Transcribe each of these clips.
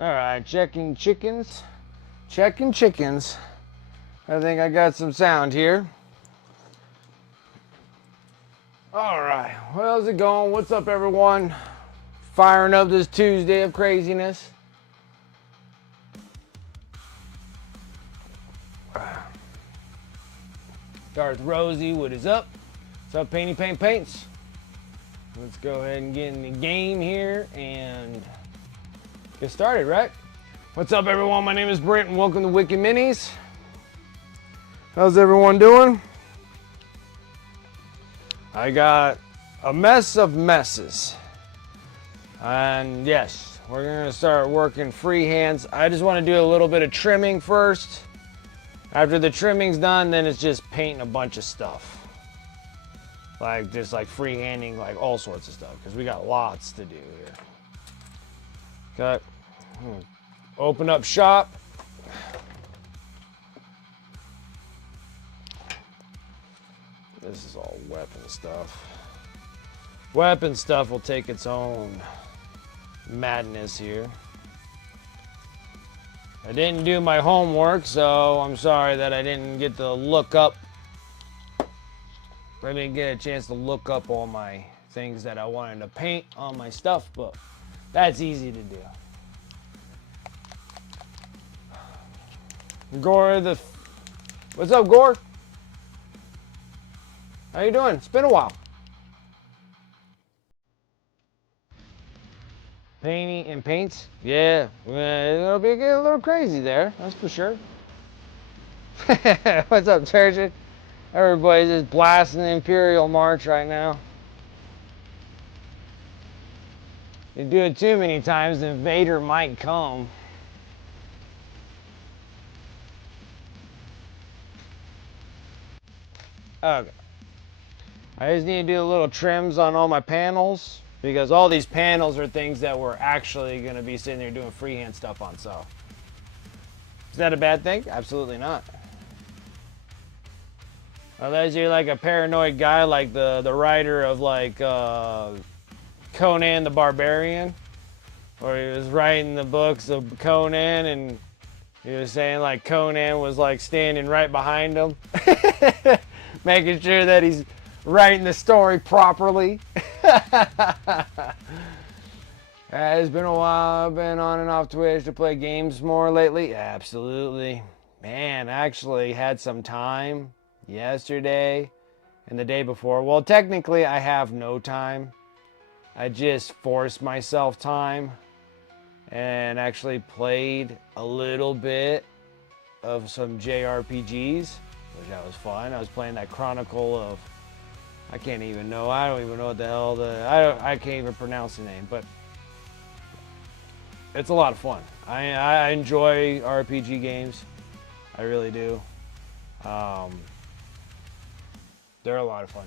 Alright, checking chickens. Checking chickens. I think I got some sound here. Alright, how's it going? What's up, everyone? Firing up this Tuesday of craziness. Darth Rosie, what is up? What's up, Painty Paint Paints? Let's go ahead and get in the game here and get started, right? What's up, everyone? My name is Brent and welcome to Wicked Minis. How's everyone doing? I got a mess of messes. And yes, we're gonna start working freehands. I just want to do a little bit of trimming first. After the trimming's done, then it's just painting a bunch of stuff. Like just like freehanding, like all sorts of stuff, because we got lots to do here. Okay. Open up shop. This is all weapon stuff. Weapon stuff will take its own madness here. I didn't do my homework, so I'm sorry that I didn't get to look up. I didn't get a chance to look up all my things that I wanted to paint on my stuff, but that's easy to do. Gore what's up, Gore? How you doing? It's been a while. Painting and paints? Yeah, it'll get a little crazy there, that's for sure. What's up, Turgid? Everybody's just blasting the Imperial March right now. You do it too many times, then Vader might come. Okay. I just need to do a little trims on all my panels, because all these panels are things that we're actually going to be sitting there doing freehand stuff on, so. Is that a bad thing? Absolutely not. Unless you're like a paranoid guy like the writer of like Conan the Barbarian, or he was writing the books of Conan and he was saying like Conan was like standing right behind him, making sure that he's writing the story properly. It's been a while. I've been on and off Twitch to play games more lately. Absolutely. Man, I actually had some time yesterday and the day before. Well, technically I have no time. I just forced myself time and actually played a little bit of some JRPGs, which that was fun. I was playing that Chronicle of, I can't even know. I don't even know what the hell I can't even pronounce the name, but it's a lot of fun. I enjoy RPG games. I really do. They're a lot of fun.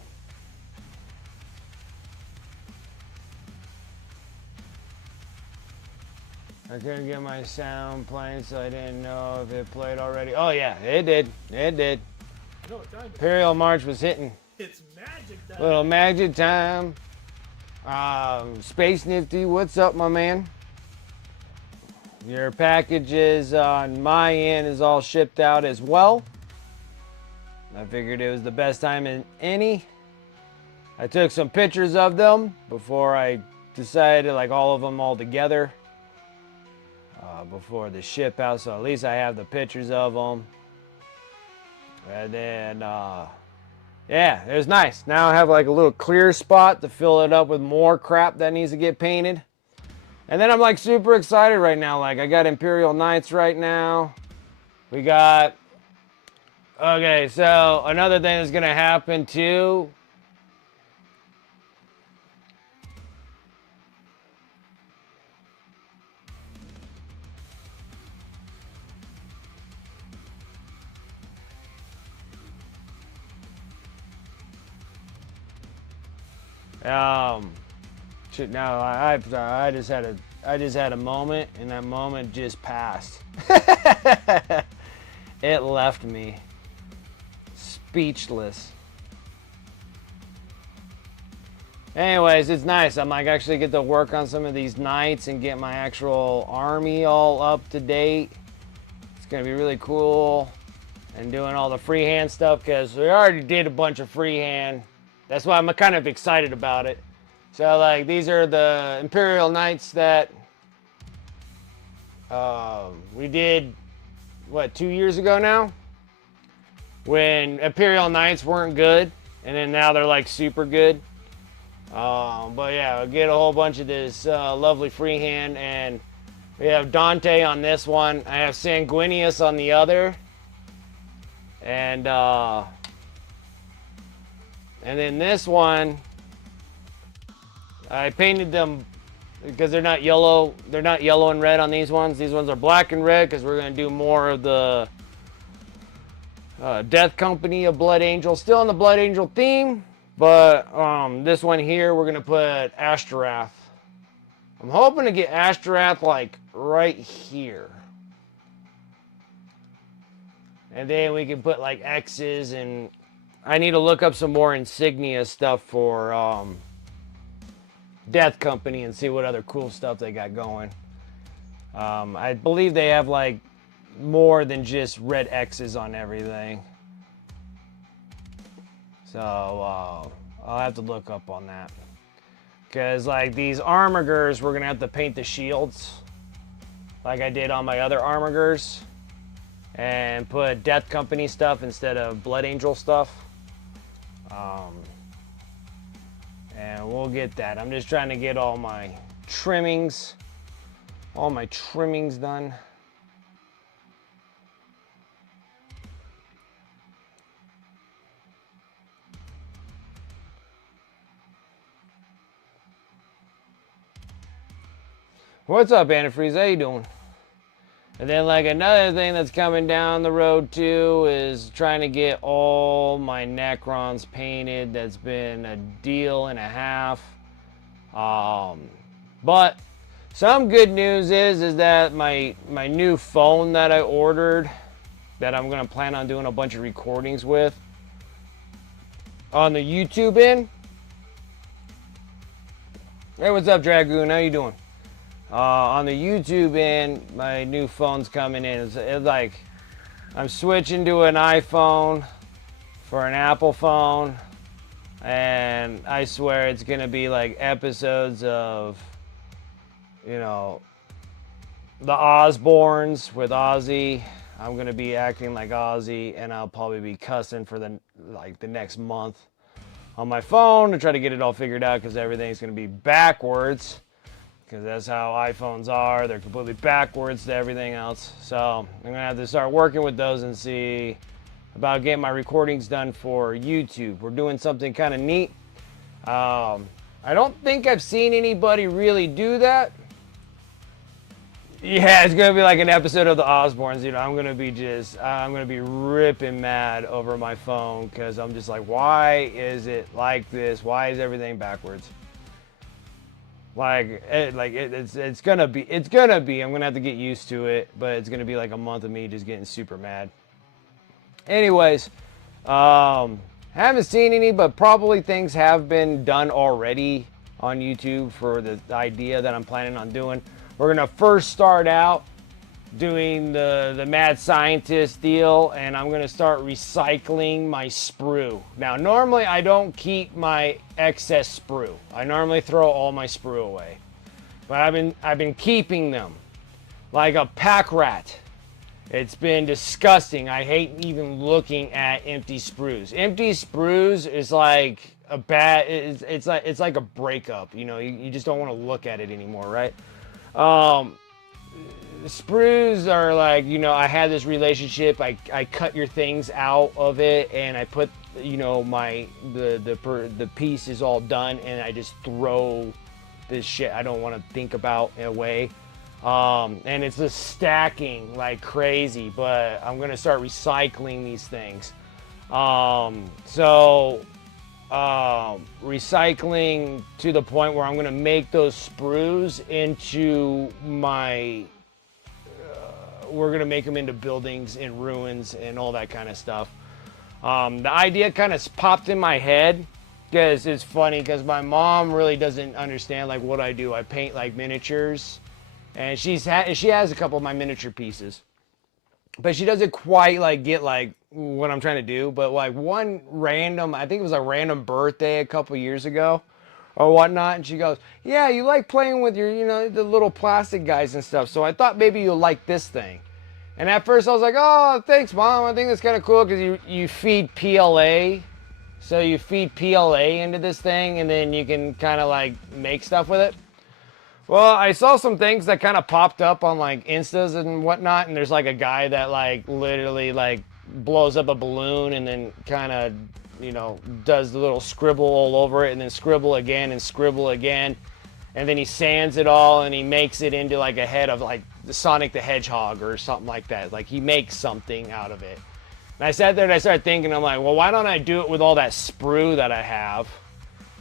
I couldn't get my sound playing, so I didn't know if it played already. Oh yeah, it did. It did. No, it's time. Imperial March was hitting. It's magic time. Little magic time. Space Nifty, what's up, my man? Your packages on my end is all shipped out as well. I figured it was the best time in any. I took some pictures of them before I decided like all of them all together before the ship out, so at least I have the pictures of them. And then yeah, it was nice. Now I have like a little clear spot to fill it up with more crap that needs to get painted. And then I'm like super excited right now. Like I got Imperial Knights right now. We got, okay, so another thing that's gonna happen too. Now I just had a moment, and that moment just passed. It left me speechless. Anyways, it's nice. I'm like actually get to work on some of these knights and get my actual army all up to date. It's gonna be really cool. And doing all the freehand stuff because we already did a bunch of freehand. That's why I'm kind of excited about it. So like these are the Imperial Knights that we did, what, 2 years ago now? When Imperial Knights weren't good, and then now they're like super good. But yeah, I'll get a whole bunch of this lovely freehand, and we have Dante on this one. I have Sanguinius on the other. And then this one, I painted them because they're not yellow. They're not yellow and red on these ones. These ones are black and red because we're going to do more of the Death Company of Blood Angel. Still in the Blood Angel theme, but this one here, we're going to put Ashtaroth. I'm hoping to get Ashtaroth like right here. And then we can put like X's, and I need to look up some more insignia stuff for Death Company and see what other cool stuff they got going. I believe they have like more than just red X's on everything. So I'll have to look up on that. Because like these armigers, we're going to have to paint the shields like I did on my other armigers. And put Death Company stuff instead of Blood Angel stuff. And we'll get that. I'm just trying to get all my trimmings done. What's up, Antifreeze? How you doing? And then like another thing that's coming down the road too is trying to get all my Necrons painted. That's been a deal and a half. But some good news is that my new phone that I ordered, that I'm gonna plan on doing a bunch of recordings with on the YouTube end. Hey, what's up, Dragoon? How you doing? On the YouTube end, my new phone's coming in. It's like I'm switching to an iPhone for an Apple phone, and I swear it's gonna be like episodes of, you know, the Osbournes with Ozzy. I'm gonna be acting like Ozzy, and I'll probably be cussing for the next month on my phone to try to get it all figured out because everything's gonna be backwards. Because that's how iPhones are. They're completely backwards to everything else. So I'm going to have to start working with those and see about getting my recordings done for YouTube. We're doing something kind of neat. I don't think I've seen anybody really do that. Yeah, it's going to be like an episode of the Osbournes. You know, I'm going to be ripping mad over my phone because I'm just like, why is it like this? Why is everything backwards? It's gonna be. I'm gonna have to get used to it, but it's gonna be like a month of me just getting super mad. Anyways, haven't seen any, but probably things have been done already on YouTube for the idea that I'm planning on doing. We're gonna first start out doing the mad scientist deal, and I'm gonna start recycling my sprue. Now normally I don't keep my excess sprue. I normally throw all my sprue away, but I've been keeping them like a pack rat. It's been disgusting. I hate even looking at empty sprues. Empty sprues is like a bad, it's like a breakup, you know. You just don't want to look at it anymore, right? Sprues are like, you know, I had this relationship, I cut your things out of it, and I put, you know, the piece is all done, and I just throw this shit I don't want to think about away. And it's just stacking like crazy, but I'm gonna start recycling these things. Recycling to the point where I'm gonna make those sprues into my we're gonna make them into buildings and ruins and all that kind of stuff. The idea kind of popped in my head because it's funny because my mom really doesn't understand like what I do. I paint like miniatures, and she has a couple of my miniature pieces, but she doesn't quite like get like what I'm trying to do. But like one random, I think it was a random birthday a couple years ago or whatnot, and she goes, "Yeah, you like playing with your, the little plastic guys and stuff. So I thought maybe you'll like this thing." And at first I was like, "Oh, thanks, Mom. I think that's kind of cool because you feed PLA." So you feed PLA into this thing and then you can kind of like make stuff with it. Well, I saw some things that kind of popped up on like Instas and whatnot, and there's like a guy that like literally like blows up a balloon and then kind of, does the little scribble all over it and then scribble again and scribble again. And then he sands it all and he makes it into like a head of like the Sonic the Hedgehog or something like that. Like he makes something out of it. And I sat there and I started thinking, I'm like, well, why don't I do it with all that sprue that I have?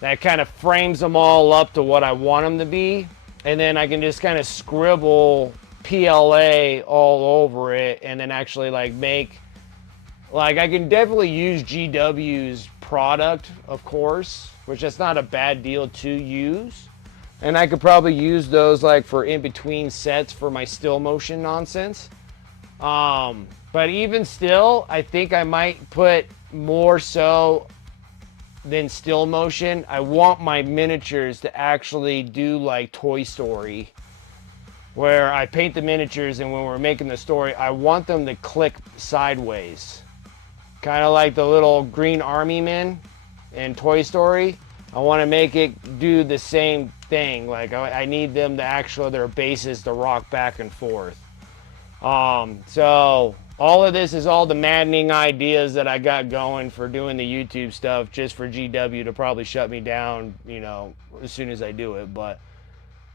That kind of frames them all up to what I want them to be. And then I can just kind of scribble PLA all over it and then actually like make, like I can definitely use GW's product, of course, which that's not a bad deal to use. And I could probably use those like for in between sets for my still motion nonsense. But even still, I think I might put more so than still motion. I want my miniatures to actually do like Toy Story, where I paint the miniatures and when we're making the story, I want them to click sideways. Kind of like the little green army men in Toy Story. I want to make it do the same thing. Like I need them to actually, their bases to rock back and forth. So all of this is all the maddening ideas that I got going for doing the YouTube stuff just for GW to probably shut me down, as soon as I do it. But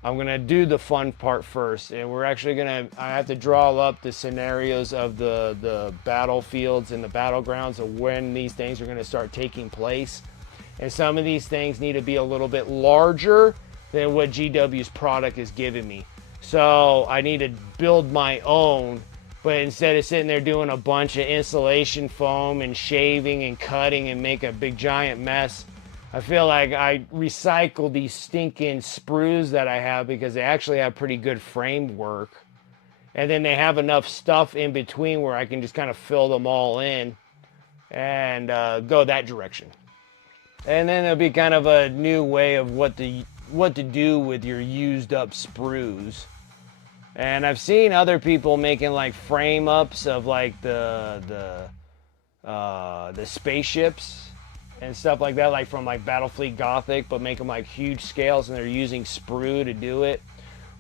I'm going to do the fun part first. And we're actually I have to draw up the scenarios of the battlefields and the battlegrounds of when these things are going to start taking place. And some of these things need to be a little bit larger than what GW's product is giving me. So I need to build my own, but instead of sitting there doing a bunch of insulation foam and shaving and cutting and make a big giant mess, I feel like I recycle these stinking sprues that I have because they actually have pretty good framework. And then they have enough stuff in between where I can just kind of fill them all in and go that direction. And then there'll be kind of a new way of what to do with your used up sprues. And I've seen other people making like frame ups of like the spaceships and stuff like that, like from like Battlefleet Gothic, but make them like huge scales, and they're using sprue to do it,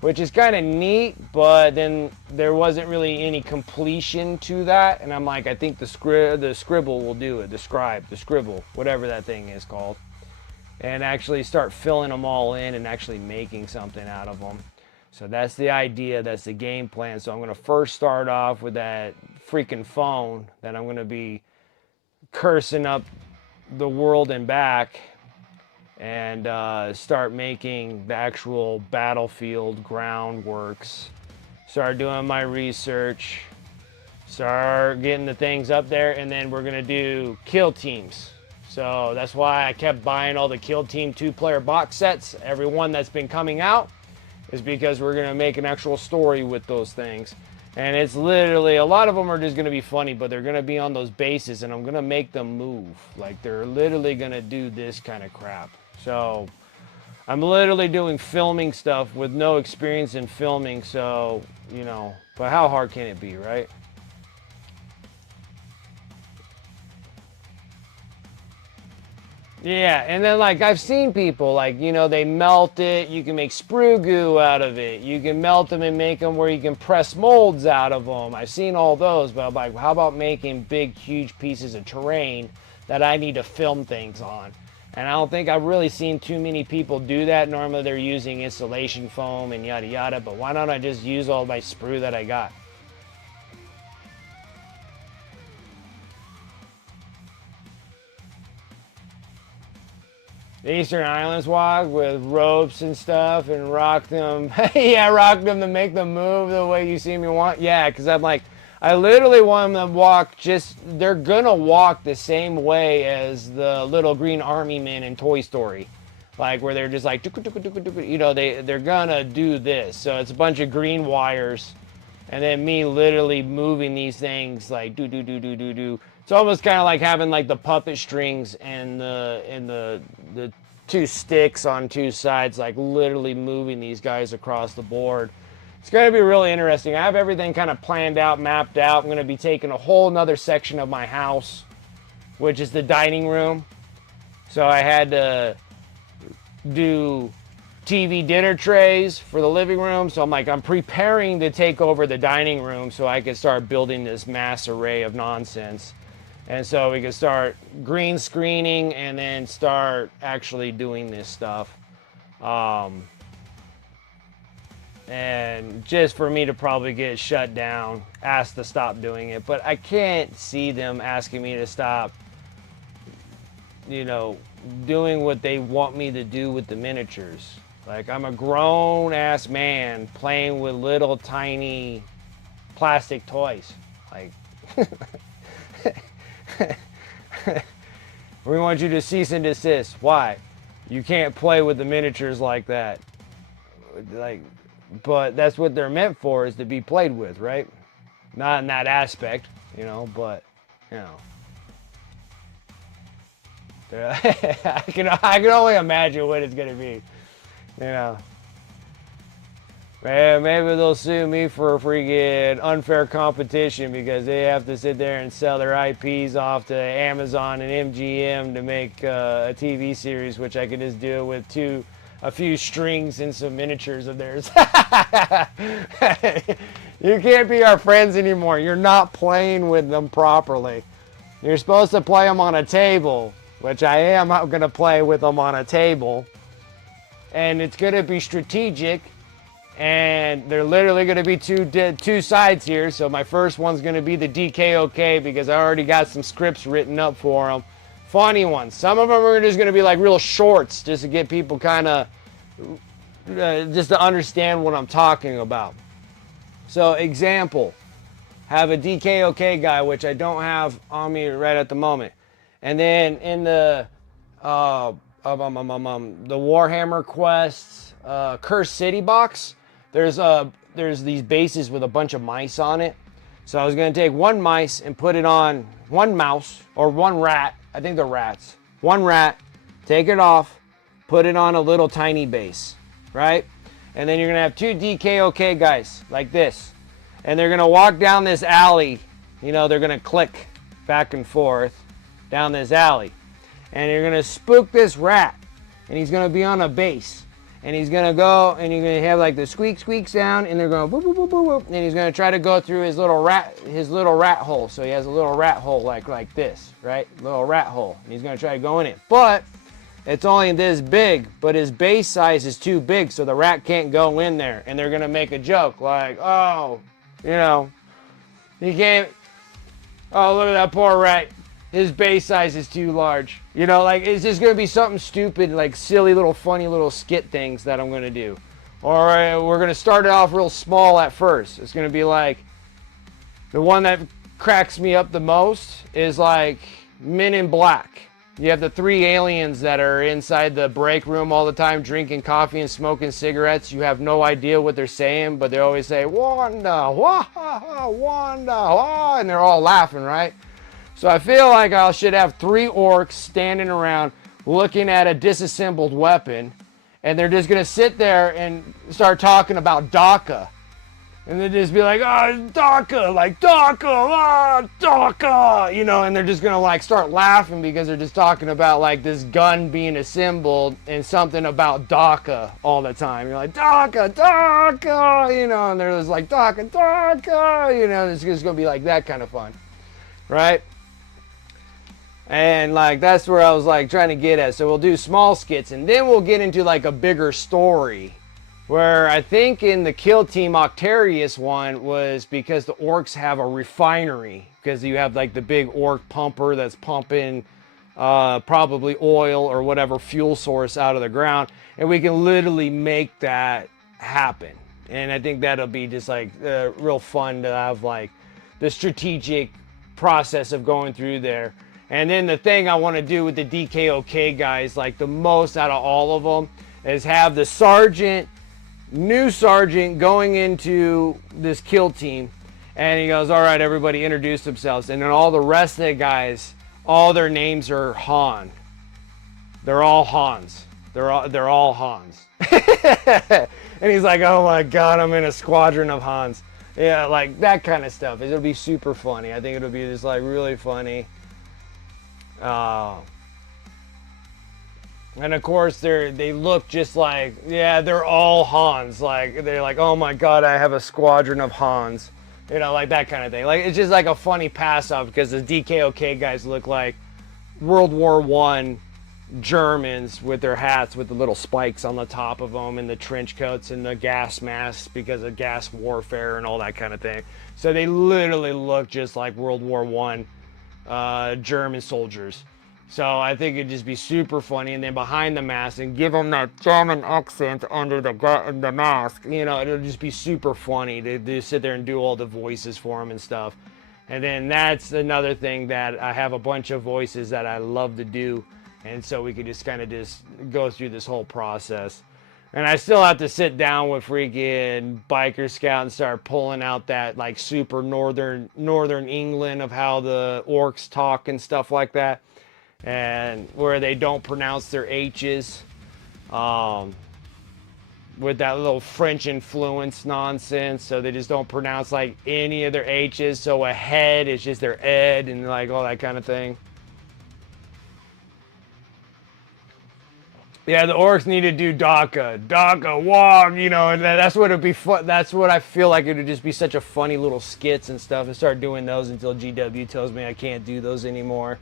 which is kind of neat. But then there wasn't really any completion to that, and I'm like, I think the scribble will do it, the scribble, whatever that thing is called, and actually start filling them all in and actually making something out of them. So that's the idea, that's the game plan. So I'm going to first start off with that freaking phone that I'm going to be cursing up the world and back, and start making the actual battlefield groundworks. Start doing my research, start getting the things up there, and then we're going to do kill teams. So that's why I kept buying all the Kill Team 2-player box sets, every one that's been coming out, is because we're going to make an actual story with those things. And it's literally, a lot of them are just going to be funny, but they're going to be on those bases, and I'm going to make them move. Like, they're literally going to do this kind of crap. So I'm literally doing filming stuff with no experience in filming, so, but how hard can it be, right? Yeah, and then like I've seen people like, they melt it, you can make sprue goo out of it, you can melt them and make them where you can press molds out of them. I've seen all those, but I'm like, how about making big, huge pieces of terrain that I need to film things on? And I don't think I've really seen too many people do that. Normally they're using insulation foam and yada yada, but why don't I just use all my sprue that I got? The Eastern Islands walk with ropes and stuff and rock them. Yeah, rock them to make them move the way you see me want. Yeah, because I'm like, I literally want them to walk they're gonna walk the same way as the little green army men in Toy Story. Like where they're just like, you know, they're gonna do this. So it's a bunch of green wires, and then me literally moving these things like do. It's almost kind of like having like the puppet strings and the two sticks on two sides, like literally moving these guys across the board. It's going to be really interesting. I have everything kind of planned out, mapped out. I'm going to be taking a whole nother section of my house, which is the dining room. So I had to do TV dinner trays for the living room. So I'm preparing to take over the dining room so I can start building this mass array of nonsense. And so we can start green screening and then start actually doing this stuff. And just for me to probably get shut down, asked to stop doing it. But I can't see them asking me to stop, you know, doing what they want me to do with the miniatures. Like, I'm a grown-ass man playing with little tiny plastic toys. Like, we want you to cease and desist. Why? You can't play with the miniatures like that. Like, but that's what they're meant for, is to be played with, right? Not in that aspect, you know, but, you know. I can only imagine what it's going to be, you know. Man, maybe they'll sue me for freaking unfair competition because they have to sit there and sell their IPs off to Amazon and MGM to make a TV series, which I can just do with a few strings and some miniatures of theirs. You can't be our friends anymore. You're not playing with them properly. You're supposed to play them on a table, which I am going to play with them on a table. And it's going to be strategic. And they're literally going to be two sides here. So my first one's going to be the DKOK because I already got some scripts written up for them. Funny ones. Some of them are just going to be like real shorts just to get people kind of, just to understand what I'm talking about. So example, have a DKOK guy, which I don't have on me right at the moment. And then in the Warhammer Quests Cursed City box, there's these bases with a bunch of mice on it. So I was going to take one mice and put it on one mouse or one rat. I think they're rats. One rat, take it off, put it on a little tiny base, right? And then you're going to have two DKOK guys like this. And they're going to walk down this alley. You know, they're going to click back and forth down this alley. And you're going to spook this rat. And he's going to be on a base. And he's going to go, and you're going to have like the squeak squeak sound, and they're going boop boop boop boop boop, and he's going to try to go through his little rat hole. So he has a little rat hole like this, right? Little rat hole. And he's going to try to go in it. But it's only this big, but his base size is too big, so the rat can't go in there. And they're going to make a joke like, oh, you know, he can't, oh, look at that poor rat. His base size is too large. You know, like, it's just going to be something stupid, like silly little funny little skit things that I'm going to do. Or we're going to start it off real small at first. It's going to be like, the one that cracks me up the most is like Men in Black. You have the three aliens that are inside the break room all the time drinking coffee and smoking cigarettes. You have no idea what they're saying, but they always say, Wanda, wah, Wanda, wah, and they're all laughing, right? So I feel like I should have three orcs standing around looking at a disassembled weapon, and they're just going to sit there and start talking about DACA. And they just be like, oh, DACA, like DACA, ah, DACA, you know, and they're just going to like start laughing because they're just talking about like this gun being assembled and something about DACA all the time. You're like, DACA, DACA, you know, and they're just like, DACA, DACA, you know, it's just going to be like that kind of fun, right? And like that's where I was like trying to get at. So we'll do small skits and then we'll get into like a bigger story. Where I think in the Kill Team Octarius one was because the orcs have a refinery. Because you have like the big orc pumper that's pumping probably oil or whatever fuel source out of the ground. And we can literally make that happen. And I think that'll be just like real fun to have like the strategic process of going through there. And then the thing I want to do with the DKOK guys, like the most out of all of them, is have the sergeant, new sergeant going into this kill team. And he goes, all right, everybody introduce themselves. And then all the rest of the guys, all their names are Han. They're all Hans. They're all Hans. And he's like, oh my God, I'm in a squadron of Hans. Yeah, like that kind of stuff. It'll be super funny. I think it'll be just like really funny. And of course they look just like, yeah, they're all Hans. Like they're like, oh my God, I have a squadron of Hans. You know, like that kind of thing. Like it's just like a funny pass off because the DKOK guys look like World War I Germans with their hats with the little spikes on the top of them and the trench coats and the gas masks because of gas warfare and all that kind of thing. So they literally look just like World War I German soldiers. So I think it'd just be super funny. And then behind the mask and give them that German accent under the mask. You know, it'll just be super funny to sit there and do all the voices for them and stuff. And then that's another thing that I have a bunch of voices that I love to do. And so we could just kind of just go through this whole process. And I still have to sit down with freaking Biker Scout and start pulling out that like super northern England of how the orcs talk and stuff like that. And where they don't pronounce their H's. With that little French influence nonsense. So they just don't pronounce like any of their H's. So a head is just their ed and like all that kind of thing. Yeah, the orcs need to do DACA, WOG, you know, and that's what it'd be fun. That's what I feel like it would just be such a funny little skits and stuff, and start doing those until GW tells me I can't do those anymore.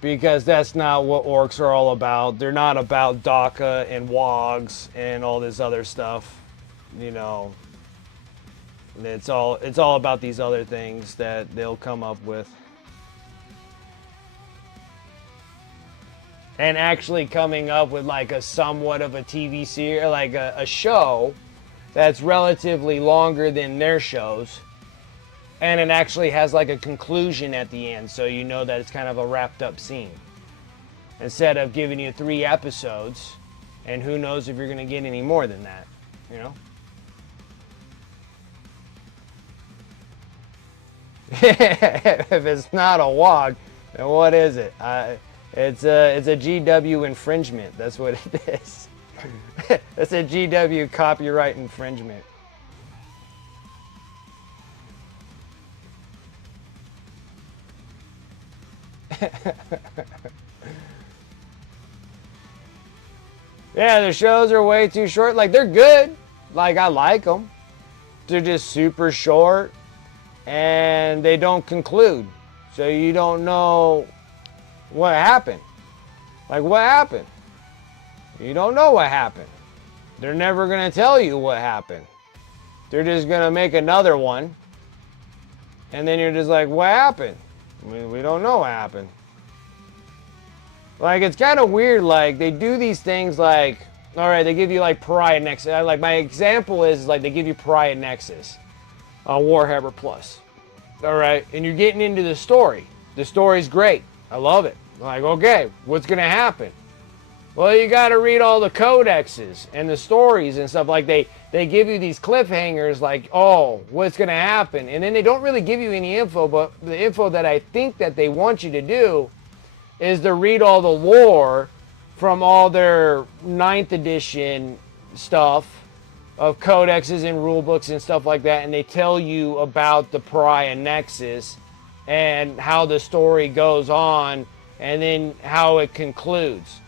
Because that's not what orcs are all about. They're not about DACA and WOGs and all this other stuff, you know. It's all about these other things that they'll come up with. And actually coming up with like a somewhat of a TV series, like a show that's relatively longer than their shows. And it actually has like a conclusion at the end, so you know that it's kind of a wrapped up scene. Instead of giving you 3 episodes, and who knows if you're going to get any more than that, you know? If it's not a WOG, then what is it? It's a GW infringement. That's what it is. It's a GW copyright infringement. Yeah, the shows are way too short. Like, they're good. Like, I like them. They're just super short. And they don't conclude. So you don't know what happened. Like, what happened? You don't know what happened. They're never going to tell you what happened. They're just going to make another one. And then you're just like, what happened? We don't know what happened. Like, it's kind of weird. Like, they do these things like, all right, they give you like Pariah Nexus. Like, my example is like they give you Pariah Nexus on Warhammer Plus. All right, and you're getting into the story. The story's great. I love it. Like, okay, what's going to happen? Well, you got to read all the codexes and the stories and stuff. Like, they give you these cliffhangers like, oh, what's going to happen? And then they don't really give you any info, but the info that I think that they want you to do is to read all the lore from all their 9th edition stuff of codexes and rulebooks and stuff like that. And they tell you about the Pariah Nexus and how the story goes on and then how it concludes.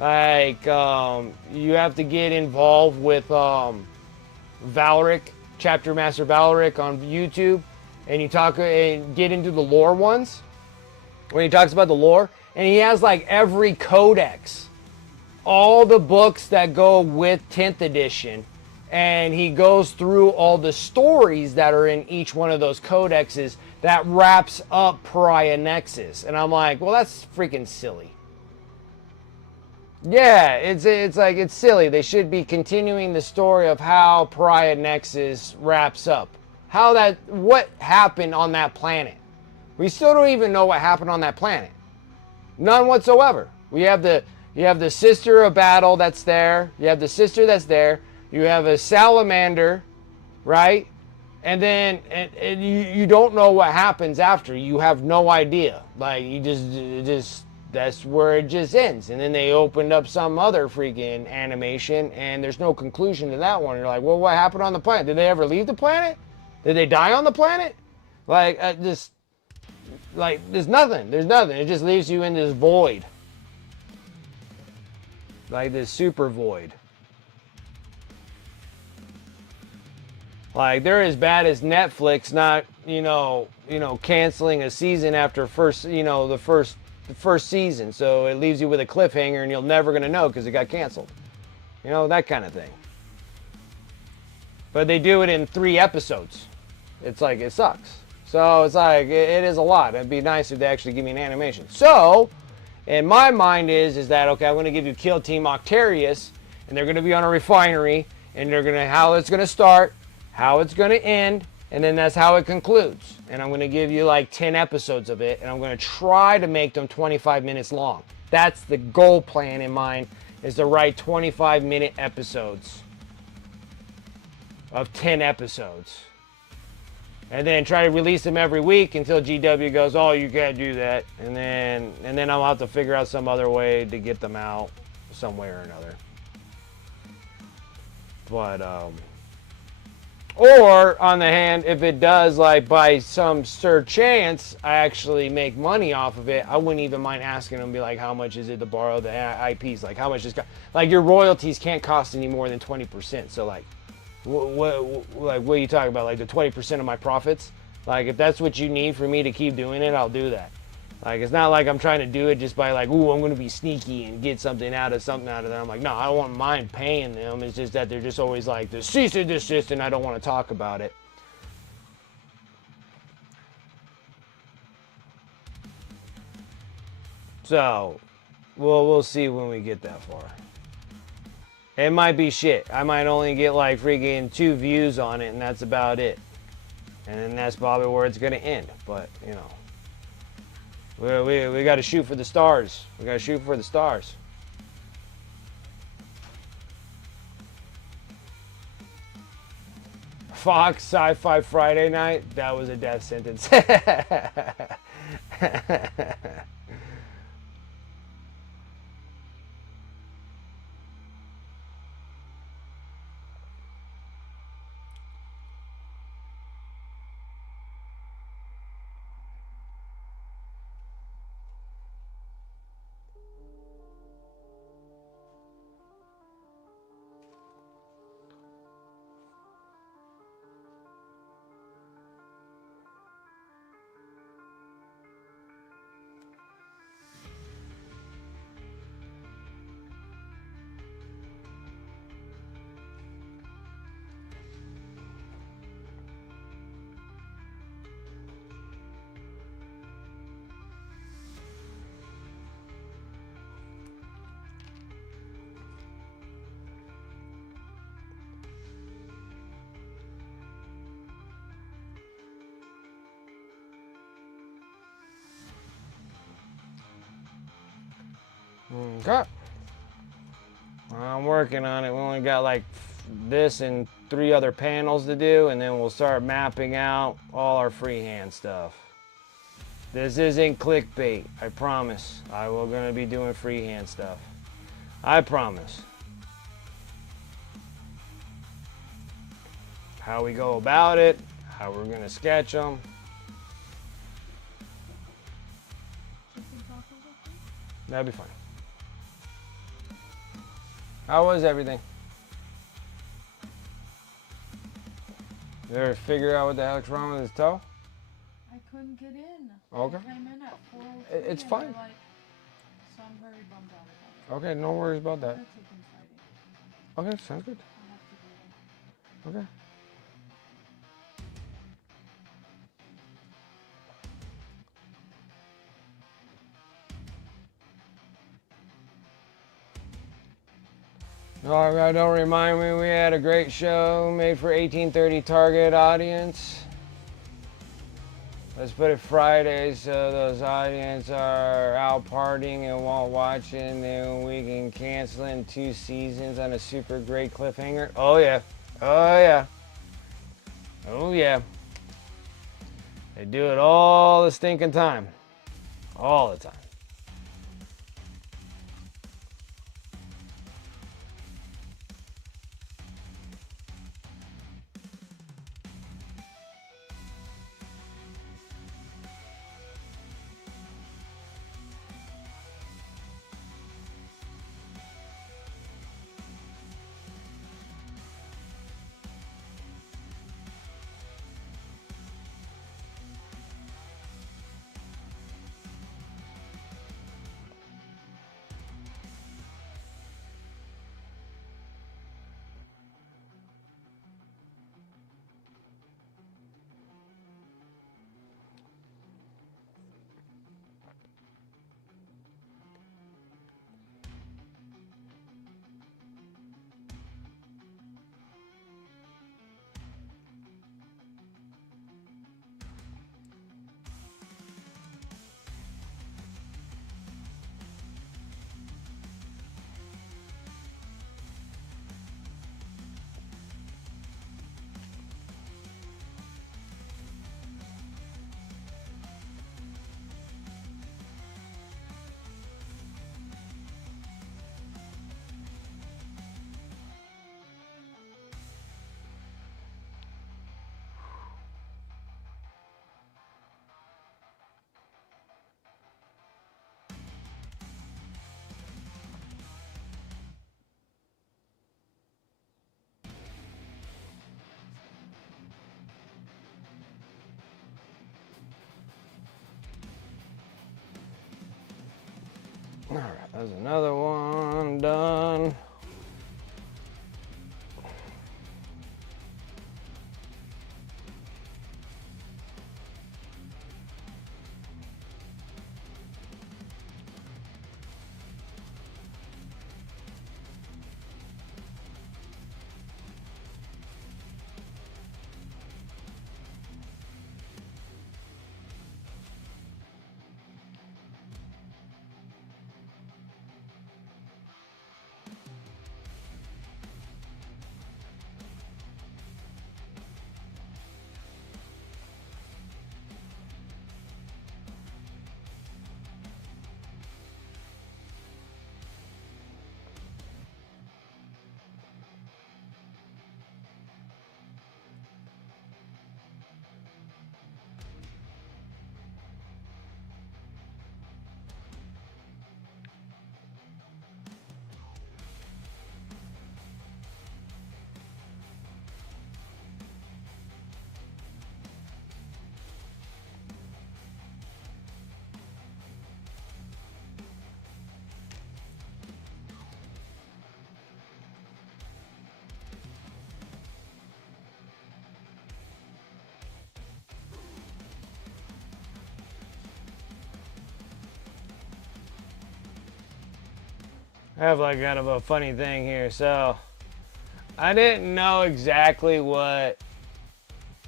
Like, you have to get involved with Valric, Chapter Master Valric on YouTube, and you talk and get into the lore ones, when he talks about the lore, and he has like every codex, all the books that go with 10th edition, and he goes through all the stories that are in each one of those codexes that wraps up Pariah Nexus. And I'm like, well, that's freaking silly. Yeah, it's like it's silly. They should be continuing the story of how Pariah Nexus wraps up. What happened on that planet. We still don't even know what happened on that planet. None whatsoever. You have the sister of battle that's there. You have the sister that's there. You have a salamander, right? And then and you don't know what happens after. You have no idea. Like you just that's where it just ends. And then they opened up some other freaking animation, and there's no conclusion to that one. You're like, well, what happened on the planet? Did they ever leave the planet? Did they die on the planet? Like just like there's nothing. There's nothing. It just leaves you in this void, like this super void. Like they're as bad as Netflix not, canceling a season after the first season. So it leaves you with a cliffhanger and you're never going to know because it got canceled. That kind of thing. But they do it in 3 episodes. It's like it sucks. So it's like it is a lot. It'd be nice if they actually give me an animation. So, in my mind is that okay, I'm going to give you Kill Team Octarius and they're going to be on a refinery and they're going to how it's going to start, how it's going to end, and then that's how it concludes. And I'm going to give you like 10 episodes of it, and I'm going to try to make them 25 minutes long. That's the goal plan in mind, is to write 25-minute episodes of 10 episodes. And then try to release them every week until GW goes, oh, you can't do that. And then I'll have to figure out some other way to get them out some way or another. But, or, on the hand, if it does, like, by some sure chance, I actually make money off of it, I wouldn't even mind asking them, be like, how much is it to borrow the IPs? Like, how much is... Like, your royalties can't cost any more than 20%. So, like, what are you talking about? Like, the 20% of my profits? Like, if that's what you need for me to keep doing it, I'll do that. Like, it's not like I'm trying to do it just by like, ooh, I'm going to be sneaky and get something out of them. I'm like, no, I don't mind paying them. It's just that they're just always like, the cease and desist, and I don't want to talk about it. So, we'll see when we get that far. It might be shit. I might only get like freaking 2 views on it, and that's about it. And then that's probably where it's going to end. But, we got to shoot for the stars. We got to shoot for the stars. Fox Sci-Fi Friday night. That was a death sentence. Okay. I'm working on it. We only got like this and 3 other panels to do, and then we'll start mapping out all our freehand stuff. This isn't clickbait, I promise. I will gonna be doing freehand stuff. I promise. How we go about it, how we're gonna sketch them. That'd be fine. How was everything? You ever figure out what the heck's wrong with his toe? I couldn't get in. Okay. I came in at 4:03 It's and fine. they're like, so I'm very bummed out about it. Okay, no worries about I'm that. gonna take him Friday. Okay, sounds good. I'll have to go in. Okay. Oh, God, don't remind me. We had a great show made for 1830 target audience. Let's put it Friday so those audience are out partying and won't watch it, and then we can cancel in 2 seasons on a super great cliffhanger. Oh yeah. Oh yeah. Oh yeah. They do it all the stinking time. All the time. All right, there's another one done. I have like kind of a funny thing here. So I didn't know exactly what.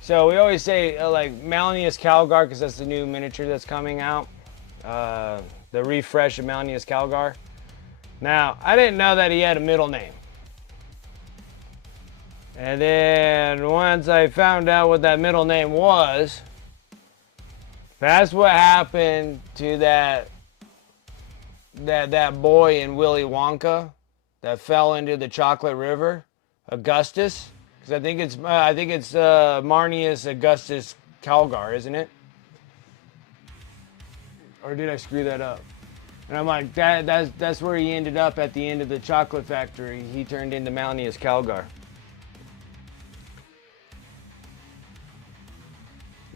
So we always say like Malleus Calgar because that's the new miniature that's coming out. The refresh of Malleus Calgar. Now I didn't know that he had a middle name. And then once I found out what that middle name was, that's what happened to that boy in Willy Wonka that fell into the chocolate river, Augustus, because I think it's Marnius Augustus Calgar, isn't it? Or did I screw that up? And I'm like, that's where he ended up at the end of the chocolate factory. He turned into Malleus Calgar.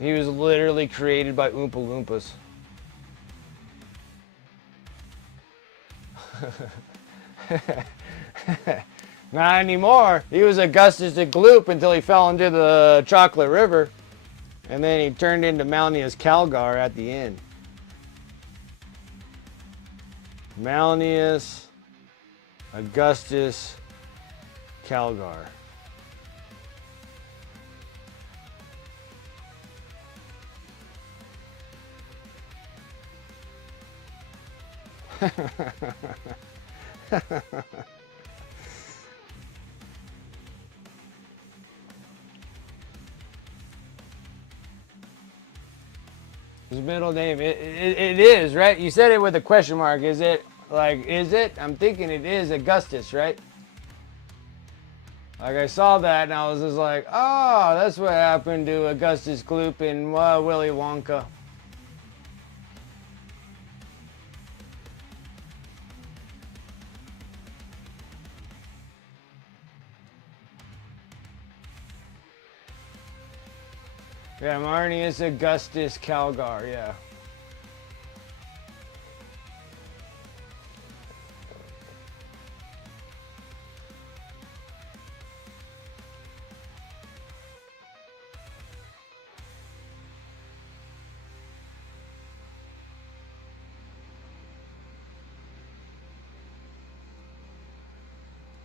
He was literally created by Oompa Loompas. Not anymore. He was Augustus the Gloop until he fell into the chocolate river. And then he turned into Malleus Calgar at the end. Malleus Augustus Calgar. His middle name, it is, right? You said it with a question mark. Is it, like, is it? I'm thinking it is Augustus, right? Like, I saw that and I was just like, oh, that's what happened to Augustus Gloop and Willy Wonka. Yeah, Marnius Augustus Calgar, yeah.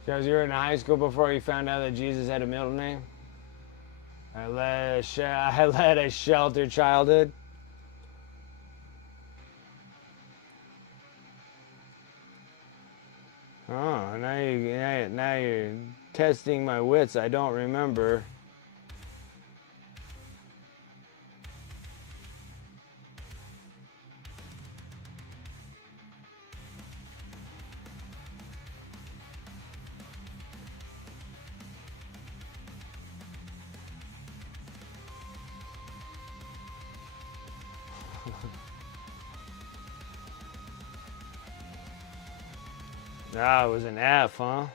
Because you were in high school before you found out that Jesus had a middle name? I led a sheltered childhood. Oh, now you're testing my wits. I don't remember. Ah, it was an F, huh?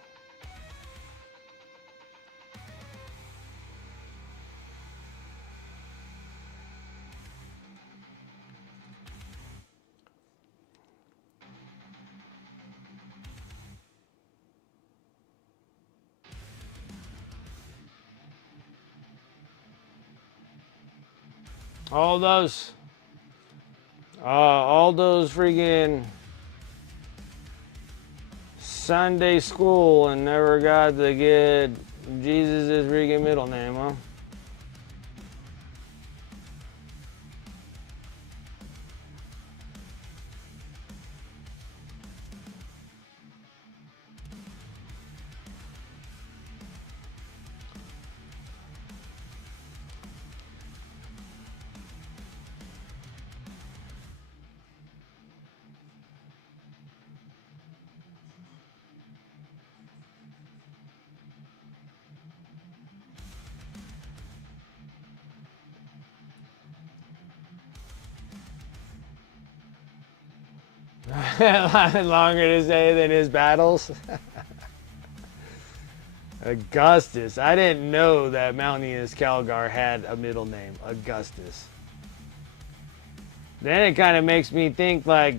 All those freaking Sunday school and never got to get Jesus' freaking middle name, huh? Longer to say than his battles. Augustus. I didn't know that Mountainous Calgar had a middle name, Augustus. Then it kind of makes me think, like,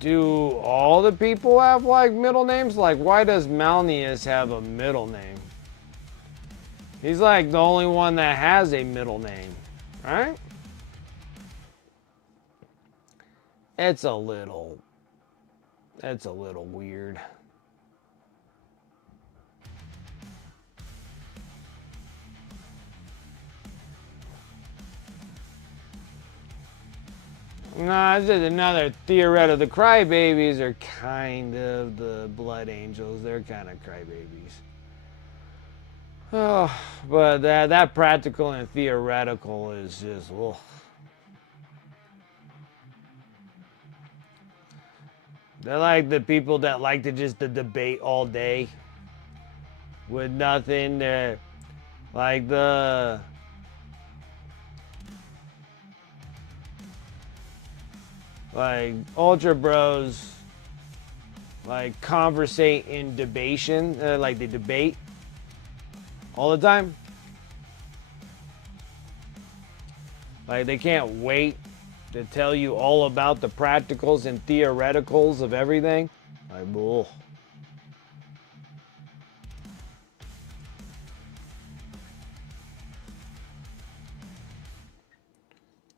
do all the people have, like, middle names? Like, why does Malnius have a middle name? He's, like, the only one that has a middle name, right? It's a little weird. Nah, it's just another theoretical. The crybabies are kind of the blood angels. They're kind of crybabies. Oh, but that practical and theoretical is just, ugh. They're like the people that like to just debate all day with nothing. They're like the ultra bros, like conversate in debation, like they debate all the time. Like they can't wait to tell you all about the practicals and theoreticals of everything. Like, bull.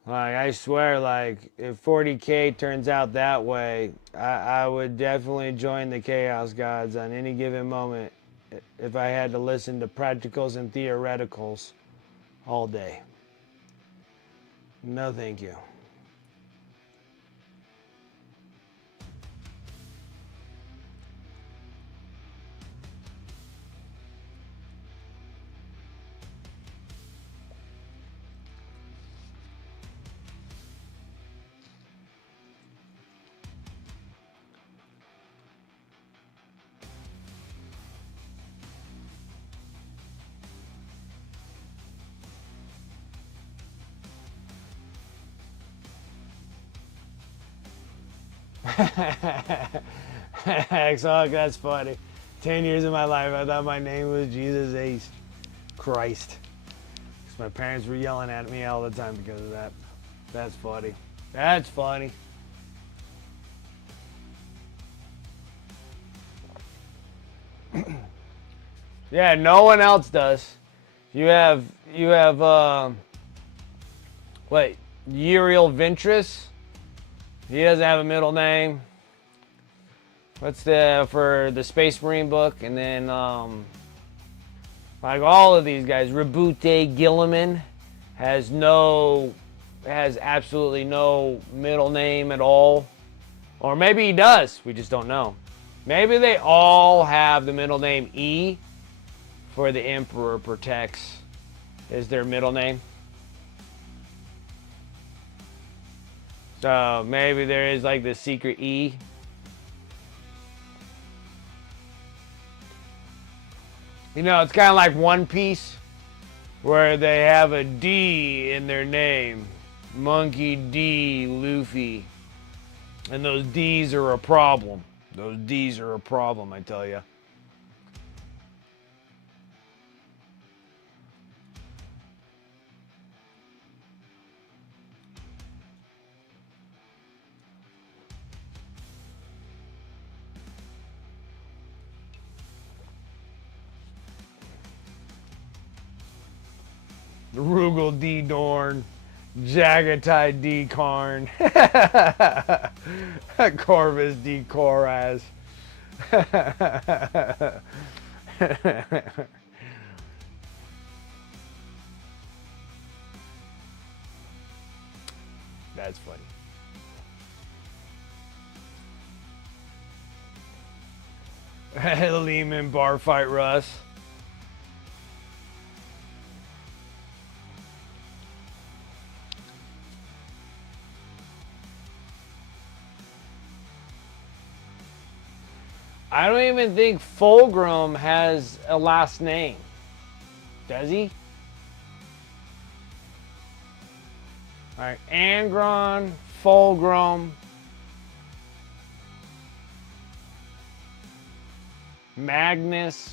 Like, I swear, like, if 40K turns out that way, I would definitely join the Chaos Gods on any given moment if I had to listen to practicals and theoreticals all day. No, thank you. Excellent, that's funny. 10 years of my life, I thought my name was Jesus Ace. Christ. 'Cause my parents were yelling at me all the time because of that. That's funny. That's funny. Yeah, no one else does. You have, wait, Uriel Ventris? He doesn't have a middle name. What's for the Space Marine book? And then, like all of these guys, Rabute Gilliman has absolutely no middle name at all. Or maybe he does, we just don't know. Maybe they all have the middle name E for the Emperor Protects is their middle name. So maybe there is like the secret E. You know, it's kind of like One Piece, where they have a D in their name. Monkey D. Luffy. And those D's are a problem. Those D's are a problem, I tell you. Rugal D. Dorn. Jagatai D. Karn. Corvus D. Koraz. That's funny. Lehman bar fight Russ. I don't even think Fulgrim has a last name. Does he? Alright, Angron, Fulgrim, Magnus.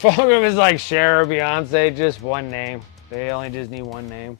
Fulgrim is like Cher or Beyonce, just one name. They only just need one name.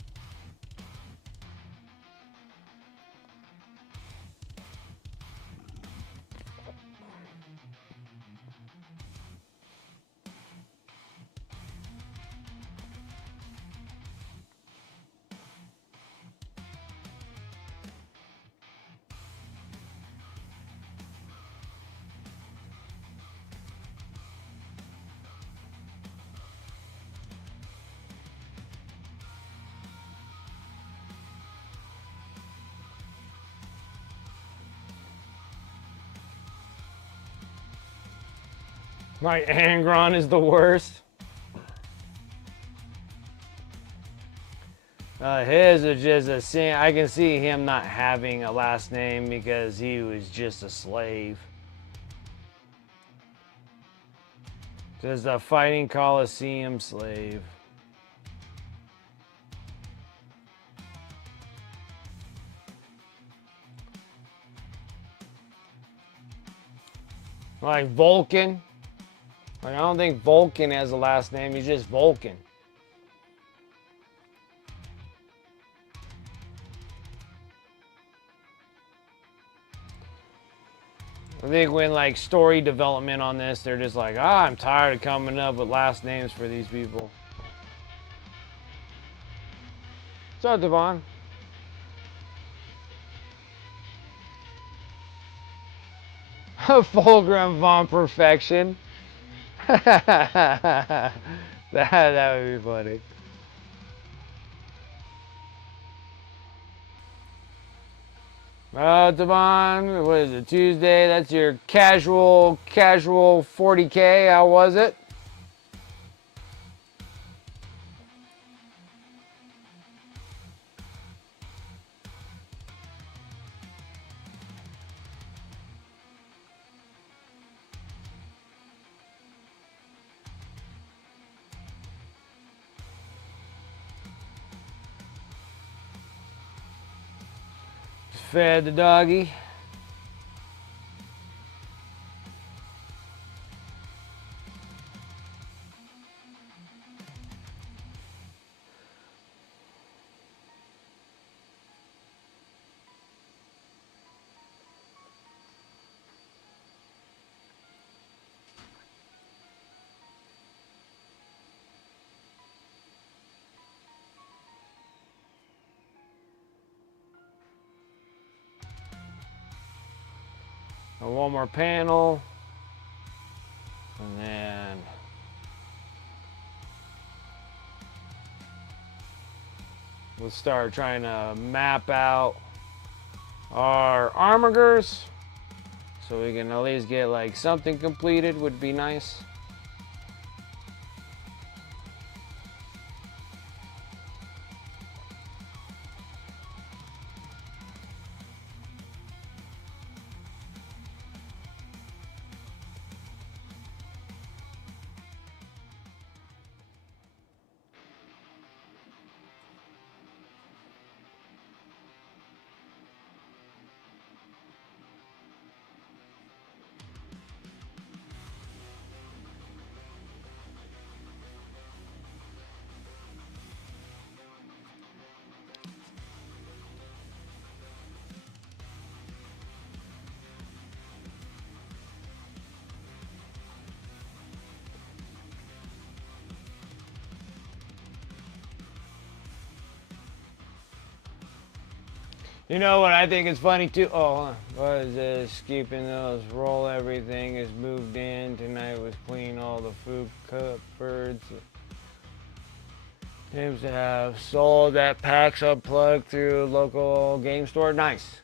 My Angron is the worst. His is just a sin. I can see him not having a last name because he was just a slave. Just a fighting Coliseum slave. Like Vulcan. Like, I don't think Vulcan has a last name. He's just Vulcan. I think when like story development on this, they're just like, I'm tired of coming up with last names for these people. What's up, Devon? Fulgrim von Perfection. that would be funny. Devon, what is it, Tuesday? That's your casual 40K. How was it? Fed the doggy. One more panel. And then we'll start trying to map out our armigers so we can at least get like something completed. Would be nice. You know what I think is funny too? Oh, hold on. What is this? Keeping those roll everything is moved in. Tonight was clean all the food cupboards. Seems to have sold that packs unplugged through local game store. Nice.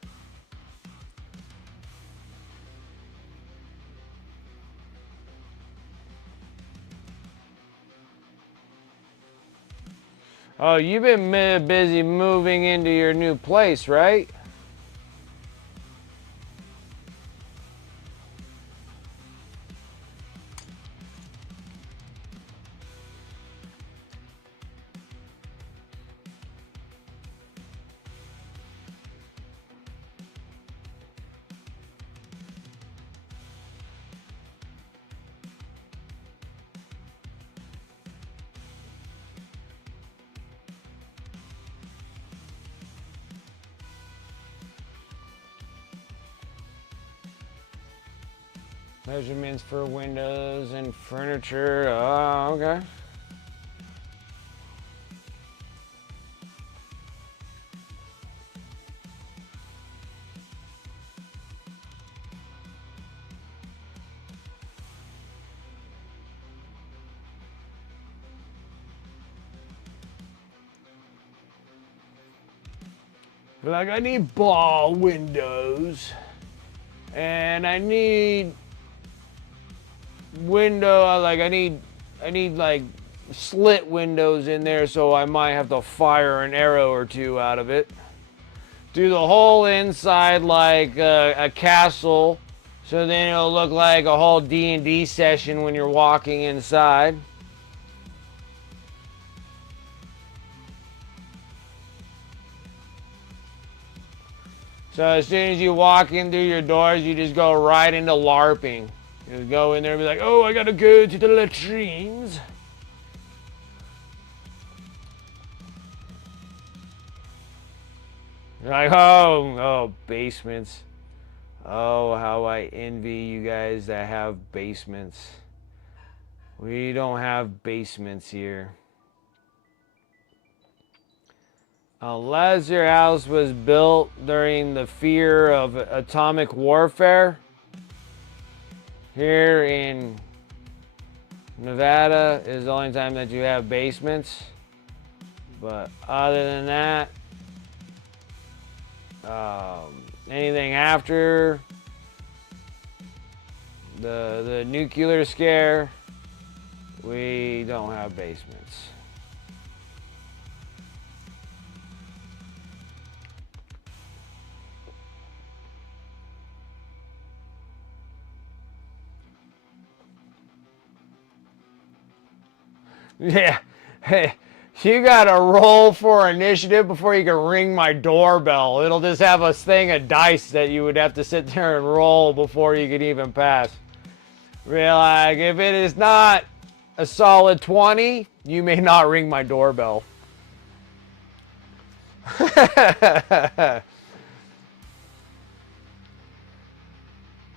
Oh, you've been busy moving into your new place, right? Measurements for windows and furniture. Oh, okay. Like, I need ball windows, and I need window, like I need like slit windows in there, so I might have to fire an arrow or two out of it. Do the whole inside like a castle, so then it'll look like a whole D&D session when you're walking inside. So as soon as you walk in through your doors, you just go right into LARPing. You just go in there and be like, oh, I gotta go to the latrines. You're like, oh, basements. Oh, how I envy you guys that have basements. We don't have basements here. Unless your house was built during the fear of atomic warfare. Here in Nevada is the only time that you have basements. But other than that, anything after the nuclear scare, we don't have basements. Yeah, hey, you gotta roll for initiative before you can ring my doorbell. It'll just have a thing of dice that you would have to sit there and roll before you could even pass. Like, if it is not a solid 20, you may not ring my doorbell.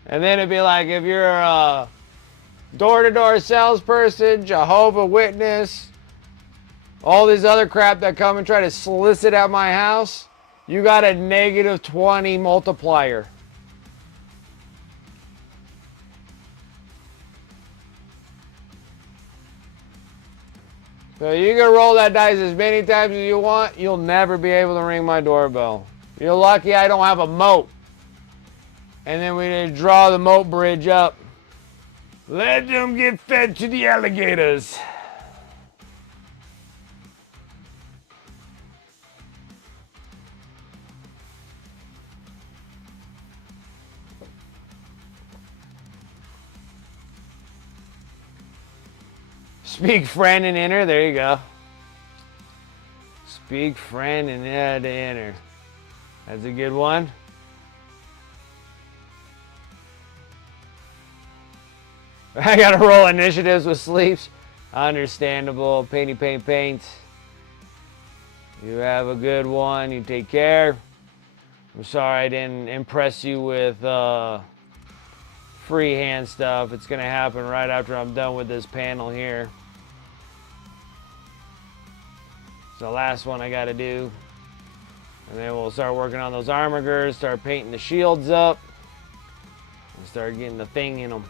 And then it'd be like, if you're a door-to-door salesperson, Jehovah's Witness, all this other crap that come and try to solicit out my house, you got a negative 20 multiplier. So you can roll that dice as many times as you want, you'll never be able to ring my doorbell. You're lucky I don't have a moat. And then we need to draw the moat bridge up. Let them get fed to the alligators. Speak friend and enter. There you go. Speak friend and add to enter. That's a good one. I gotta roll initiatives with sleeps. Understandable. Painty paint paint. You have a good one. You take care. I'm sorry I didn't impress you with freehand stuff. It's gonna happen right after I'm done with this panel here. It's the last one I gotta do. And then we'll start working on those armor girders, start painting the shields up, and start getting the thing in them.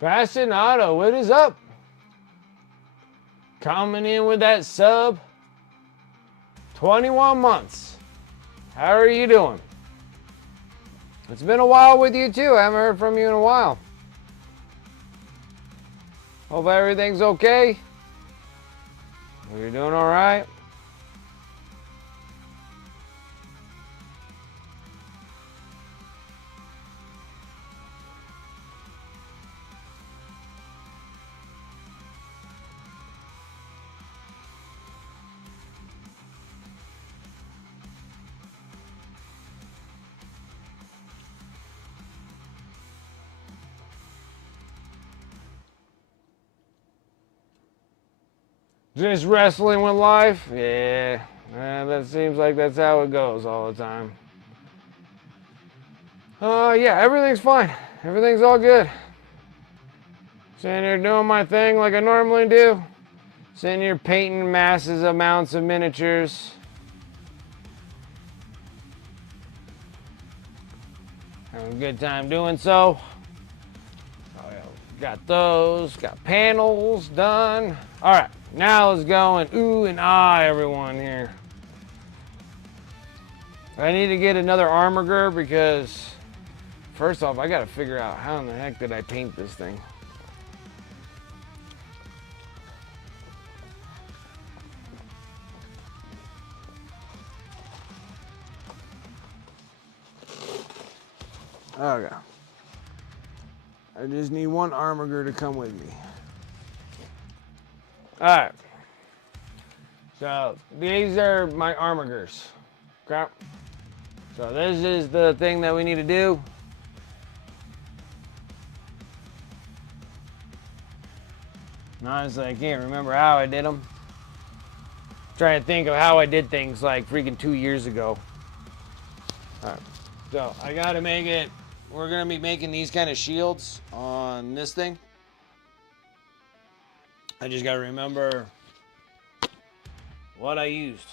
Fascinato, what is up? Coming in with that sub. 21 months. How are you doing? It's been a while with you too. I haven't heard from you in a while. Hope everything's okay. You're doing all right. Just wrestling with life? Yeah. That seems like that's how it goes all the time. Yeah, everything's fine. Everything's all good. Sitting here doing my thing like I normally do. Sitting here painting massive amounts of miniatures. Having a good time doing so. Oh, yeah. Got those, got panels done. All right, now let's go and ooh and ah everyone here. I need to get another armor because first off, I gotta figure out how in the heck did I paint this thing. Okay. I just need one armor to come with me. Alright. So these are my armigers. Okay. So this is the thing that we need to do. Honestly, I can't remember how I did them. Trying to think of how I did things like freaking 2 years ago. Alright. So I gotta make it. We're gonna be making these kind of shields on this thing. I just gotta remember what I used.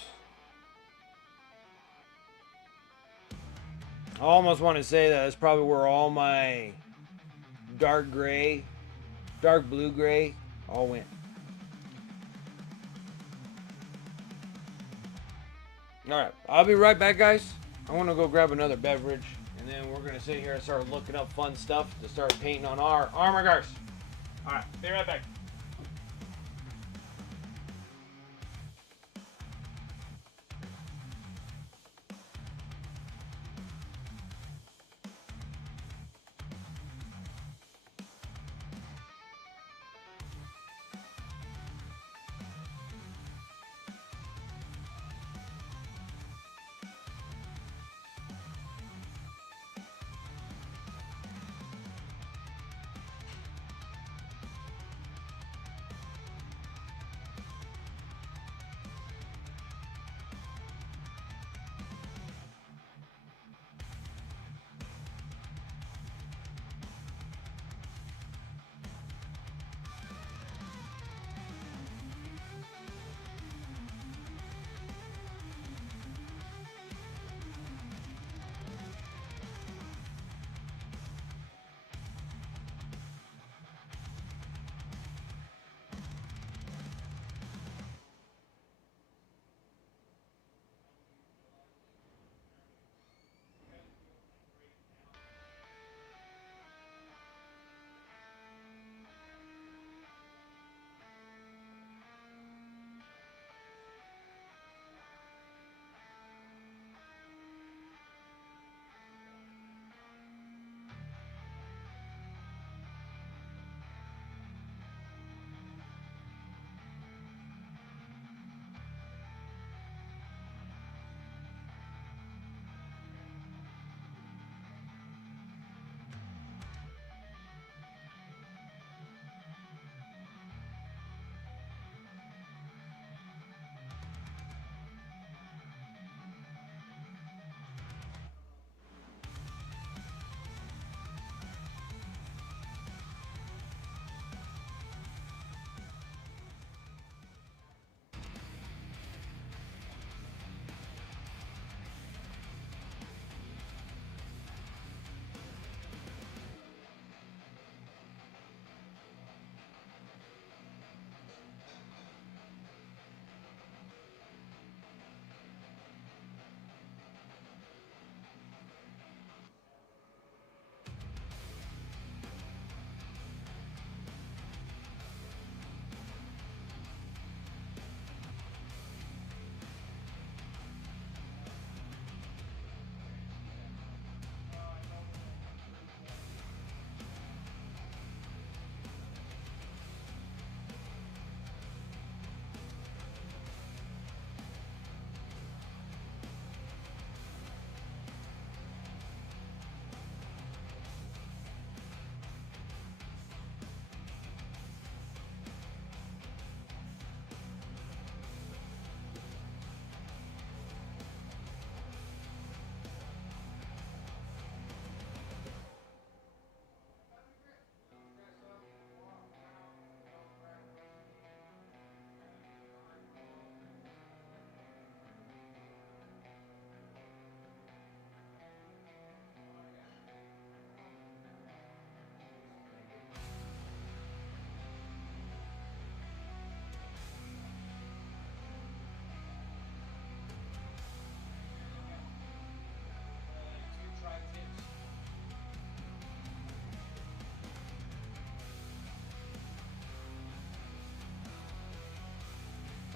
I almost want to say that that's probably where all my dark gray, dark blue gray all went. Alright, I'll be right back, guys. I want to go grab another beverage, and then we're going to sit here and start looking up fun stuff to start painting on our armor guards. Alright, be right back.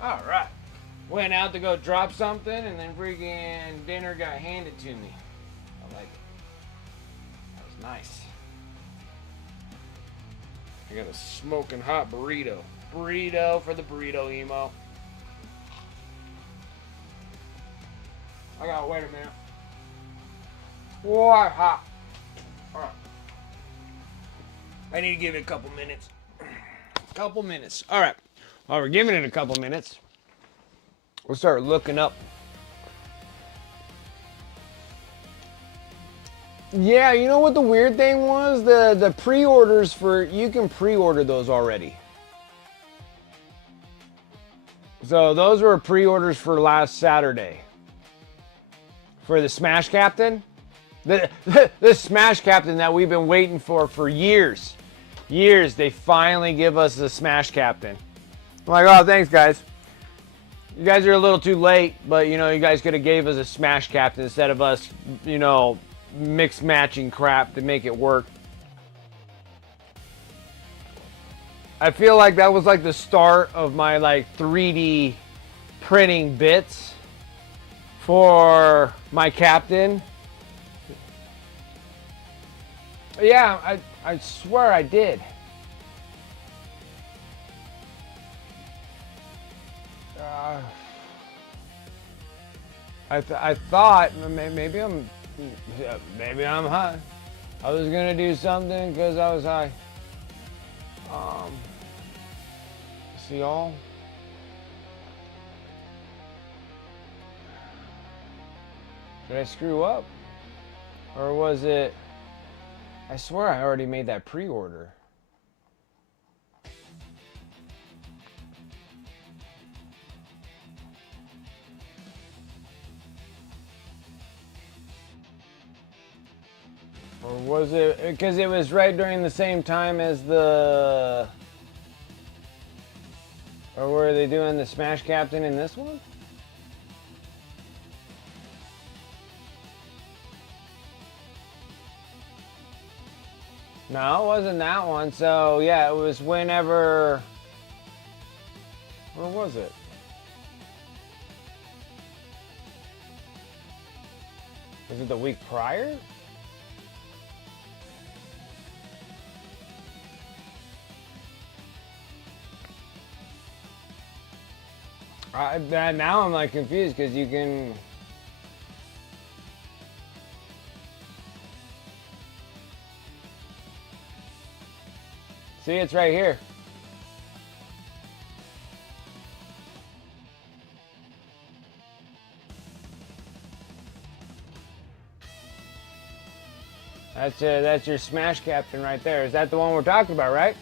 All right. Went out to go drop something, and then freaking dinner got handed to me. I like it. That was nice. I got a smoking hot burrito. Burrito for the burrito emo. I gotta wait a minute. Whoa, hot. All right. I need to give it a couple minutes. Couple minutes. All right. While we're giving it a couple minutes, we'll start looking up. Yeah, you know what the weird thing was? The pre-orders for, you can pre-order those already. So those were pre-orders for last Saturday. For the Smash Captain. The Smash Captain that we've been waiting for years. Years, they finally give us the Smash Captain. I'm like, oh, thanks, guys. You guys are a little too late, but, you know, you guys could have gave us a Smash Captain instead of us, you know, mix matching crap to make it work. I feel like that was like the start of my like 3D printing bits for my captain. Yeah, I swear I did. I thought maybe I'm high. I was gonna do something because I was high. See y'all. Did I screw up? Or was it? I swear I already made that pre-order. Or was it, because it was right during the same time as the, or were they doing the Smash Captain in this one? No, it wasn't that one. So yeah, it was whenever, where was it? Was it the week prior? Now I'm like confused because you can. See, it's right here. That's your Smash Captain right there. Is that the one we're talking about, right?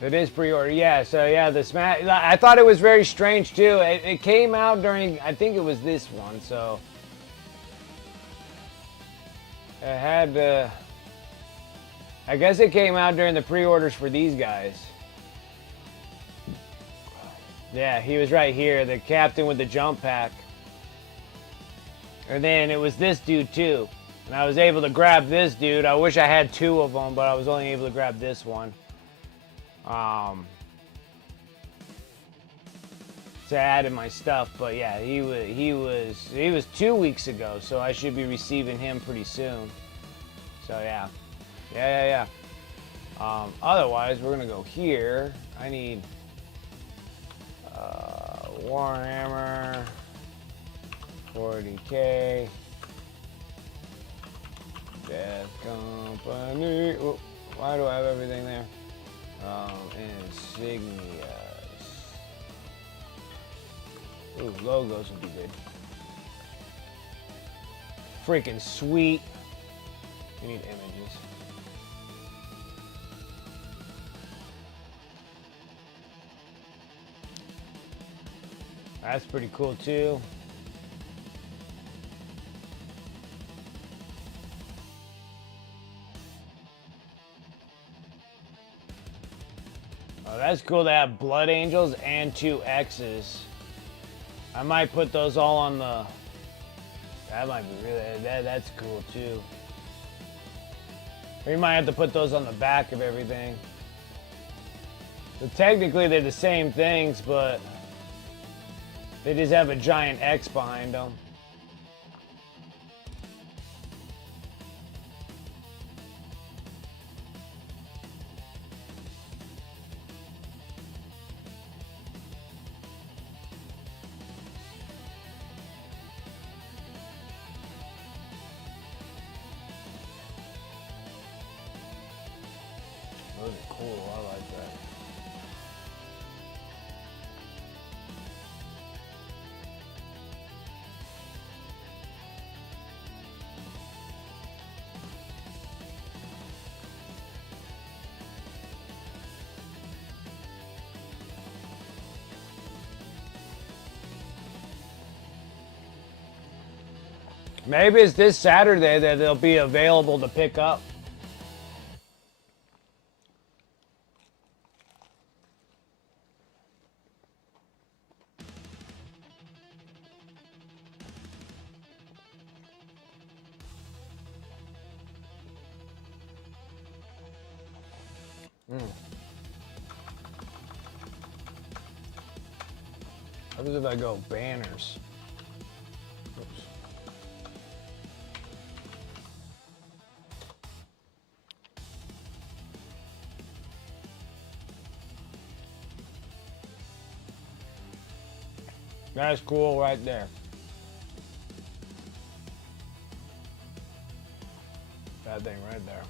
It is pre-order, yeah. So yeah, the Smash. I thought it was very strange too. It came out during, I think it was this one. So it had. I guess it came out during the pre-orders for these guys. Yeah, he was right here, the captain with the jump pack. And then it was this dude too, and I was able to grab this dude. I wish I had two of them, but I was only able to grab this one. To add in my stuff, but yeah, he was 2 weeks ago, so I should be receiving him pretty soon. So yeah. Otherwise, we're gonna go here. I need Warhammer 40K Death Company. Oh, why do I have everything there? Insignias. Ooh, logos would be good. Freaking sweet. We need images. That's pretty cool too. Oh, that's cool to have Blood Angels and 2 X's. I might put those all on the. That might be really. That's cool too. We might have to put those on the back of everything. So technically they're the same things, but they just have a giant X behind them. Those are cool. I like that. Maybe it's this Saturday that they'll be available to pick up. What if I go banners? Oops. That's cool right there. That thing right there.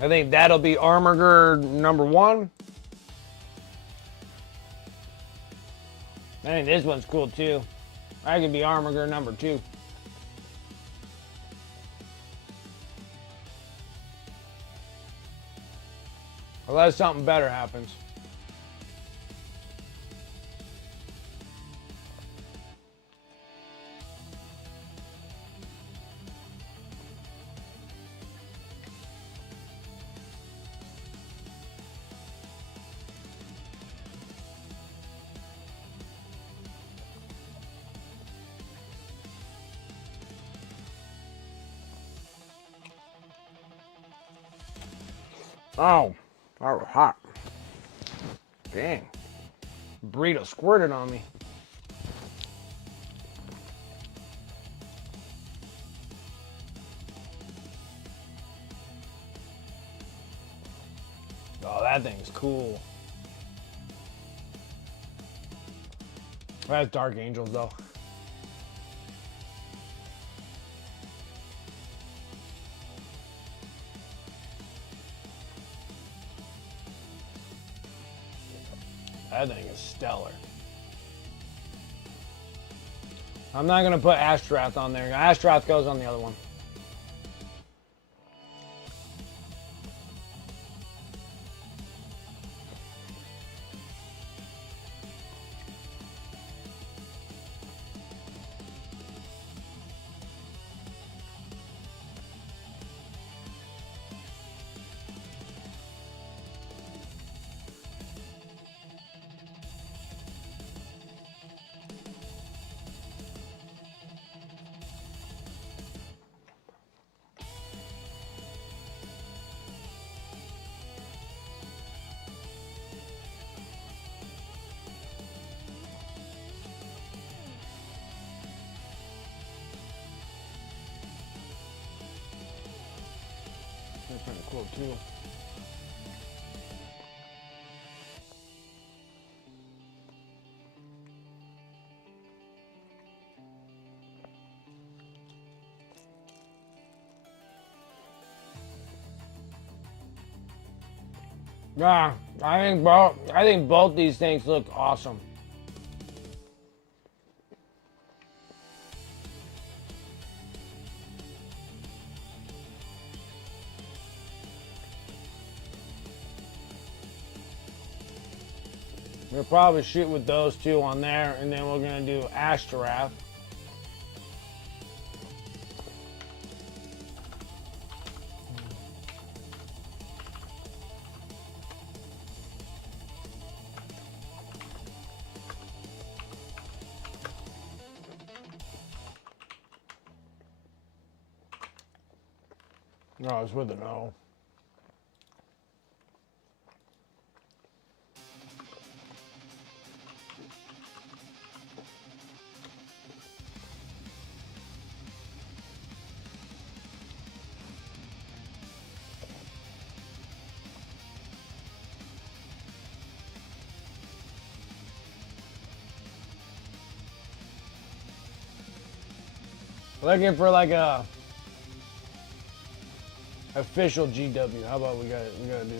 I think that'll be Armor number 1. I think this one's cool too. I could be Armor number 2. Unless something better happens. Oh, that was hot. Dang. Burrito squirted on me. Oh, that thing's cool. That's Dark Angels, though. That thing is stellar. I'm not going to put Ashtrath on there. Ashtrath goes on the other one. That's kind of cool too. Yeah, I think both these things look awesome. We'll probably shoot with those two on there, and then we're gonna do Ashtrath. No, it's with an O. Looking for like a official GW. How about we gotta do?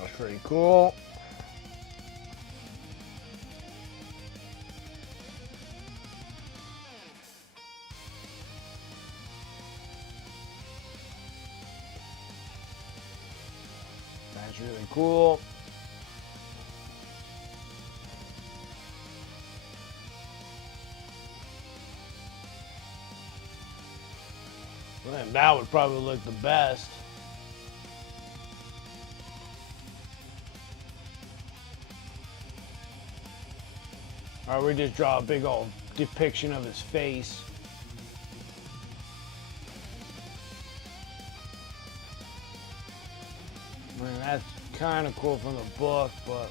That's pretty cool. That's really cool. Well, then that would probably look the best. Or we just draw a big old depiction of his face. I mean, that's kind of cool from the book, but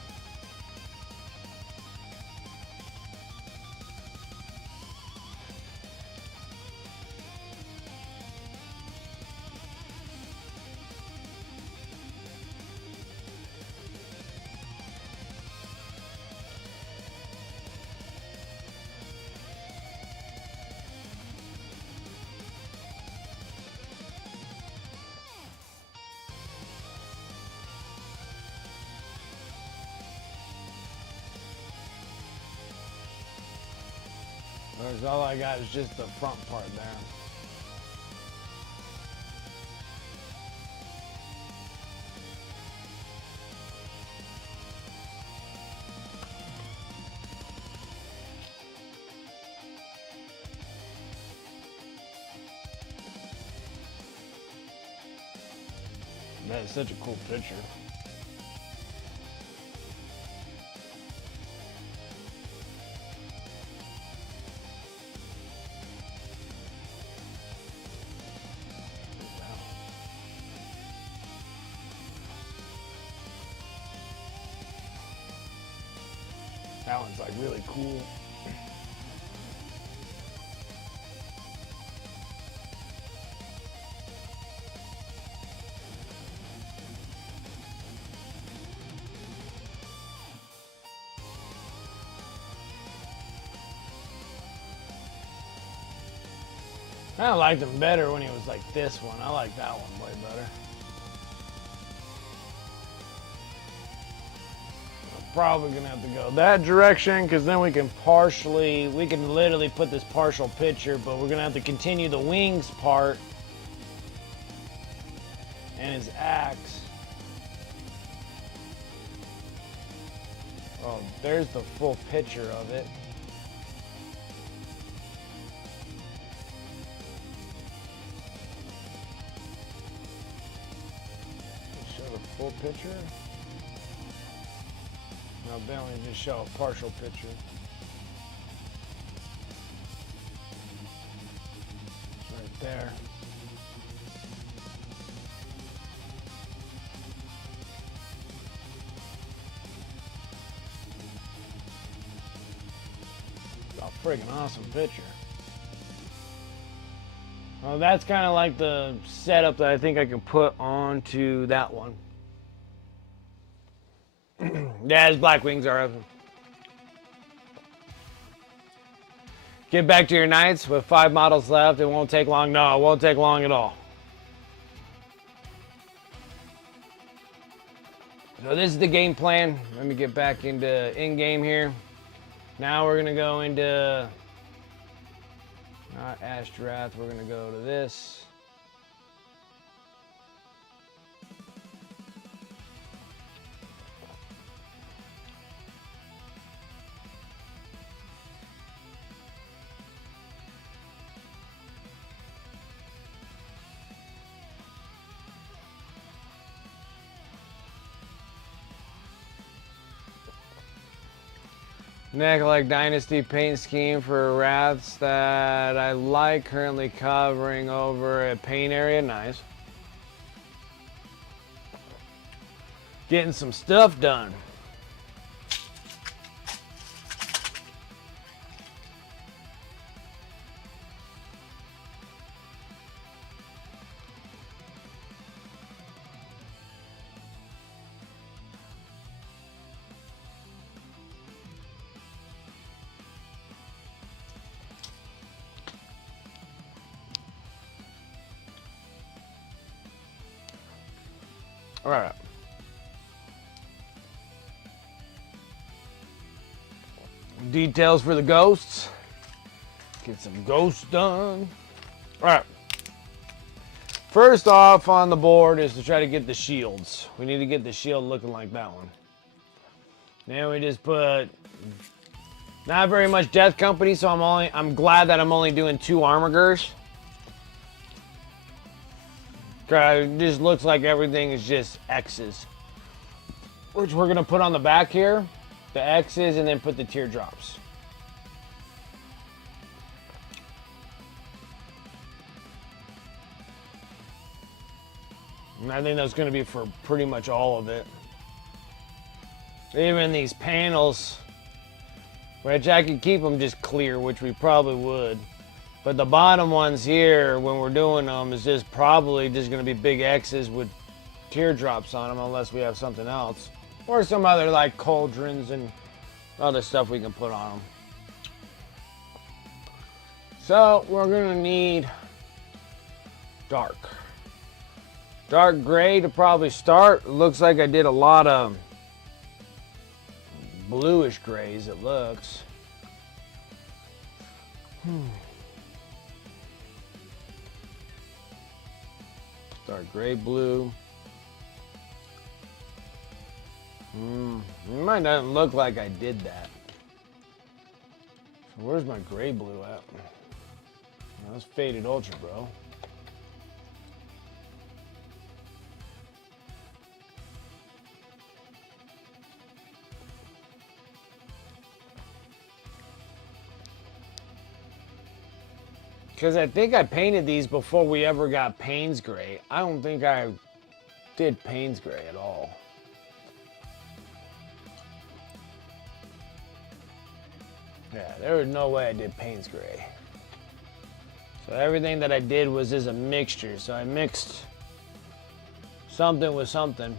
because all I got is just the front part there. That is such a cool picture. That one's like really cool. I liked him better when he was like this one. I like that one way better. I'm probably gonna have to go that direction because then we can literally put this partial picture, but we're gonna have to continue the wings part and his axe. Oh, there's the full picture of it. Full picture? No, they only just show a partial picture. It's right there. It's a friggin' awesome picture. Well, that's kind of like the setup that I think I can put onto that one. Yeah, his black wings are open. Get back to your knights with 5 models left. It won't take long. No, it won't take long at all. So this is the game plan. Let me get back into in-game here. Now we're gonna go into not Ashtrath. We're gonna go to this. Neck Dynasty paint scheme for Wraths that I like. Currently covering over a paint area. Nice. Getting some stuff done. All right. Details for the ghosts. Get some ghosts done. All right. First off on the board is to try to get the shields. We need to get the shield looking like that one. Then we just put not very much Death Company, so I'm glad that I'm only doing 2 Armigers. It just looks like everything is just X's. Which we're gonna put on the back here. The X's and then put the teardrops. And I think that's gonna be for pretty much all of it. Even these panels, which I could keep them just clear, which we probably would. But the bottom ones here, when we're doing them, is just probably just going to be big X's with teardrops on them, unless we have something else. Or some other, like, cauldrons and other stuff we can put on them. So, we're going to need dark. Dark gray to probably start. It looks like I did a lot of bluish grays, it looks. Dark gray blue. It might not look like I did that. So where's my gray blue at? That's Faded Ultra, bro. Because I think I painted these before we ever got Payne's Gray. I don't think I did Payne's Gray at all. Yeah, there was no way I did Payne's Gray. So everything that I did was as a mixture. So I mixed something with something.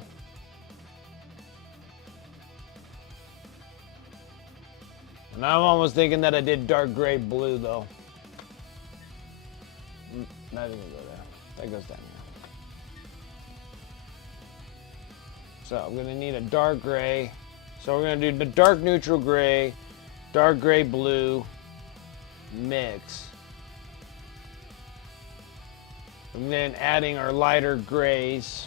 And I'm almost thinking that I did dark gray blue though. Not even go there. That goes down here. So I'm gonna need a dark gray. So we're gonna do the dark neutral gray, dark gray blue mix. And then adding our lighter grays.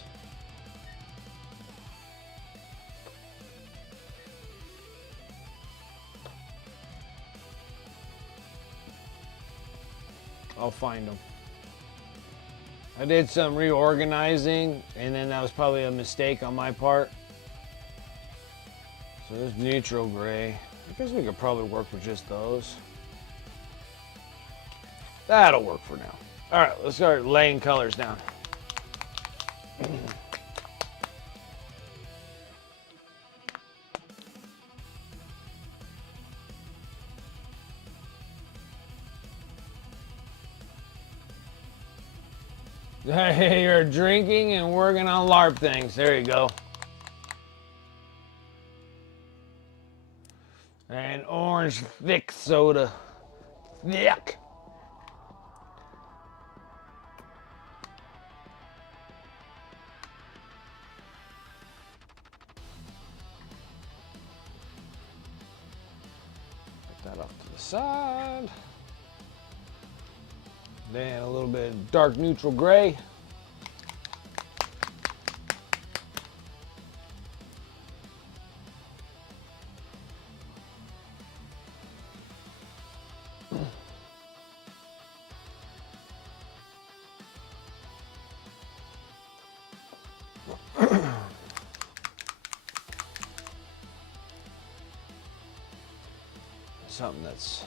I'll find them. I did some reorganizing, and then that was probably a mistake on my part. So there's neutral gray. I guess we could probably work with just those. That'll work for now. All right, let's start laying colors down. You're drinking and working on LARP things. There you go. And orange thick soda. Thick. Put that off to the side. Then a little bit of dark neutral gray. something that's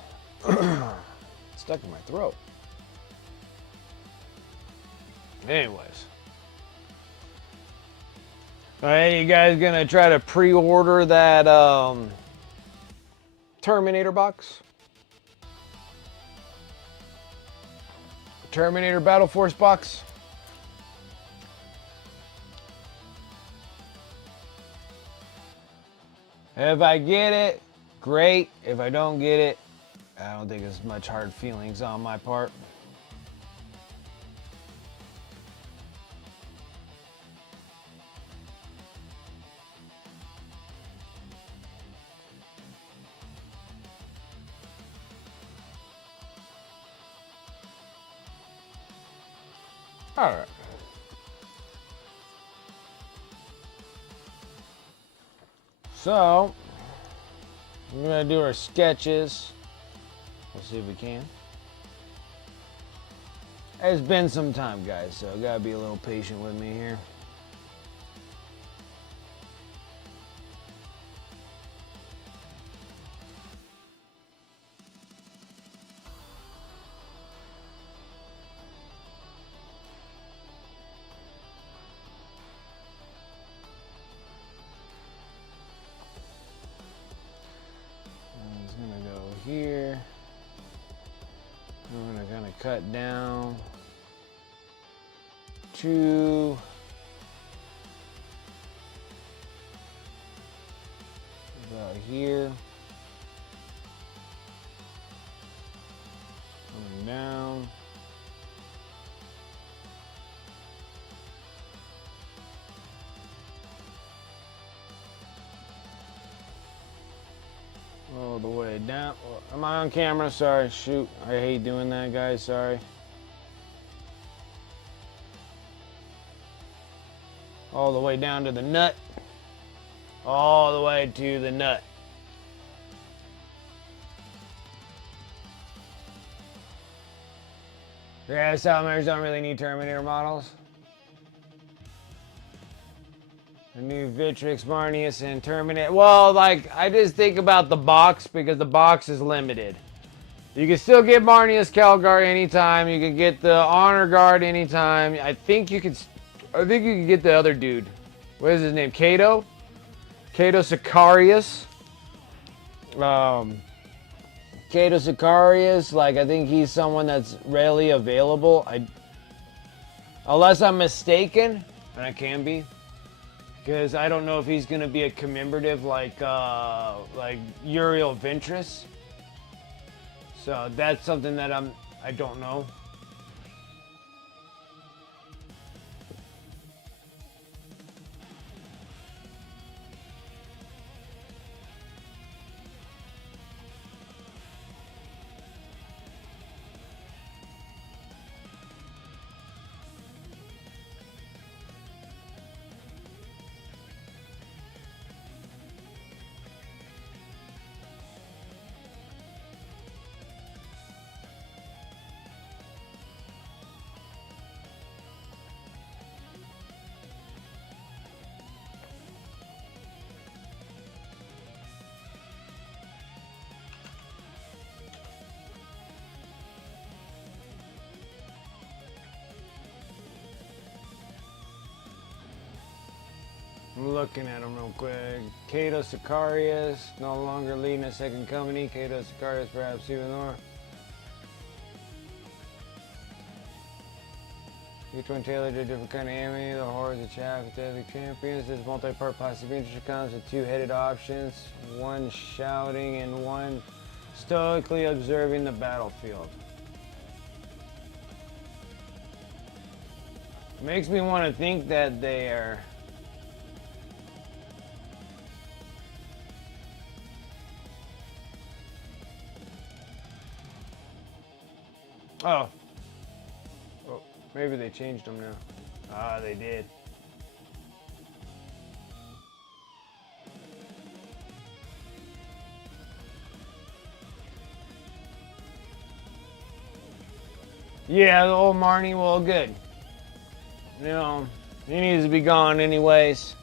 stuck in my throat. Anyways. Alright, you guys gonna try to pre-order that Terminator box? Terminator Battle Force box? If I get it, great. If I don't get it, I don't think there's much hard feelings on my part. All right. So, we're gonna do our sketches. We'll see if we can. It's been some time, guys, so gotta be a little patient with me here. It's gonna go here. I'm gonna kind of cut down to about here. Coming down. All the way down. Am I on camera? Sorry, shoot. I hate doing that, guys. Sorry. All the way down to the nut. All the way to the nut. Yeah, Salamanders don't really need Terminator models. The new Vitrix, Marnius, and Terminator. Well, like, I just think about the box because the box is limited. You can still get Marnius Calgar anytime. You can get the Honor Guard anytime. I think you could get the other dude. What is his name? Kato? Kato Sicarius. Kato Sicarius. Like, I think he's someone that's rarely available. Unless I'm mistaken, and I can be. Because I don't know if he's going to be a commemorative like Uriel Ventress. So that's something that I don't know. I'm looking at him real quick. Kato Sicarius, no longer leading a second company. Kato Sicarius, perhaps even more. Each one tailored to a different kind of enemy. The hordes of chaff with deadly champions. This multi-part passive feature comes with two-headed options. One shouting and one stoically observing the battlefield. Makes me want to think that they are... Oh. Oh, maybe they changed them now. Ah, they did. Yeah, the old Marnie, well, good. You know, he needs to be gone anyways.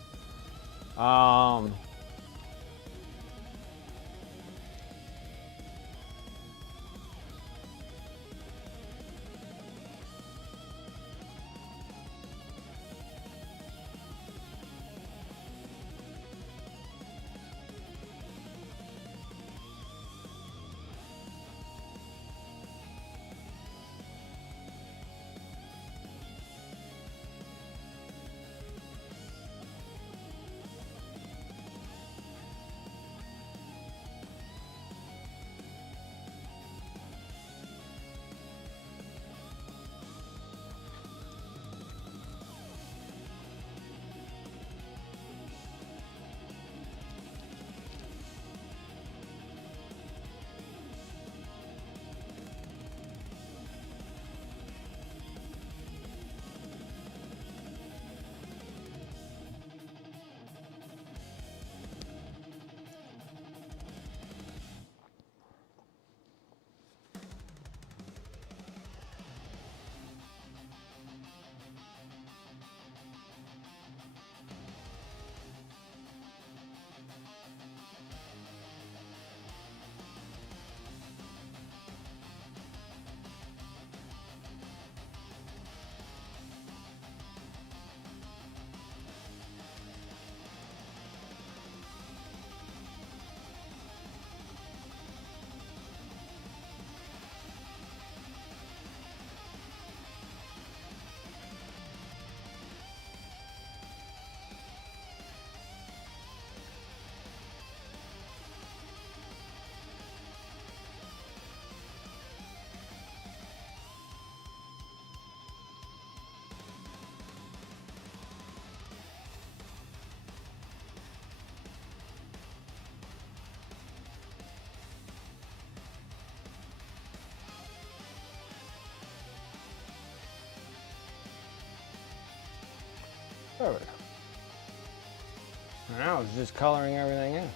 I was just coloring everything in.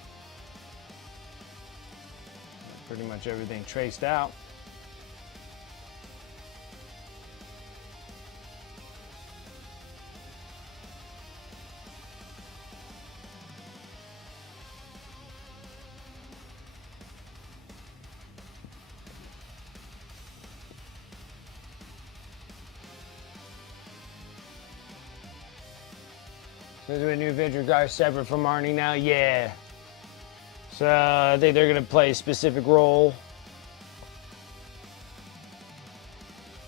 Pretty much everything traced out. This is a new Adventure guy separate from Arnie now? Yeah. So I think they're going to play a specific role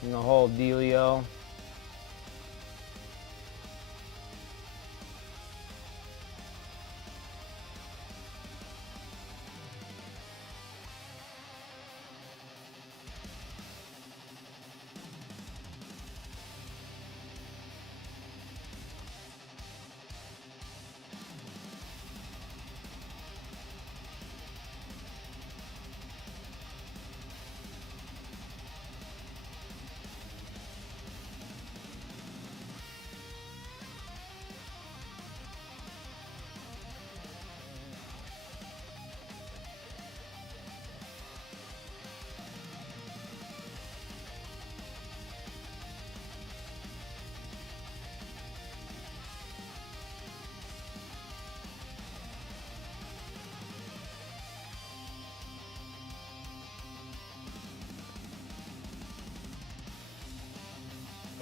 in the whole dealio.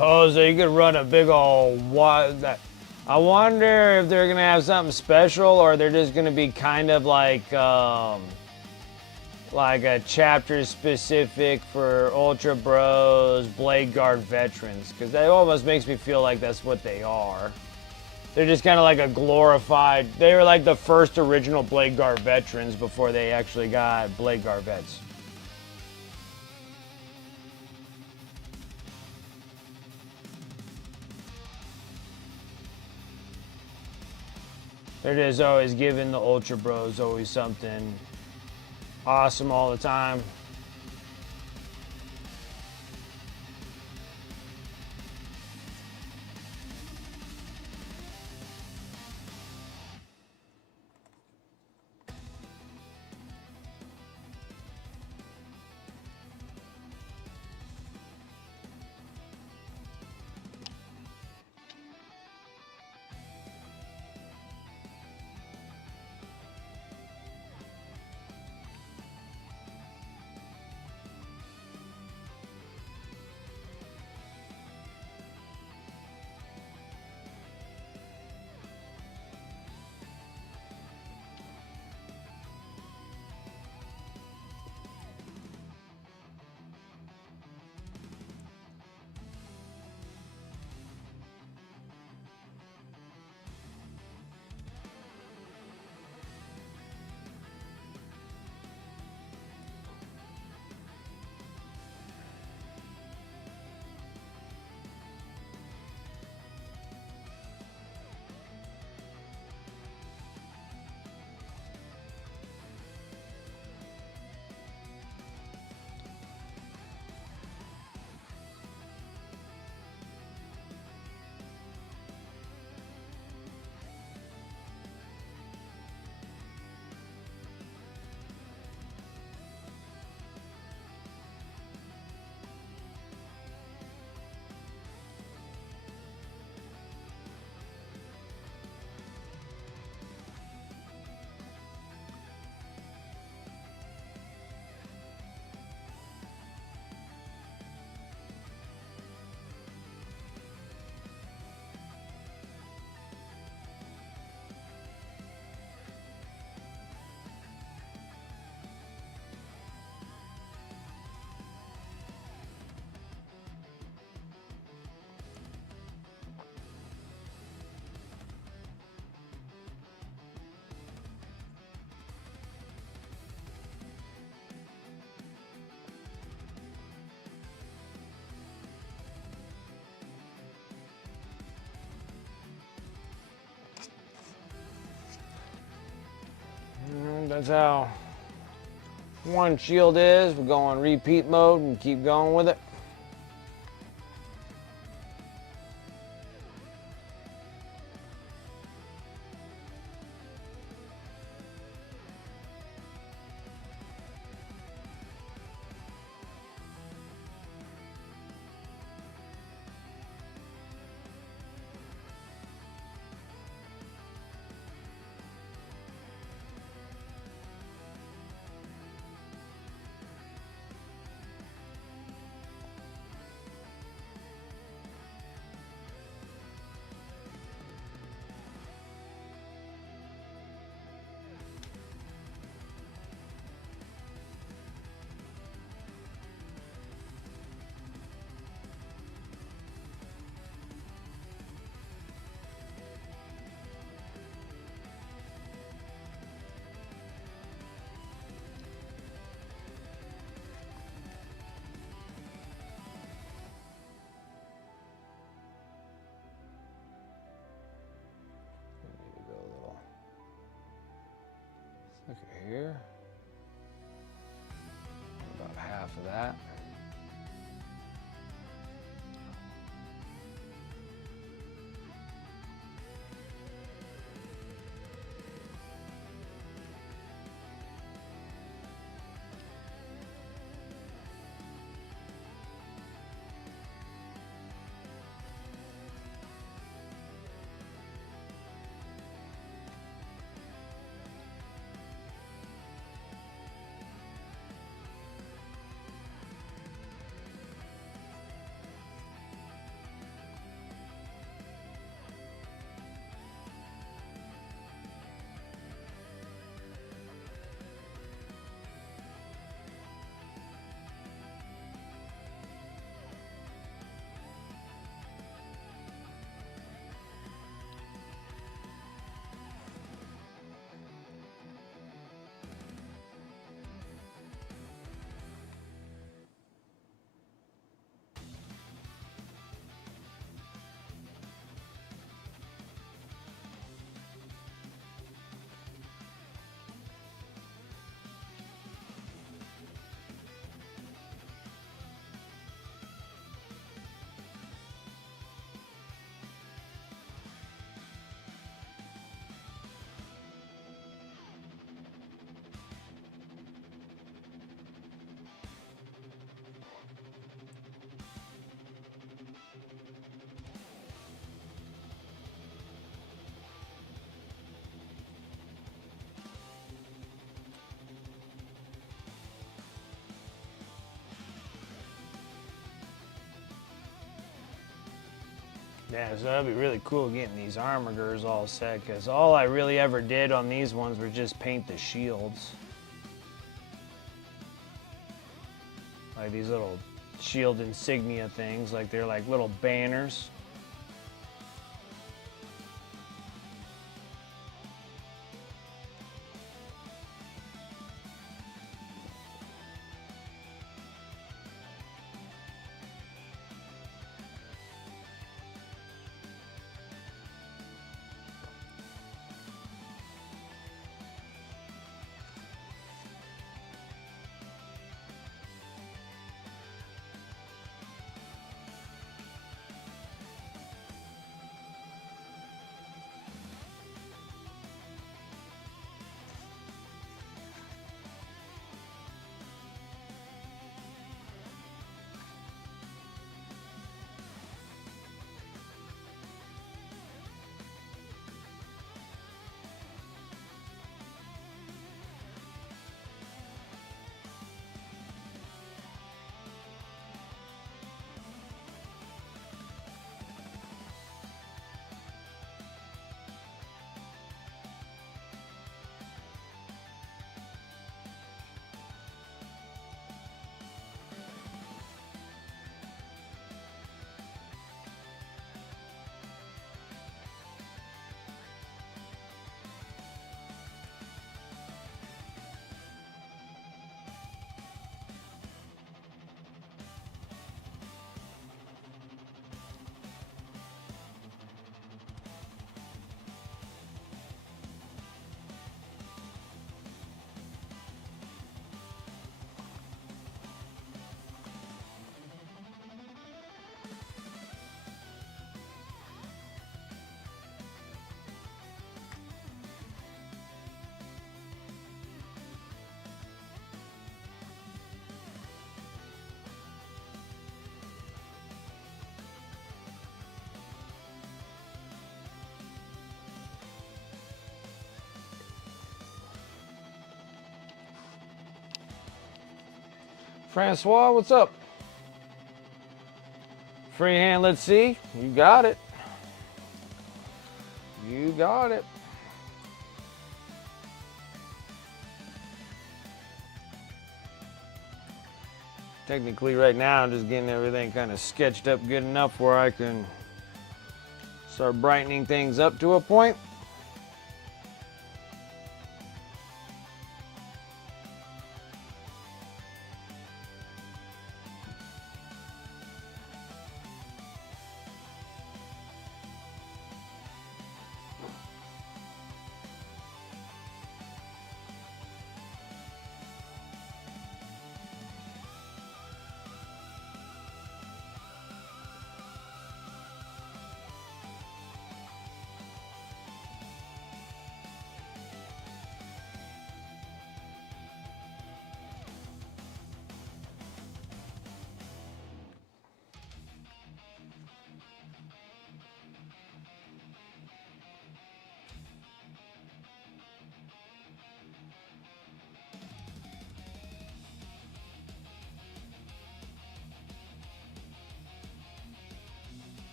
Oh, so you could run a big old I wonder if they're gonna have something special, or they're just gonna be kind of like a chapter specific for Ultra Bros, Blade Guard veterans, because that almost makes me feel like that's what they are. They're just kind of like a glorified. They were like the first original Blade Guard veterans before they actually got Blade Guard vets. They're just always giving the Ultra Bros always something awesome all the time. That's how one shield is. We'll go on repeat mode and keep going with it. Look here. About half of that. Yeah, so that'd be really cool getting these armigers all set, because all I really ever did on these ones was just paint the shields. Like these little shield insignia things, like they're like little banners. Francois, what's up? Freehand, let's see. You got it. You got it. Technically, right now, I'm just getting everything kind of sketched up good enough where I can start brightening things up to a point.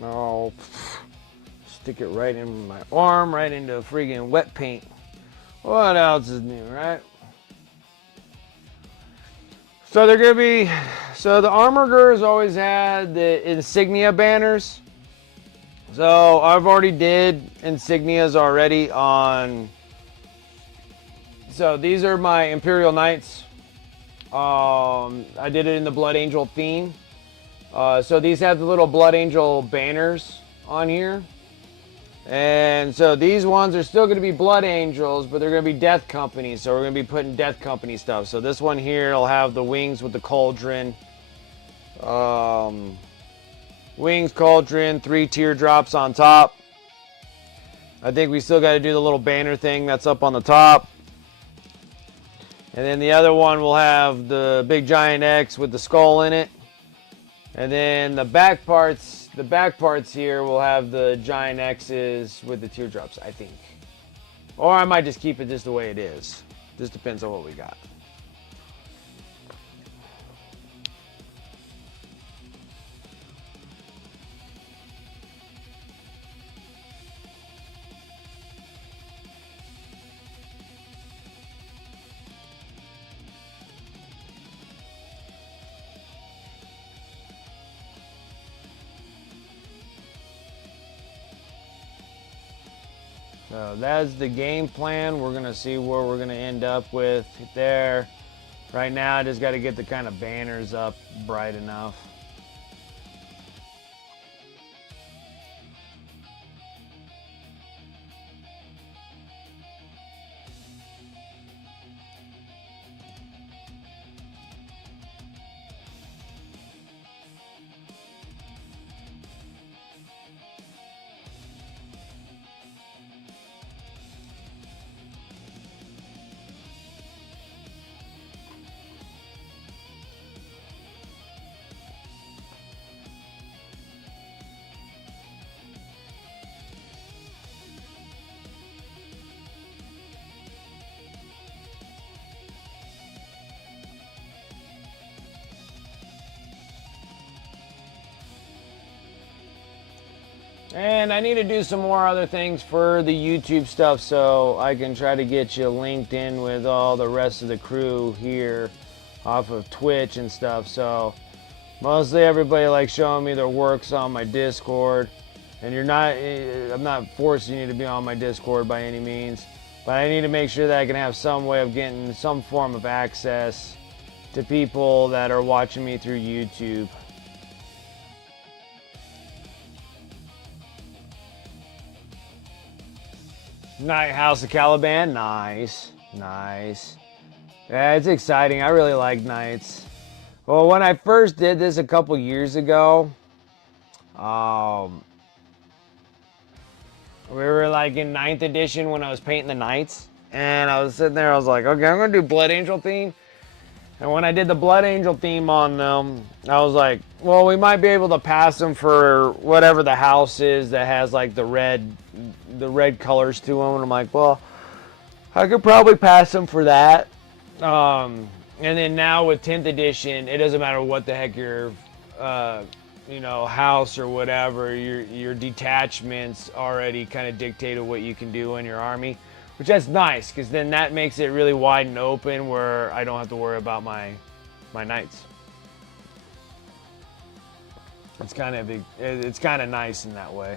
Oh, stick it right in my arm, right into friggin' wet paint. What else is new, right? So they're gonna be, so the Armorgers always had the insignia banners. So I've already did insignias already on, so these are my Imperial Knights. I did it in the Blood Angel theme. So these have the little Blood Angel banners on here. And so these ones are still going to be Blood Angels, but they're going to be Death Company. So we're going to be putting Death Company stuff. So this one here will have the wings with the cauldron. Wings, cauldron, 3 teardrops on top. I think we still got to do the little banner thing that's up on the top. And then the other one will have the big giant X with the skull in it. And then the back parts here will have the giant X's with the teardrops, I think. Or I might just keep it just the way it is. Just depends on what we got. So that's the game plan. We're going to see where we're going to end up with there. Right now, I just got to get the kind of banners up bright enough. And I need to do some more other things for the YouTube stuff so I can try to get you linked in with all the rest of the crew here off of Twitch and stuff. So mostly everybody likes showing me their works on my Discord. And I'm not forcing you to be on my Discord by any means. But I need to make sure that I can have some way of getting some form of access to people that are watching me through YouTube. Night House of Caliban, nice, nice. Yeah, it's exciting. I really like Knights. Well, when I first did this a couple years ago, we were like in 9th edition when I was painting the Knights, and I was sitting there. I was like, okay, I'm gonna do Blood Angel theme. And when I did the Blood Angel theme on them, I was like, well, we might be able to pass them for whatever the house is that has like the red colors to them. And I'm like, well, I could probably pass them for that. And then now with 10th edition, it doesn't matter what the heck your, house or whatever, your detachments already kind of dictated what you can do in your army. Which that's nice, because then that makes it really wide and open where I don't have to worry about my knights. It's kind of nice in that way.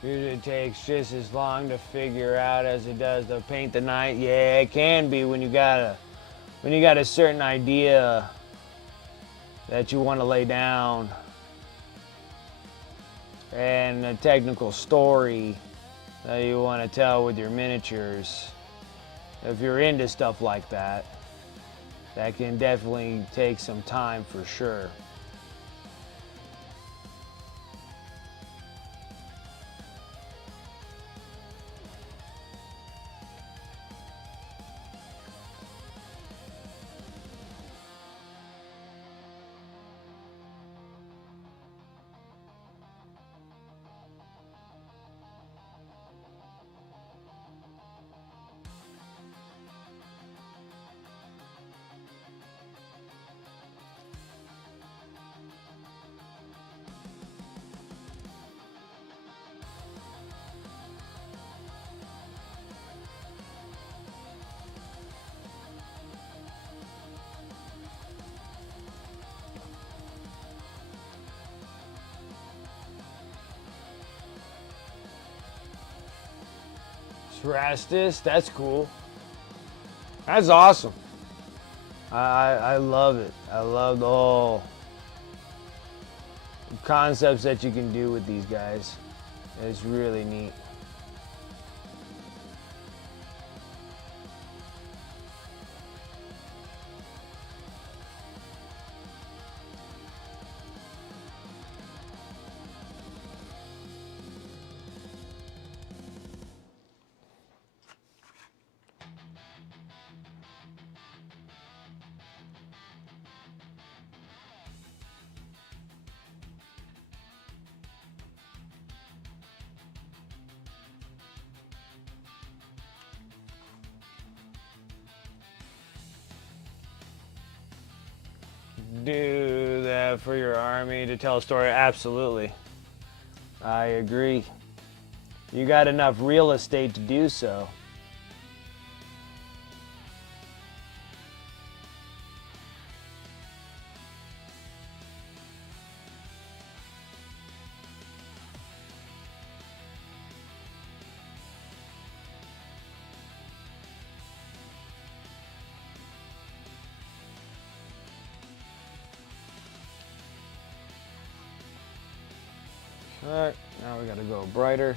Usually takes just as long to figure out as it does to paint the night. Yeah, it can be when you got a certain idea that you want to lay down and a technical story that you want to tell with your miniatures. If you're into stuff like that, that can definitely take some time for sure. Rastus, that's cool. That's awesome. I love it. I love the whole concepts that you can do with these guys. It's really neat. Do that for your army to tell a story? Absolutely. I agree. You got enough real estate to do so. Alright, now we gotta go brighter.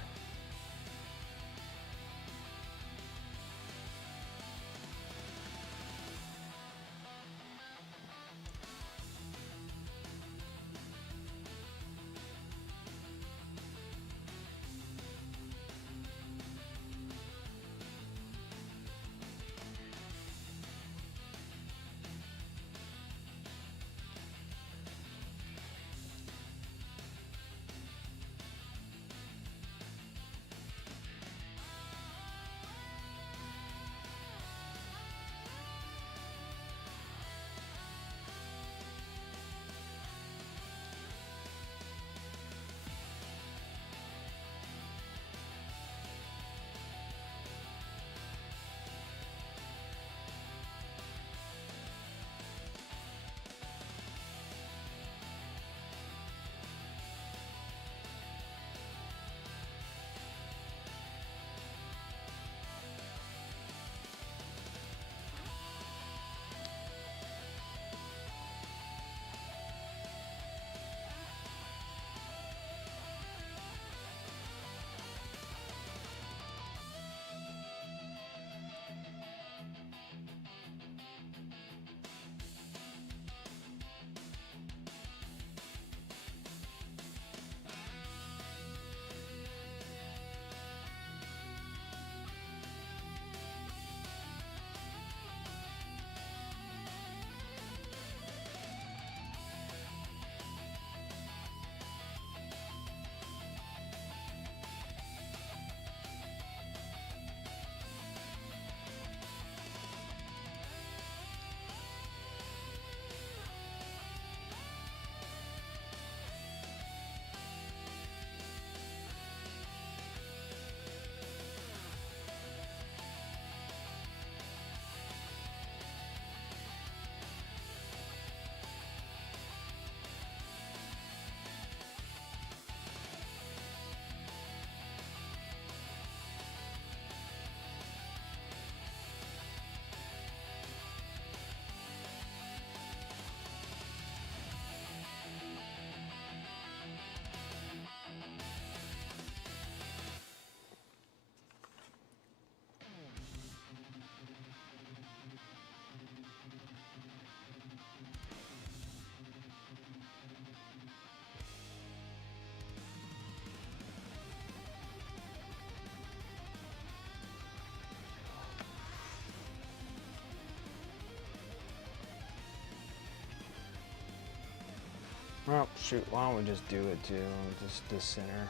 Oh, shoot. Why don't we just do it too? Just the center.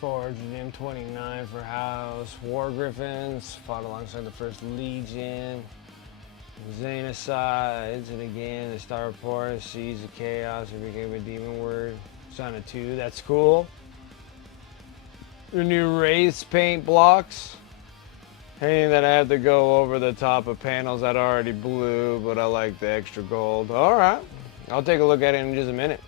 Forged M29 for house. War Griffins fought alongside the First Legion. Xenocides, and again, the Star Report sees the chaos and became a demon word. Son of 2, that's cool. The new race paint blocks. Hating that I have to go over the top of panels that are already blue, but I like the extra gold. Alright, I'll take a look at it in just a minute.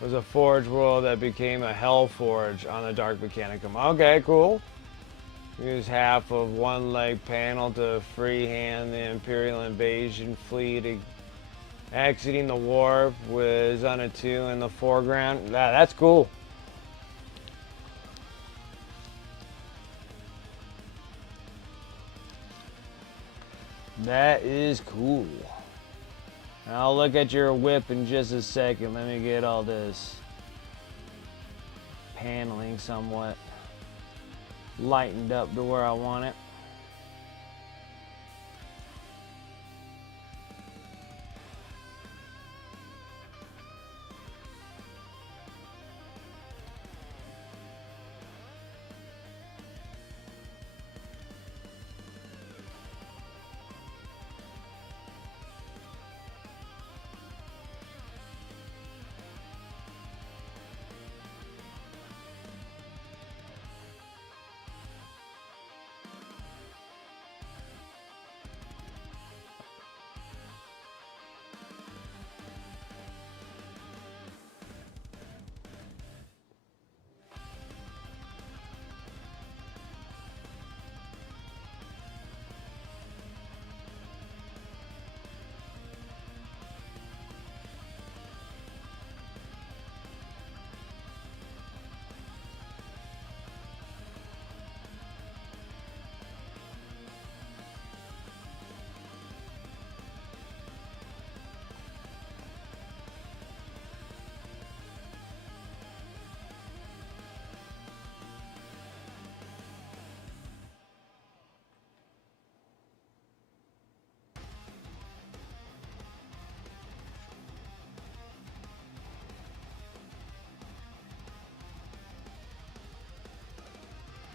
Was a Forge World that became a Hell Forge on the Dark Mechanicum. Okay, cool. Use half of one leg panel to freehand the Imperial invasion fleet exiting the warp with Zona 2 in the foreground. That's cool. That is cool. I'll look at your whip in just a second. Let me get all this paneling somewhat lightened up to where I want it.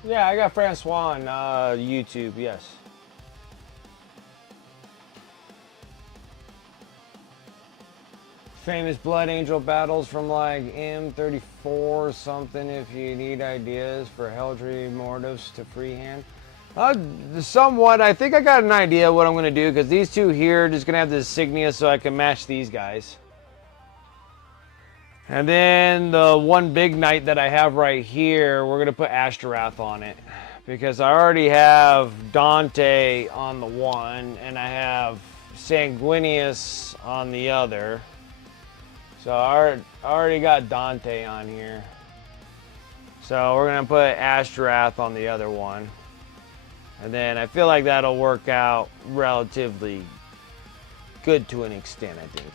Yeah, I got Francois on YouTube, yes. Famous Blood Angel battles from like M34 or something if you need ideas for Heldry Mortives to freehand. Somewhat, I think I got an idea what I'm going to do because these two here are just going to have the insignia so I can match these guys. And then the one big knight that I have right here, we're going to put Ashtaroth on it. Because I already have Dante on the one, and I have Sanguinius on the other. So I already got Dante on here. So we're going to put Ashtaroth on the other one. And then I feel like that'll work out relatively good to an extent, I think.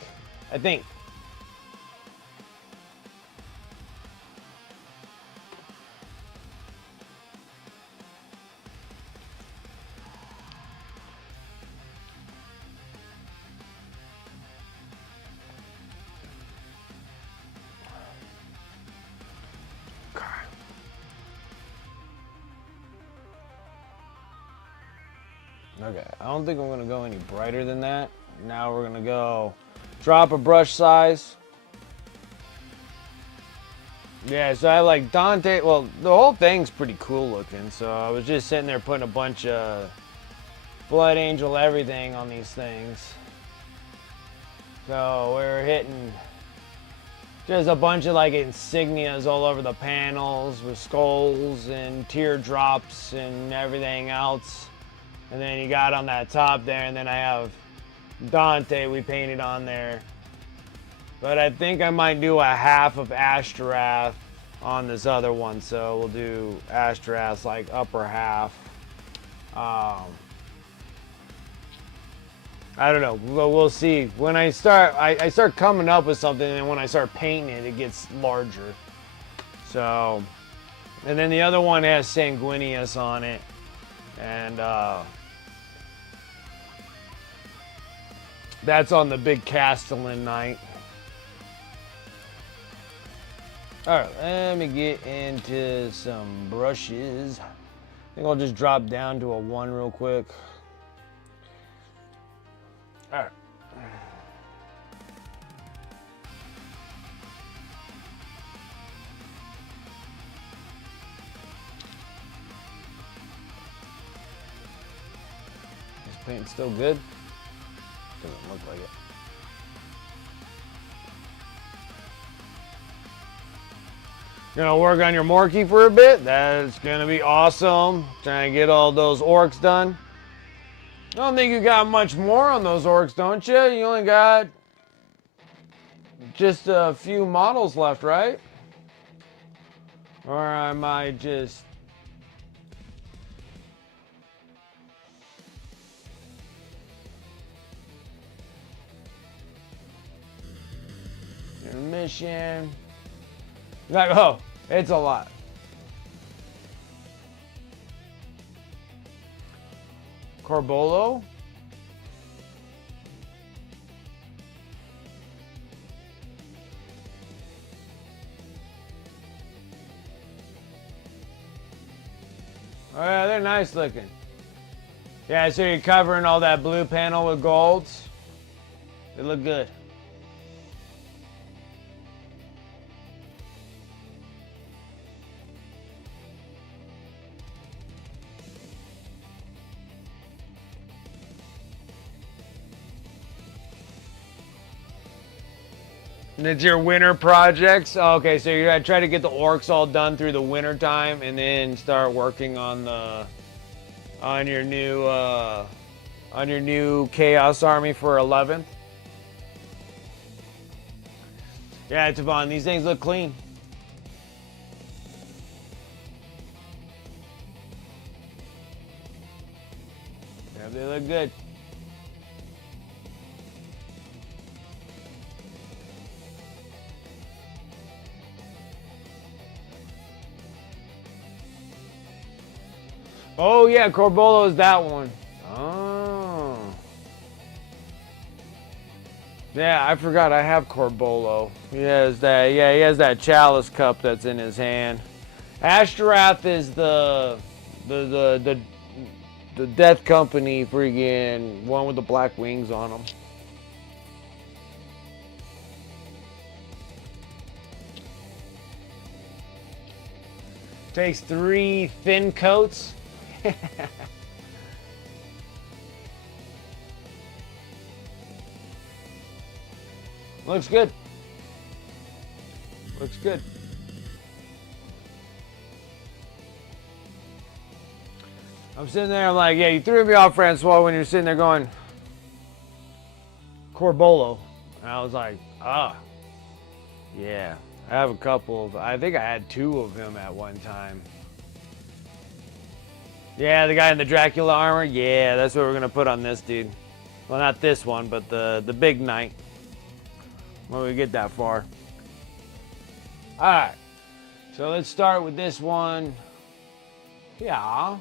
I think. Okay, I don't think I'm gonna go any brighter than that. Now we're gonna go drop a brush size. Yeah, so I like Dante. Well, the whole thing's pretty cool looking. So I was just sitting there putting a bunch of Blood Angel everything on these things. So we're hitting just a bunch of like insignias all over the panels with skulls and teardrops and everything else. And then you got on that top there, and then I have Dante we painted on there. But I think I might do a half of Ashtaroth on this other one, so we'll do Ashtaroth's like upper half. I don't know, we'll see. When I start, I start coming up with something, and when I start painting it, it gets larger. So, and then the other one has Sanguinius on it, and that's on the big Castellan night. Alright, let me get into some brushes. I think I'll just drop down to a 1 real quick. Alright. This paint's still good? Doesn't look like it. Gonna work on your Morky for a bit. That's gonna be awesome. Trying to get all those orcs done. I don't think you got much more on those orcs, don't you? You only got just a few models left, right? Or am I just... Mission. Like, oh, it's a lot. Corbolo? Oh yeah, they're nice looking. Yeah, so you're covering all that blue panel with golds. They look good. And it's your winter projects. Oh, okay, so you're gonna try to get the orcs all done through the winter time, and then start working on the on your new Chaos Army for 11th. Yeah, it's fun. These things look clean. Yeah, they look good. Oh yeah, Corbolo is that one. Oh. Yeah, I forgot I have Corbolo. He has that. Yeah, he has that chalice cup that's in his hand. Ashtaroth is the Death Company freaking one with the black wings on him. Takes 3 thin coats. Looks good. Looks good. I'm sitting there, I'm like, yeah, you threw me off, Francois, when you're sitting there going, Corbolo. And I was like, ah, yeah. I have a couple of, I think I had 2 of him at one time. Yeah, the guy in the Dracula armor. Yeah, that's what we're gonna put on this dude. Well, not this one, but the big knight. When we get that far. All right. So let's start with this one. Yeah.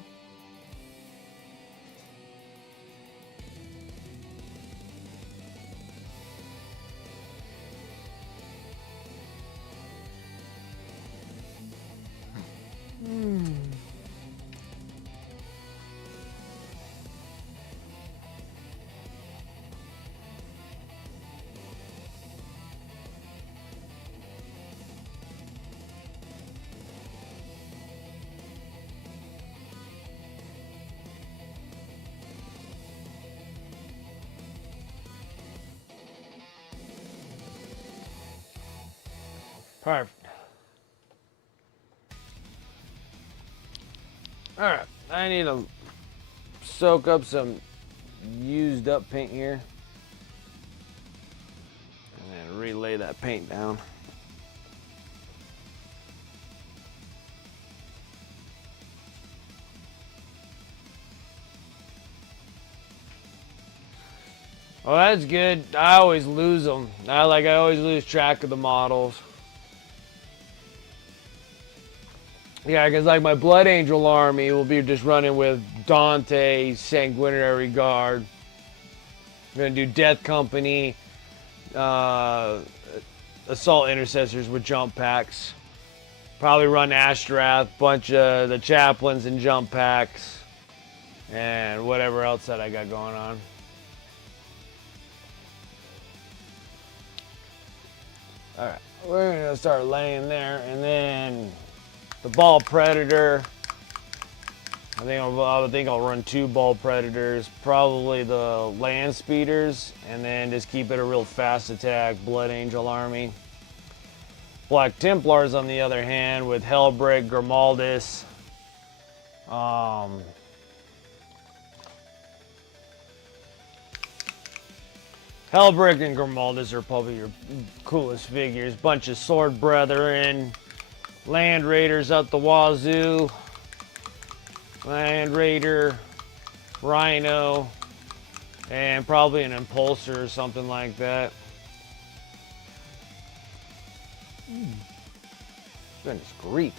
Perfect. All right. I need to soak up some used up paint here. And then relay that paint down. Oh, that's good. I always lose them. I always lose track of the models. Yeah, because like my Blood Angel army will be just running with Dante, Sanguinary Guard. I'm gonna do Death Company, Assault Intercessors with jump packs. Probably run Ashtrath, bunch of the Chaplains and jump packs, and whatever else that I got going on. All right, we're gonna start laying there, and then the Ball Predator. I think I'll run 2 Ball Predators, probably the Land Speeders, and then just keep it a real fast attack Blood Angel army. Black Templars, on the other hand, with Hellbrick, Grimaldus. Hellbrick and Grimaldus are probably your coolest figures. Bunch of Sword Brethren, Land Raiders out the wazoo, Land Raider, Rhino, and probably an Impulsor or something like that. Goodness grief.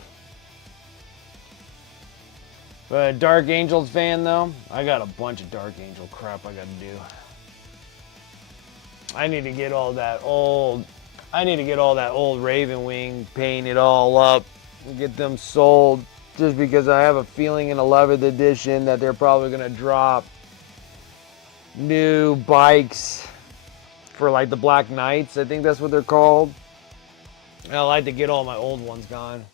But Dark Angels fan though, I got a bunch of Dark Angel crap I gotta do. I need to get all that old Ravenwing painted all up and get them sold, just because I have a feeling in 11th edition that they're probably gonna drop new bikes for like the Black Knights. I think that's what they're called. And I like to get all my old ones gone.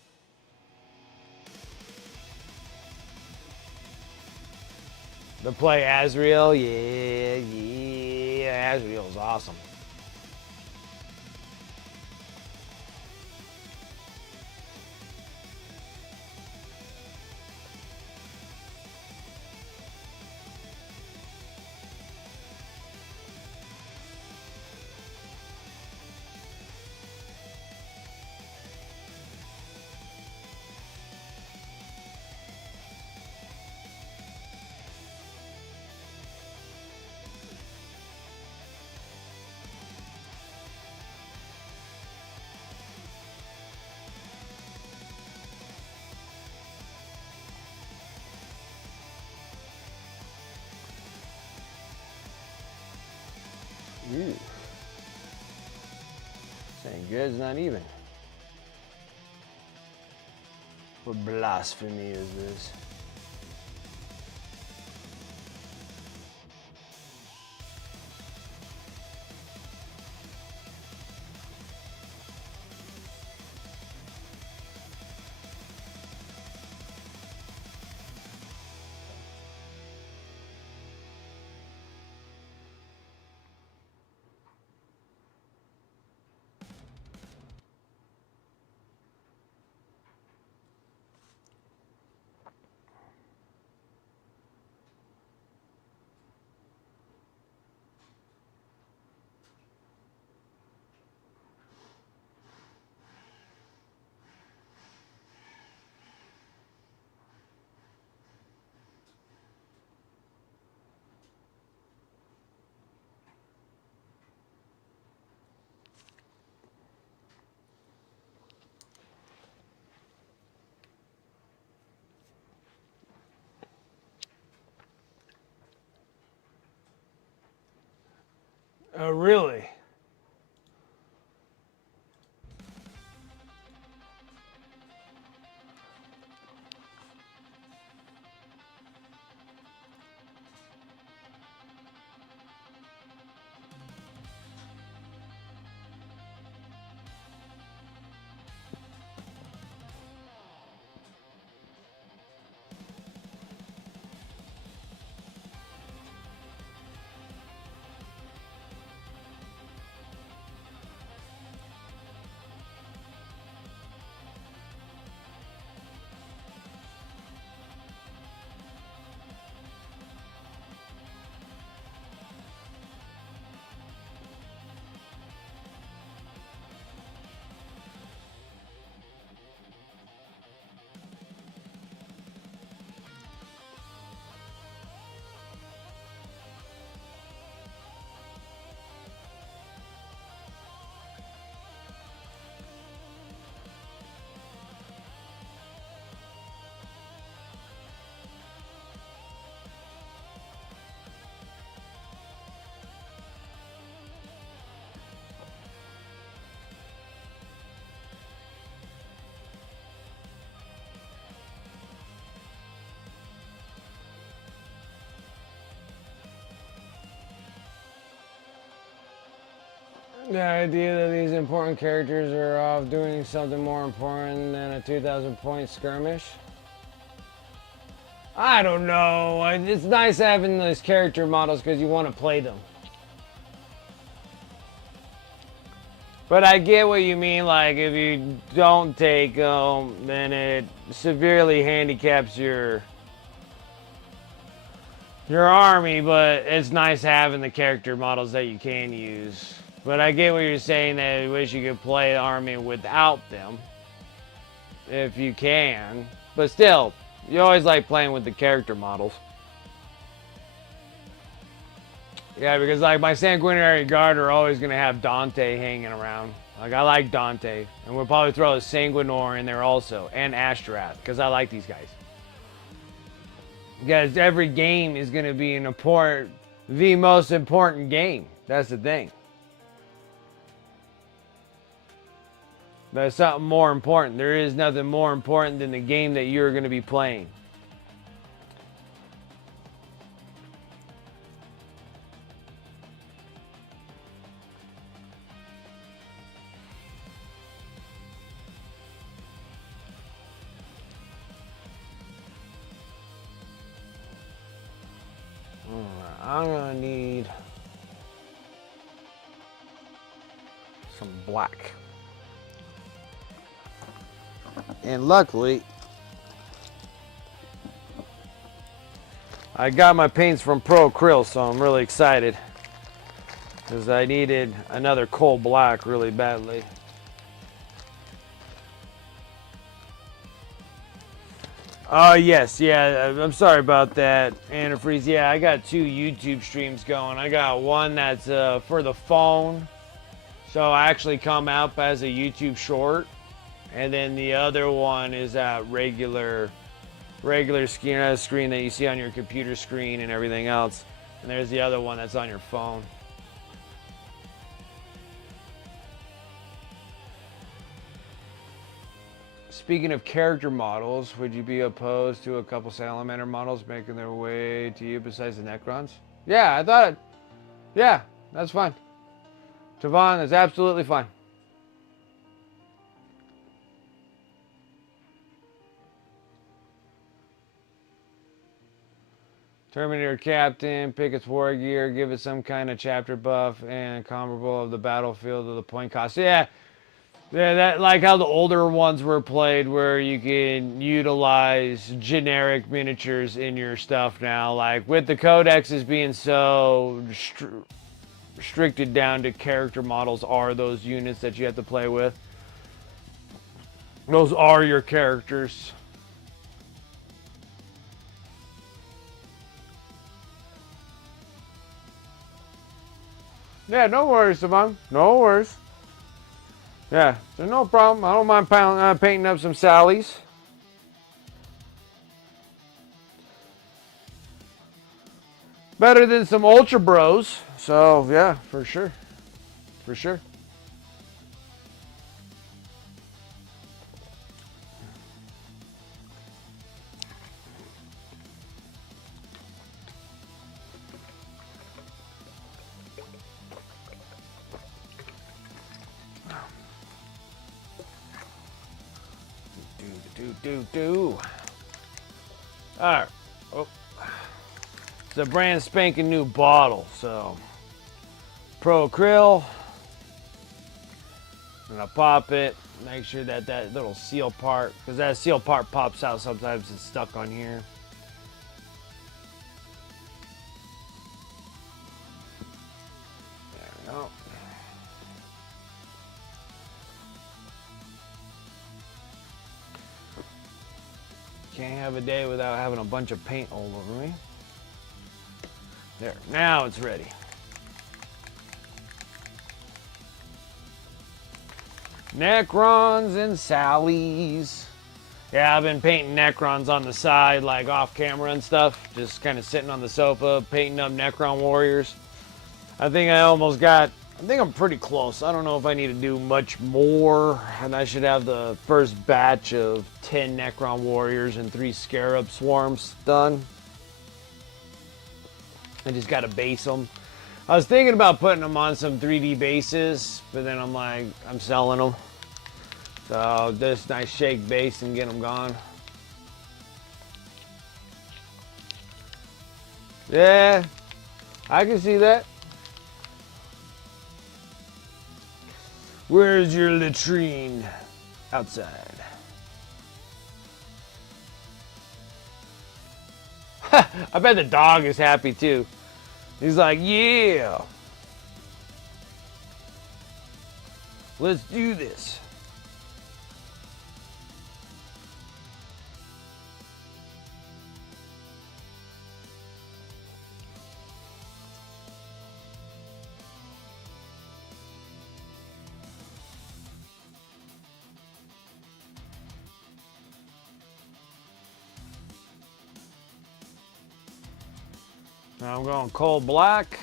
To play Azrael, yeah, Azrael's awesome. Ew. This ain't good, it's not even. What blasphemy is this? Oh, really? The idea that these important characters are off doing something more important than a 2,000 point skirmish? I don't know. It's nice having those character models because you want to play them. But I get what you mean, like if you don't take them, then it severely handicaps your army, but it's nice having the character models that you can use. But I get what you're saying, that you wish you could play the army without them. If you can. But still, you always like playing with the character models. Yeah, because like my Sanguinary Guard are always going to have Dante hanging around. Like I like Dante. And we'll probably throw a Sanguinor in there also. And Ashtrath, because I like these guys. Because every game is going to be the most important game. That's the thing. There's something more important. There is nothing more important than the game that you're going to be playing. I'm going to need some black. And luckily, I got my paints from Pro Acryl, so I'm really excited. Because I needed another coal black really badly. Oh, yes, yeah, I'm sorry about that, Antifreeze. Yeah, I got 2 YouTube streams going. I got one that's for the phone, so I actually come out as a YouTube short. And then the other one is that regular screen that you see on your computer screen and everything else. And there's the other one that's on your phone. Speaking of character models, would you be opposed to a couple Salamander models making their way to you besides the Necrons? Yeah, I thought it. Yeah, that's fine. Tavon is absolutely fine. Terminator Captain, pick its war gear, give it some kind of chapter buff, and comparable of the battlefield of the point cost. Yeah, that like how the older ones were played, where you can utilize generic miniatures in your stuff now. Like with the codexes being so restricted down to character models, are those units that you have to play with. Those are your characters. Yeah, no worries, Savon. No worries. Yeah, so no problem. I don't mind painting up some Sallies. Better than some Ultra Bros. So, yeah, for sure. For sure. Do. All right. Oh. It's a brand spanking new bottle. So, Pro Krill. I'm gonna pop it. Make sure that that little seal part, because that seal part pops out sometimes. It's stuck on here. There we go. Can't have a day without having a bunch of paint all over me. There, now it's ready. Necrons and Sallies. Yeah, I've been painting Necrons on the side, like off camera and stuff. Just kind of sitting on the sofa, painting up Necron warriors. I think I'm pretty close. I don't know if I need to do much more. And I should have the first batch of 10 Necron warriors and 3 Scarab swarms done. I just got to base them. I was thinking about putting them on some 3D bases, but then I'm like, I'm selling them. So this nice shake base and get them gone. Yeah, I can see that. Where's your latrine? Outside. I bet the dog is happy too. He's like, yeah. Let's do this. Now I'm going coal black.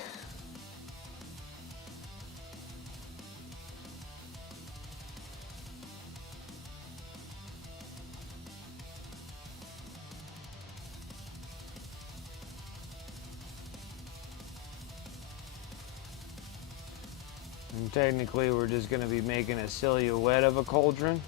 And technically we're just going to be making a silhouette of a cauldron.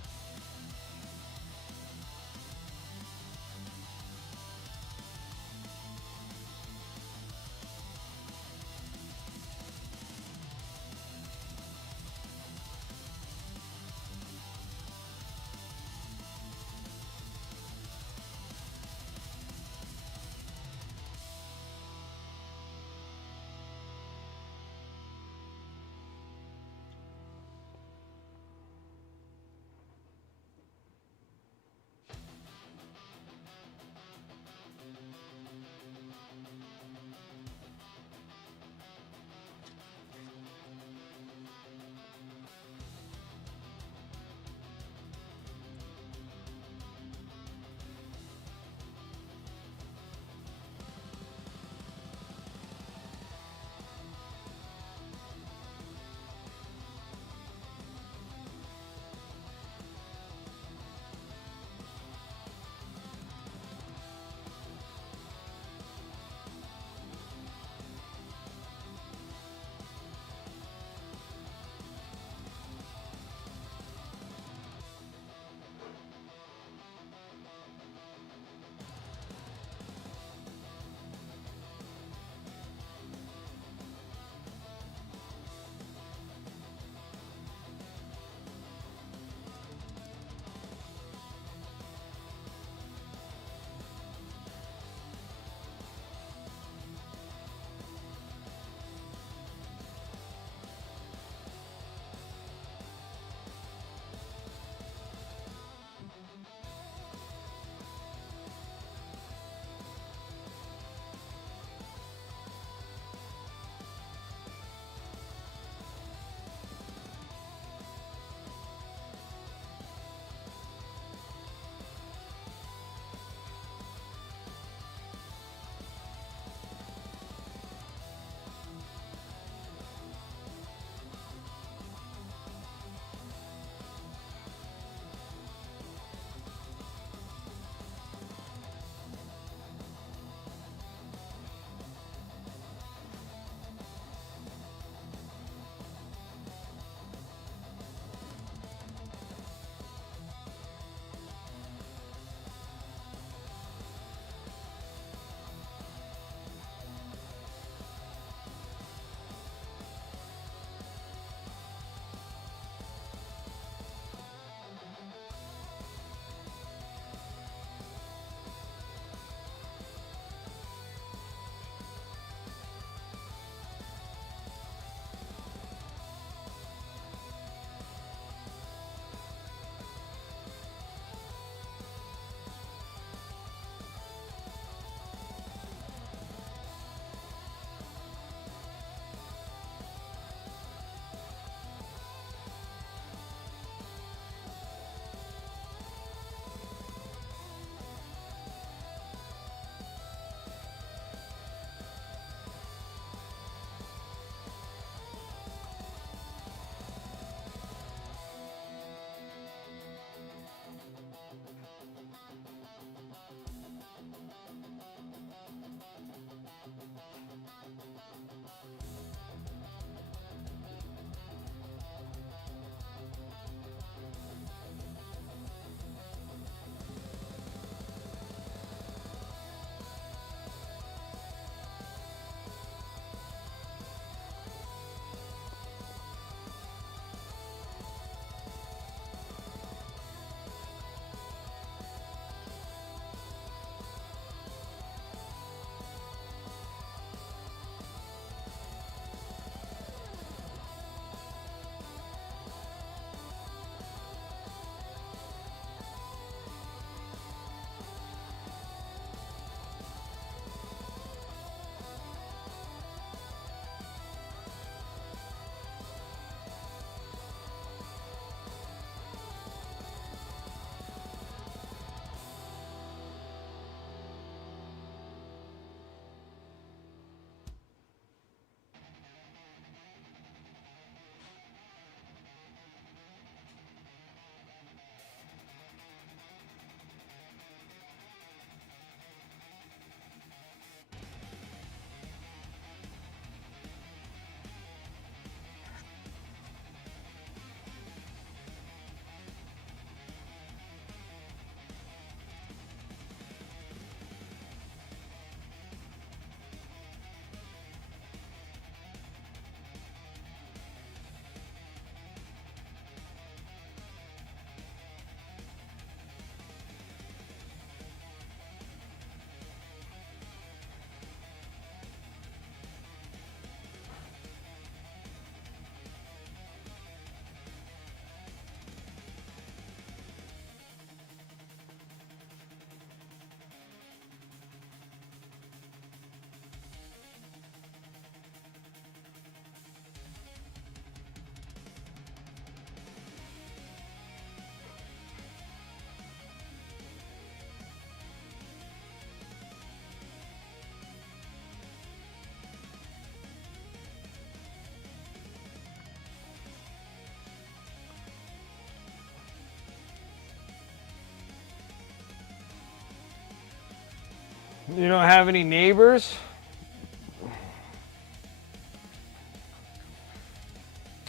You don't have any neighbors?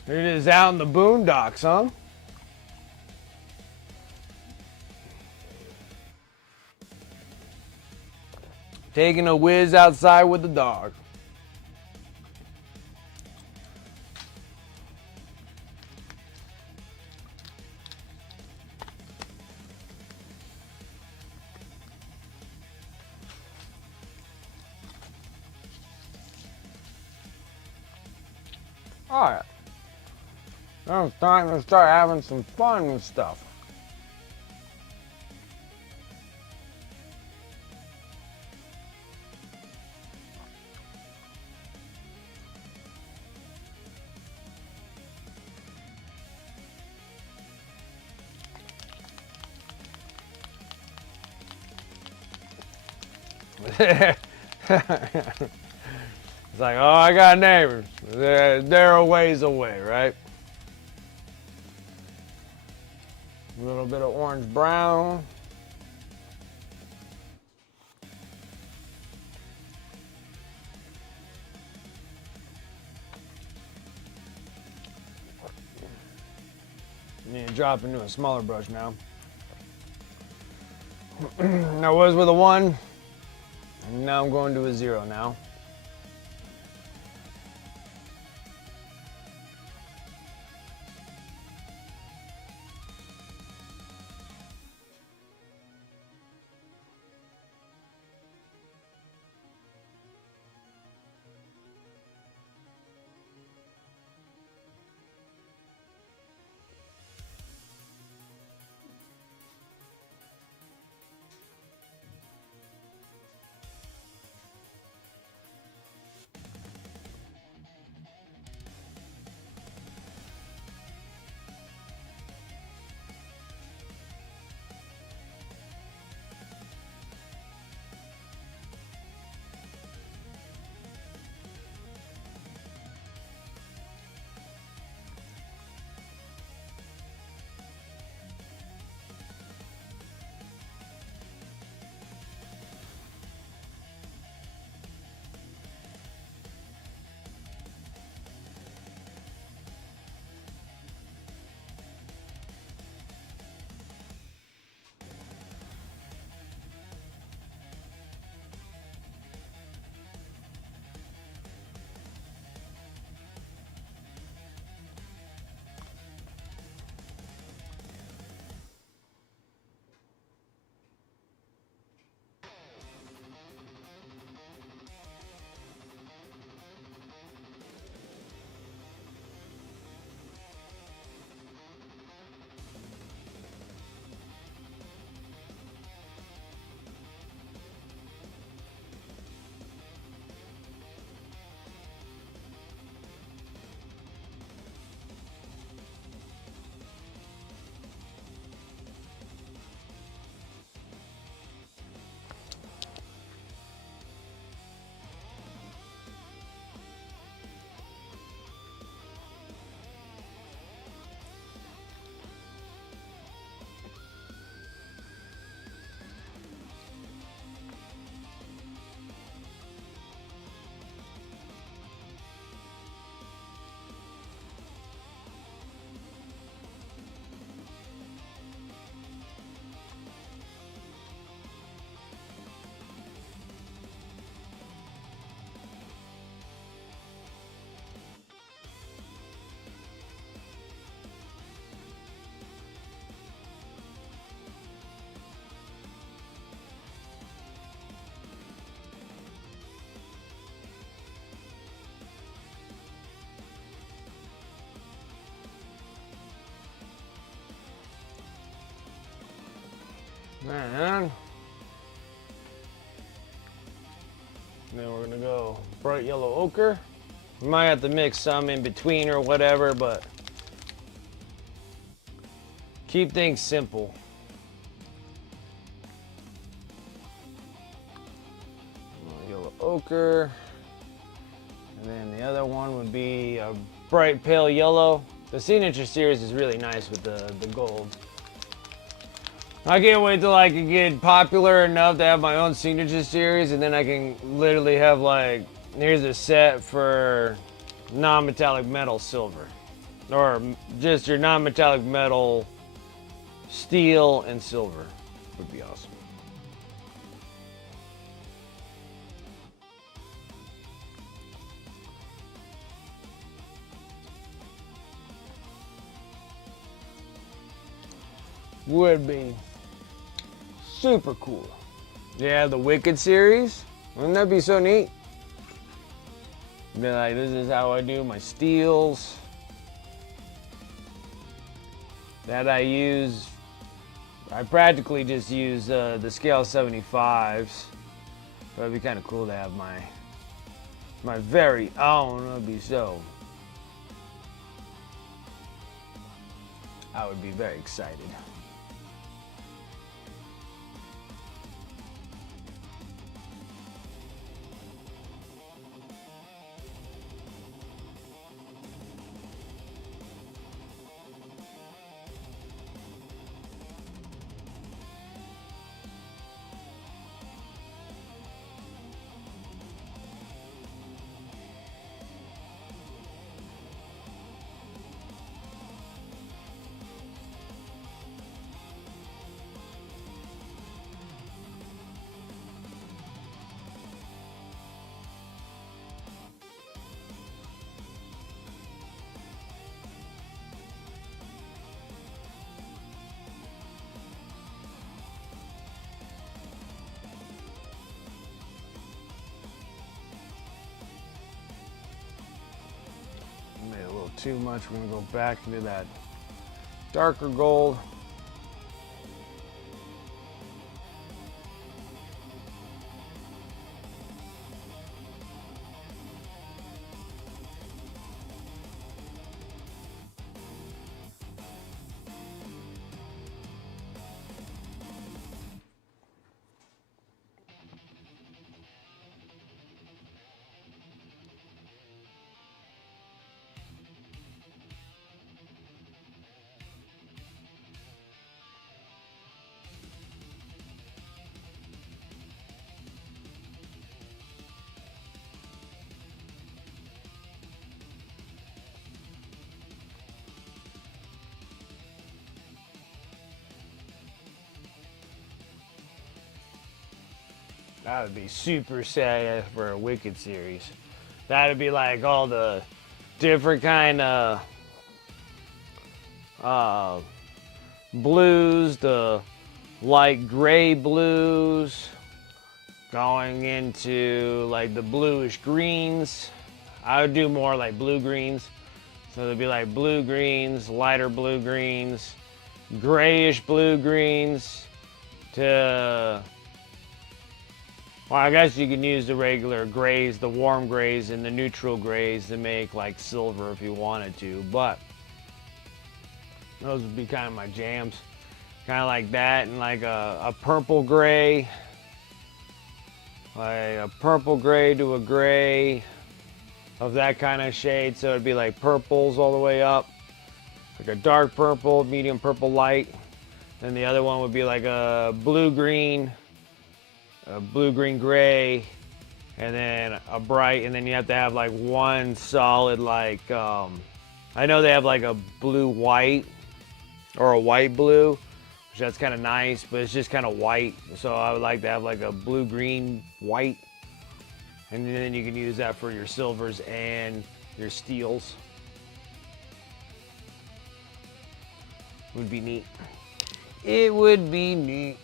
You're just out in the boondocks, huh? Taking a whiz outside with the dog. Alright. Now it's time to start having some fun and stuff. It's like, oh, I got neighbors. They're a ways away, right? A little bit of orange brown. Need to drop into a smaller brush now. I was with a 1, and now I'm going to a 0 now. And then we're gonna go bright yellow ochre. You might have to mix some in between or whatever, but keep things simple. Yellow ochre. And then the other one would be a bright pale yellow. The Signature series is really nice with the gold. I can't wait till I can get popular enough to have my own signature series, and then I can literally have like, here's a set for non-metallic metal silver, or just your non-metallic metal steel and silver would be awesome. Would be super cool. Yeah, the Wicked series. Wouldn't that be so neat? Be like, this is how I do my steels. That I use. I practically just use the scale 75s. But it'd be kind of cool to have my very own. It would be so. I would be very excited. Made a little too much. We're gonna go back into that darker gold. That would be super sad for a Wicked series. That'd be like all the different kind of blues, the light gray blues, going into like the bluish greens. I would do more like blue greens. So there'd be like blue greens, lighter blue greens, grayish blue greens to, well, I guess you can use the regular grays, the warm grays, and the neutral grays to make like silver if you wanted to, but those would be kind of my jams. Kind of like that, and like a purple gray, like a purple gray to a gray of that kind of shade. So it'd be like purples all the way up, like a dark purple, medium purple light. Then the other one would be like a blue-green gray, and then a bright, and then you have to have like one solid, like, I know they have like a blue-white or a white-blue, which that's kind of nice, but it's just kind of white. So I would like to have like a blue-green-white, and then you can use that for your silvers and your steels. Would be neat. It would be neat.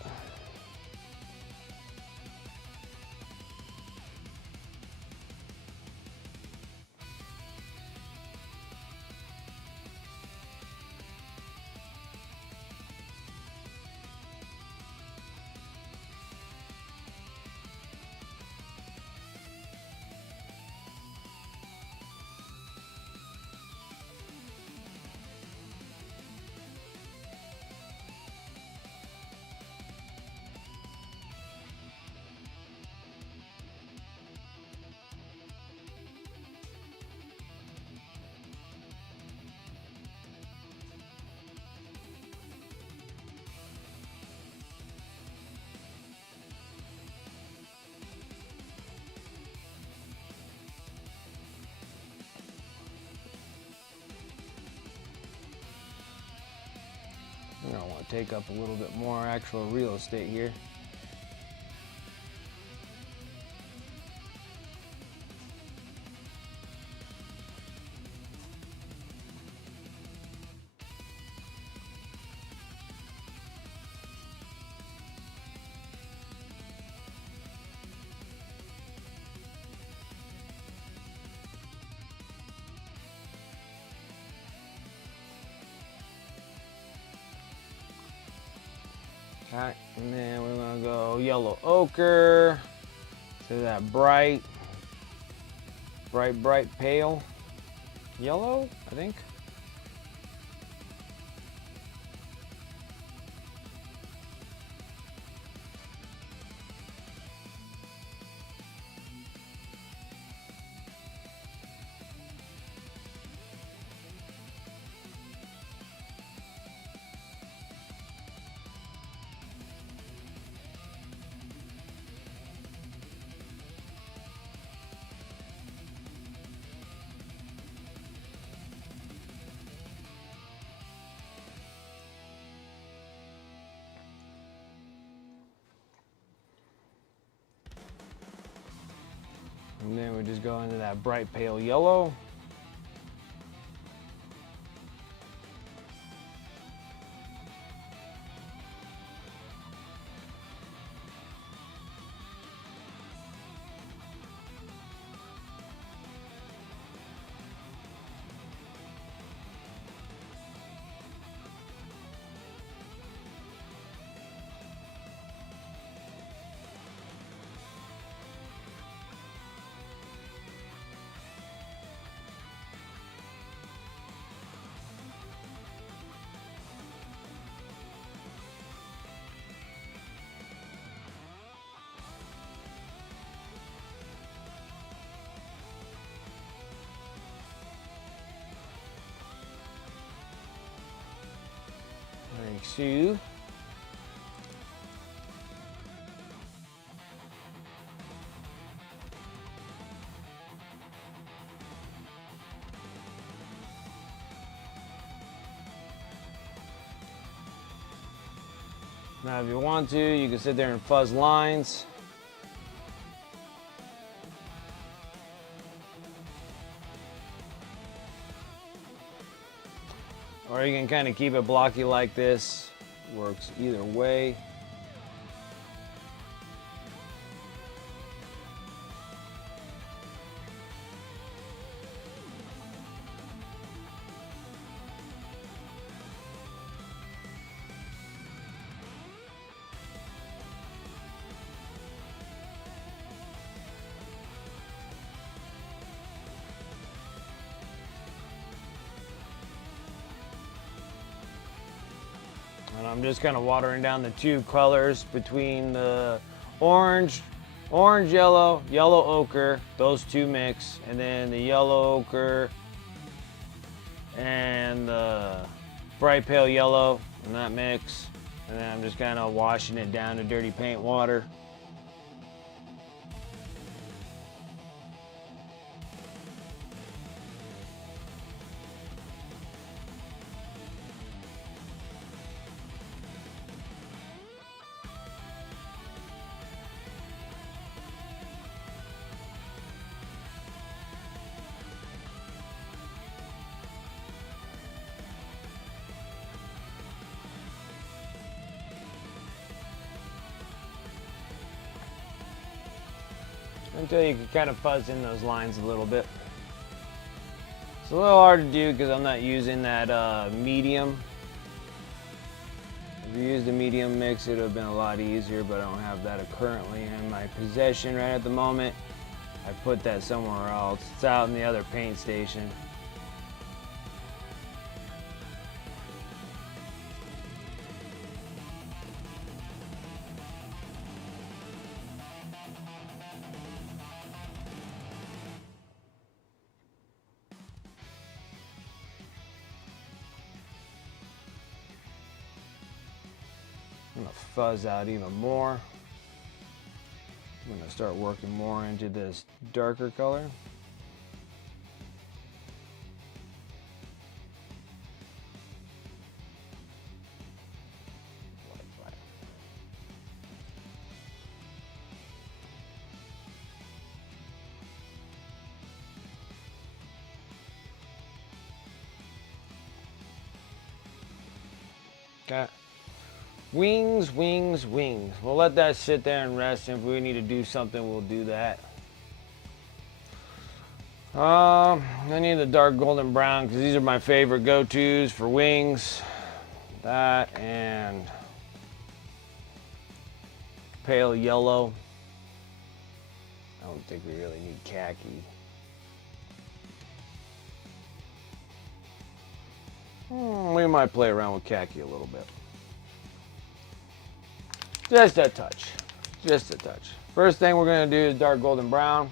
I don't want to take up a little bit more actual real estate here. Alright, and then we're gonna go yellow ochre to that bright pale yellow, I think. And then we just go into that bright pale yellow. Like so. Now if you want to, you can sit there and fuzz lines. Or you can kind of keep it blocky like this. Works either way. And I'm just kind of watering down the two colors between the orange, yellow, yellow ochre, those two mix, and then the yellow ochre and the bright pale yellow and that mix. And then I'm just kind of washing it down to dirty paint water. Until you can kind of fuzz in those lines a little bit. It's a little hard to do because I'm not using that medium. If you used a medium mix, it would have been a lot easier, but I don't have that currently in my possession right at the moment. I put that somewhere else. It's out in the other paint station. I'm gonna fuzz out even more. I'm gonna start working more into this darker color. Okay. Wings, wings, wings. We'll let that sit there and rest. If we need to do something, we'll do that. I need the dark golden brown because these are my favorite go-tos for wings. That and pale yellow. I don't think we really need khaki. We might play around with khaki a little bit. Just a touch. Just a touch. First thing we're going to do is dark golden brown.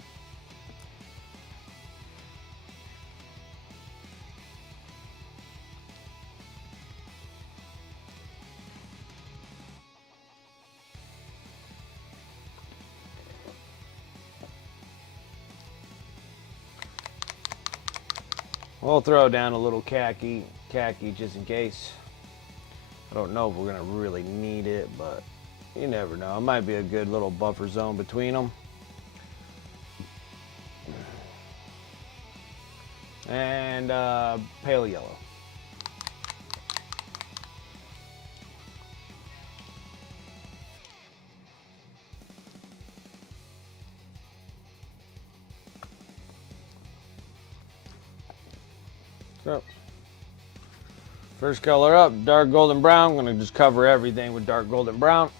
We'll throw down a little khaki just in case. I don't know if we're going to really need it, but you never know. It might be a good little buffer zone between them. And pale yellow. So, first color up, dark golden brown. I'm going to just cover everything with dark golden brown.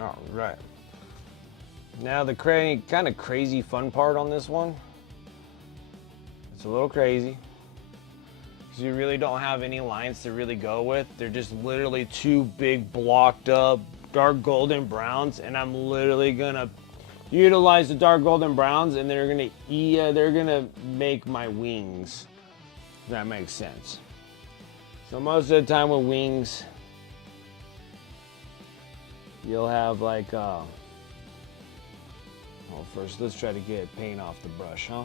All right. Now the kind of crazy fun part on this one. It's a little crazy because you really don't have any lines to really go with. They're just literally two big blocked up dark golden browns, and I'm literally gonna utilize the dark golden browns, and they're gonna make my wings. If that makes sense. So most of the time with wings, you'll have like, well, first let's try to get paint off the brush, huh?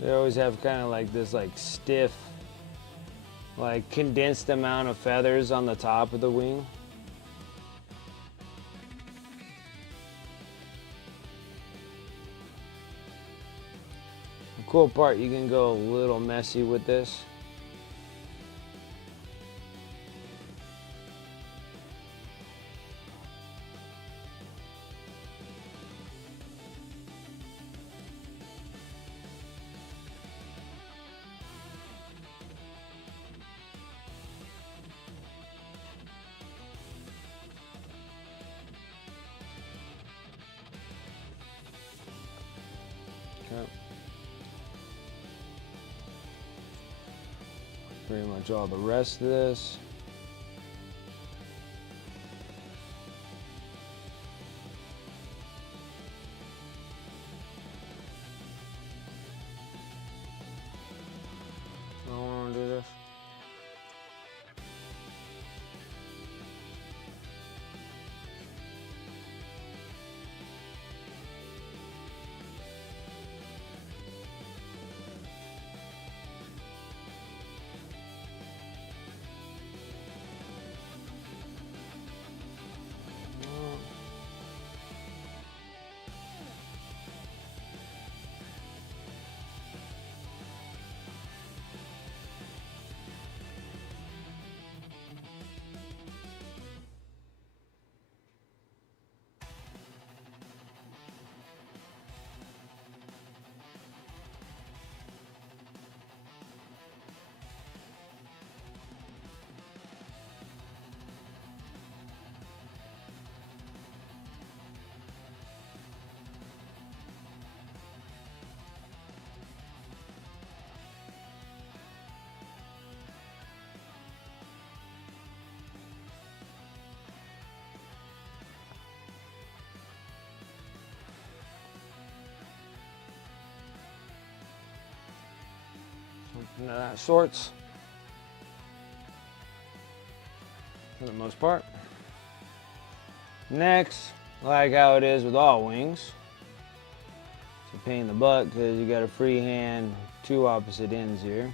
They always have kind of like this like stiff, like condensed amount of feathers on the top of the wing. Cool part, you can go a little messy with this. Okay. Pretty much all the rest of this. I want to do this. Something of that sorts. For the most part. Next, like how it is with all wings, it's a pain in the butt because you got a free hand, two opposite ends here.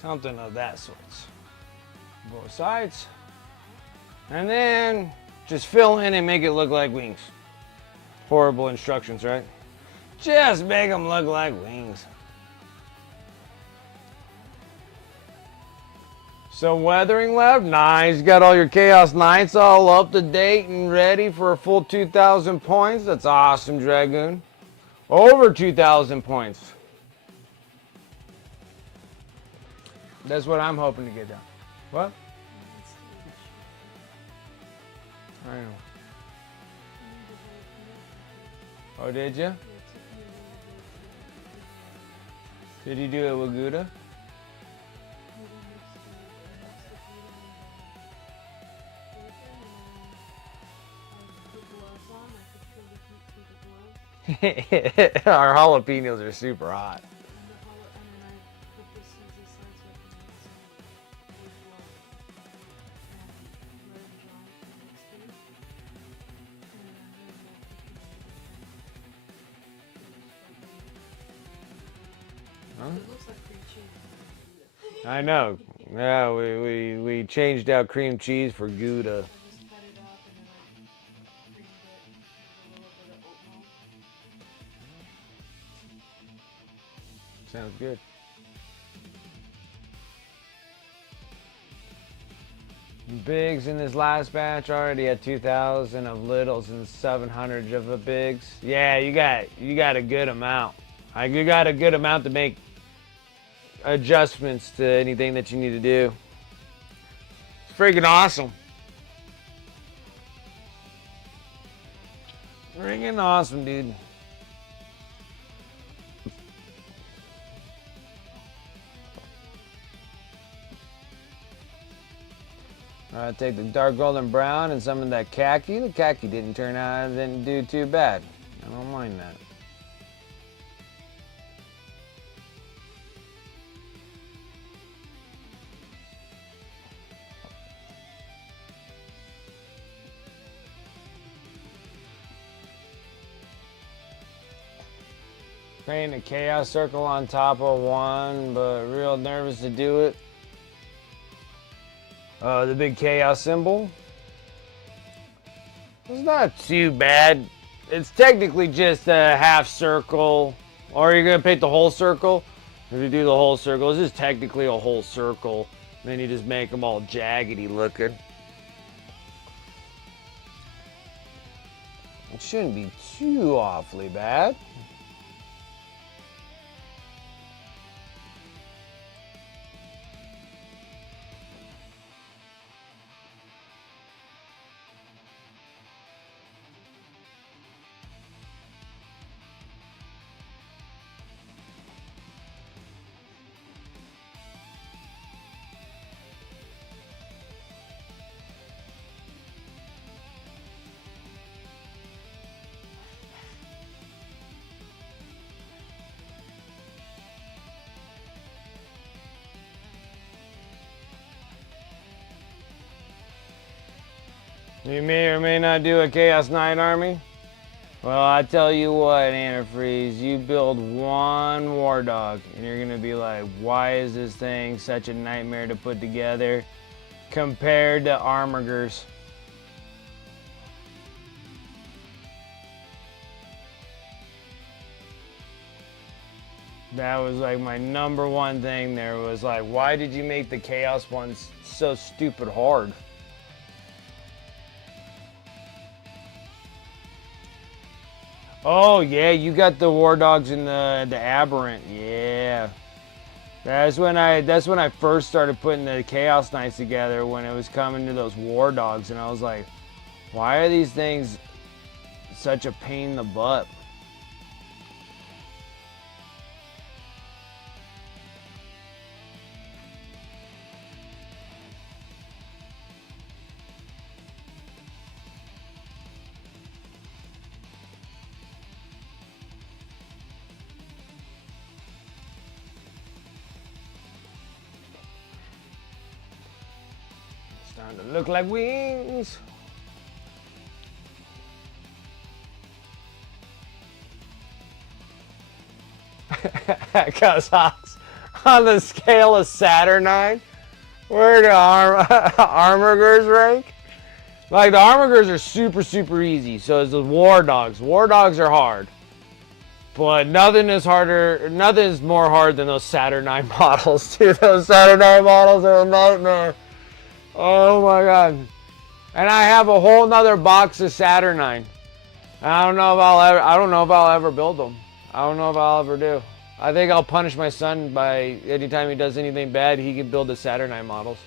Something of that sort. Both sides. And then just fill in and make it look like wings. Horrible instructions, right? Just make them look like wings. So weathering left, nice. Got all your Chaos Knights all up to date and ready for a full 2,000 points. That's awesome, Dragoon. Over 2,000 points. That's what I'm hoping to get done. What? I know. Oh, did you? Did you do it with Gouda? Our jalapenos are super hot. Huh? It looks like cream cheese. I know. Yeah, we changed out cream cheese for Gouda. I just cut it up and then I creamed it with a little bit of oat milk. Sounds good. Bigs in this last batch already had 2,000 of littles and 700 of the bigs. Yeah, you got a good amount. You got a good amount to make adjustments to anything that you need to do. It's freaking awesome. Freaking awesome, dude. Alright, take the dark golden brown and some of that khaki. The khaki didn't do too bad. I don't mind that. Paint a chaos circle on top of one, but real nervous to do it. The big chaos symbol. It's not too bad. It's technically just a half circle. Or you're gonna paint the whole circle. If you do the whole circle, this is technically a whole circle. Then you just make them all jaggedy looking. It shouldn't be too awfully bad. You may or may not do a Chaos Knight army. Well, I tell you what, Antifreeze, you build one War Dog, and you're gonna be like, why is this thing such a nightmare to put together compared to Armigers? That was like my number one thing there was like, why did you make the Chaos ones so stupid hard? Oh yeah, you got the War Dogs in the Aberrant. Yeah. That's when I first started putting the Chaos Knights together, when it was coming to those War Dogs, and I was like, why are these things such a pain in the butt? Starting to look like wings. Cause Hawks, on the scale of Saturnine, where do Armigers rank? Like, the Armigers are super easy. So is the War Dogs. War Dogs are hard. But nothing is more hard than those Saturnine models, too. Those Saturnine models are a nightmare. Oh my god. And I have a whole nother box of Saturnine. I don't know if I'll ever build them. I don't know if I'll ever do. I think I'll punish my son by anytime he does anything bad, he can build the Saturnine models.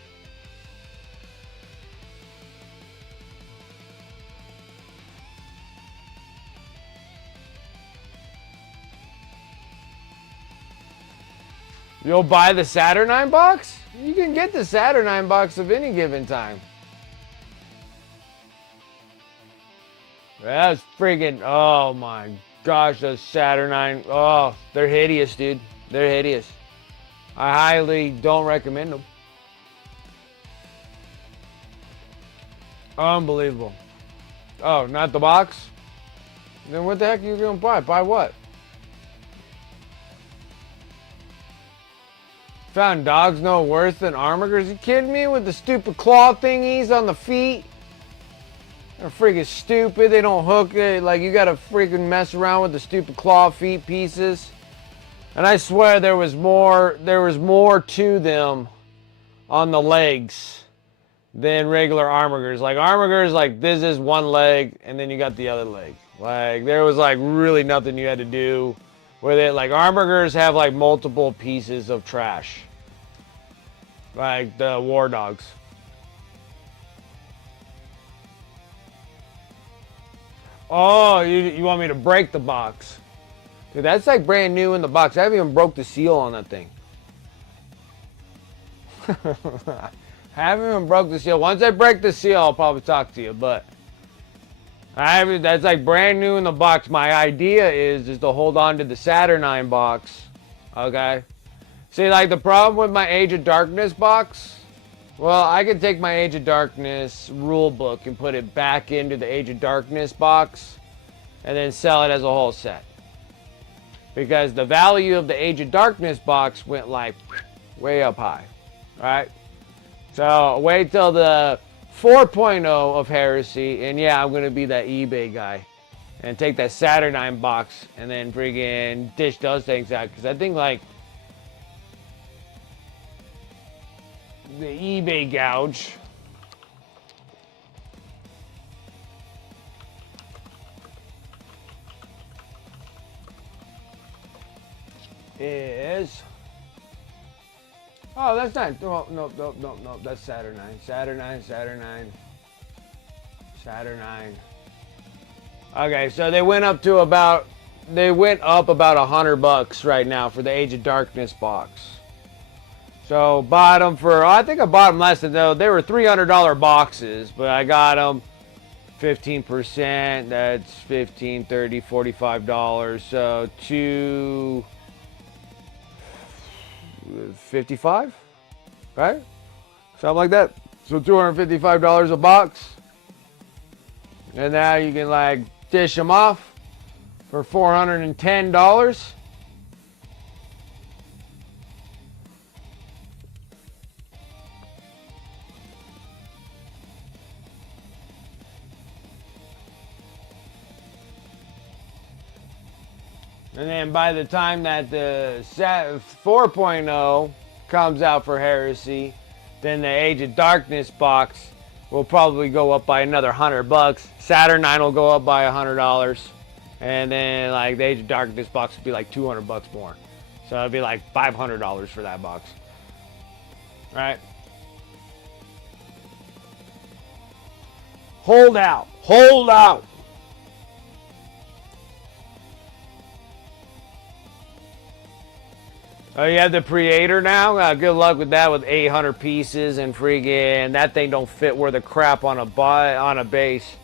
You'll buy the Saturnine box? You can get the Saturnine box of any given time. That's freaking, oh my gosh, those Saturnine, oh, they're hideous, dude. They're hideous. I highly don't recommend them. Unbelievable. Oh, not the box? Then what the heck are you gonna buy? Buy what? Found dogs no worse than armigers? You kidding me? With the stupid claw thingies on the feet? They're freaking stupid. They don't hook it. Like, you gotta freaking mess around with the stupid claw feet pieces. And I swear there was more to them on the legs than regular armigers. Like, armigers, like, this is one leg, and then you got the other leg. Like, there was, like, really nothing you had to do with it. Like, armigers have, like, multiple pieces of trash. Like the war dogs. Oh, you want me to break the box? Dude, that's like brand new in the box. I haven't even broke the seal on that thing. Haven't even broke the seal. Once I break the seal, I'll probably talk to you, but that's like brand new in the box. My idea is to hold on to the Saturnine box. Okay? See, like the problem with my Age of Darkness box, well, I could take my Age of Darkness rule book and put it back into the Age of Darkness box and then sell it as a whole set. Because the value of the Age of Darkness box went like way up high. Right? So wait till the 4.0 of Heresy, and yeah, I'm going to be that eBay guy. And take that Saturnine box and then friggin' dish those things out. Because I think like the eBay gouge is, oh, that's not, no, that's Saturnine. Okay, so they went up about $100 right now for the Age of Darkness box. So bought them for, I think I bought them less than, though. They were $300 boxes, but I got them 15%. That's $15, $30, $45. So $255, right? Something like that. So $255 a box. And now you can like dish them off for $410. And then by the time that the 4.0 comes out for Heresy, then the Age of Darkness box will probably go up by another $100. Saturnine will go up by $100. And then like the Age of Darkness box will be like $200 more. So it'll be like $500 for that box. Right? Hold out. Hold out. Oh, you have the Predator now? Good luck with that with 800 pieces and friggin' that thing don't fit worth a crap on a base.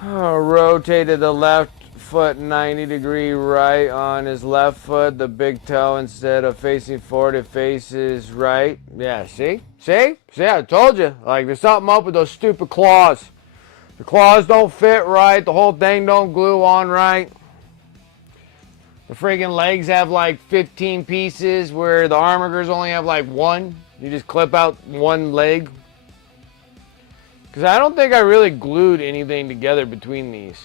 Oh, rotated the left foot 90-degree right on his left foot. The big toe, instead of facing forward, it faces right. Yeah, see? See? See, I told you. Like, there's something up with those stupid claws. The claws don't fit right. The whole thing don't glue on right. The friggin' legs have like 15 pieces where the armigers only have like one. You just clip out one leg. Because I don't think I really glued anything together between these.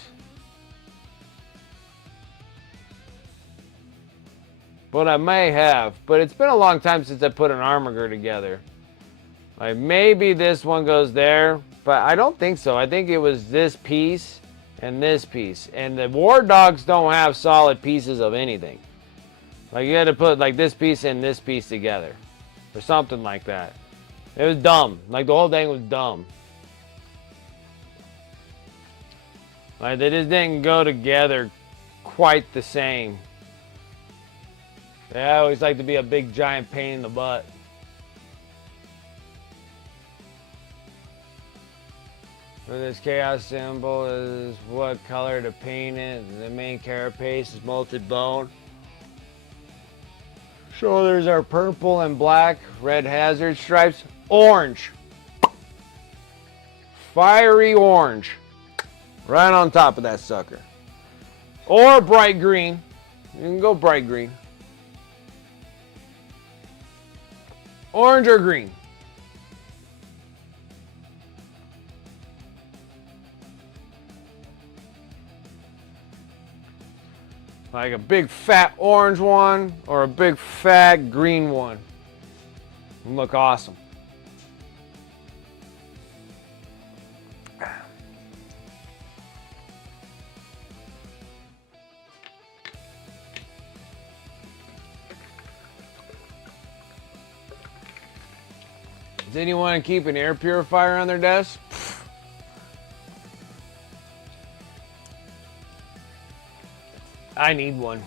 But I may have. But it's been a long time since I put an armiger together. Like maybe this one goes there. But I don't think so. I think it was this piece and this piece. And the war dogs don't have solid pieces of anything. Like you had to put like this piece and this piece together. Or something like that. It was dumb. Like the whole thing was dumb. Like they just didn't go together quite the same. They always like to be a big giant pain in the butt. For this chaos symbol is what color to paint it. The main carapace is molted bone. Shoulders are purple and black. Red hazard stripes. Orange. Fiery orange. Right on top of that sucker. Or bright green. You can go bright green. Orange or green? Like a big fat orange one or a big fat green one. It'll look awesome. Does anyone keep an air purifier on their desk? I need one.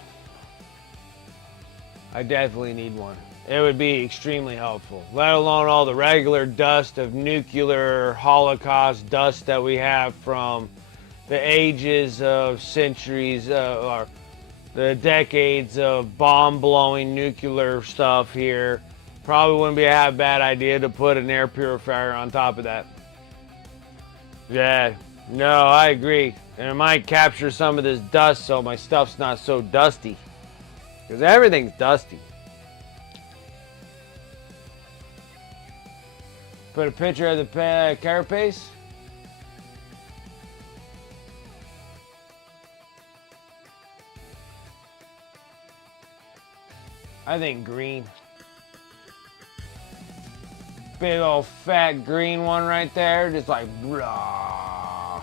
I definitely need one. It would be extremely helpful, let alone all the regular dust of nuclear holocaust dust that we have from the ages of centuries or the decades of bomb-blowing nuclear stuff here. Probably wouldn't be a bad idea to put an air purifier on top of that. Yeah, no, I agree. And it might capture some of this dust so my stuff's not so dusty. Because everything's dusty. Put a picture of the carapace. I think green. Big old fat green one right there, just like blah.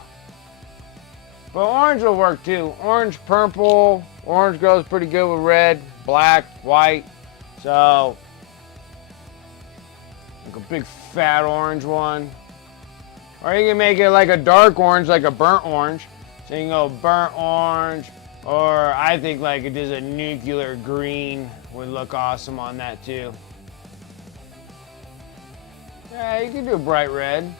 But orange will work too. Orange, purple. Orange goes pretty good with red, black, white. So, like a big fat orange one. Or you can make it like a dark orange, like a burnt orange. So you can go burnt orange, or I think like just a nuclear green would look awesome on that too. Yeah, you can do a bright red.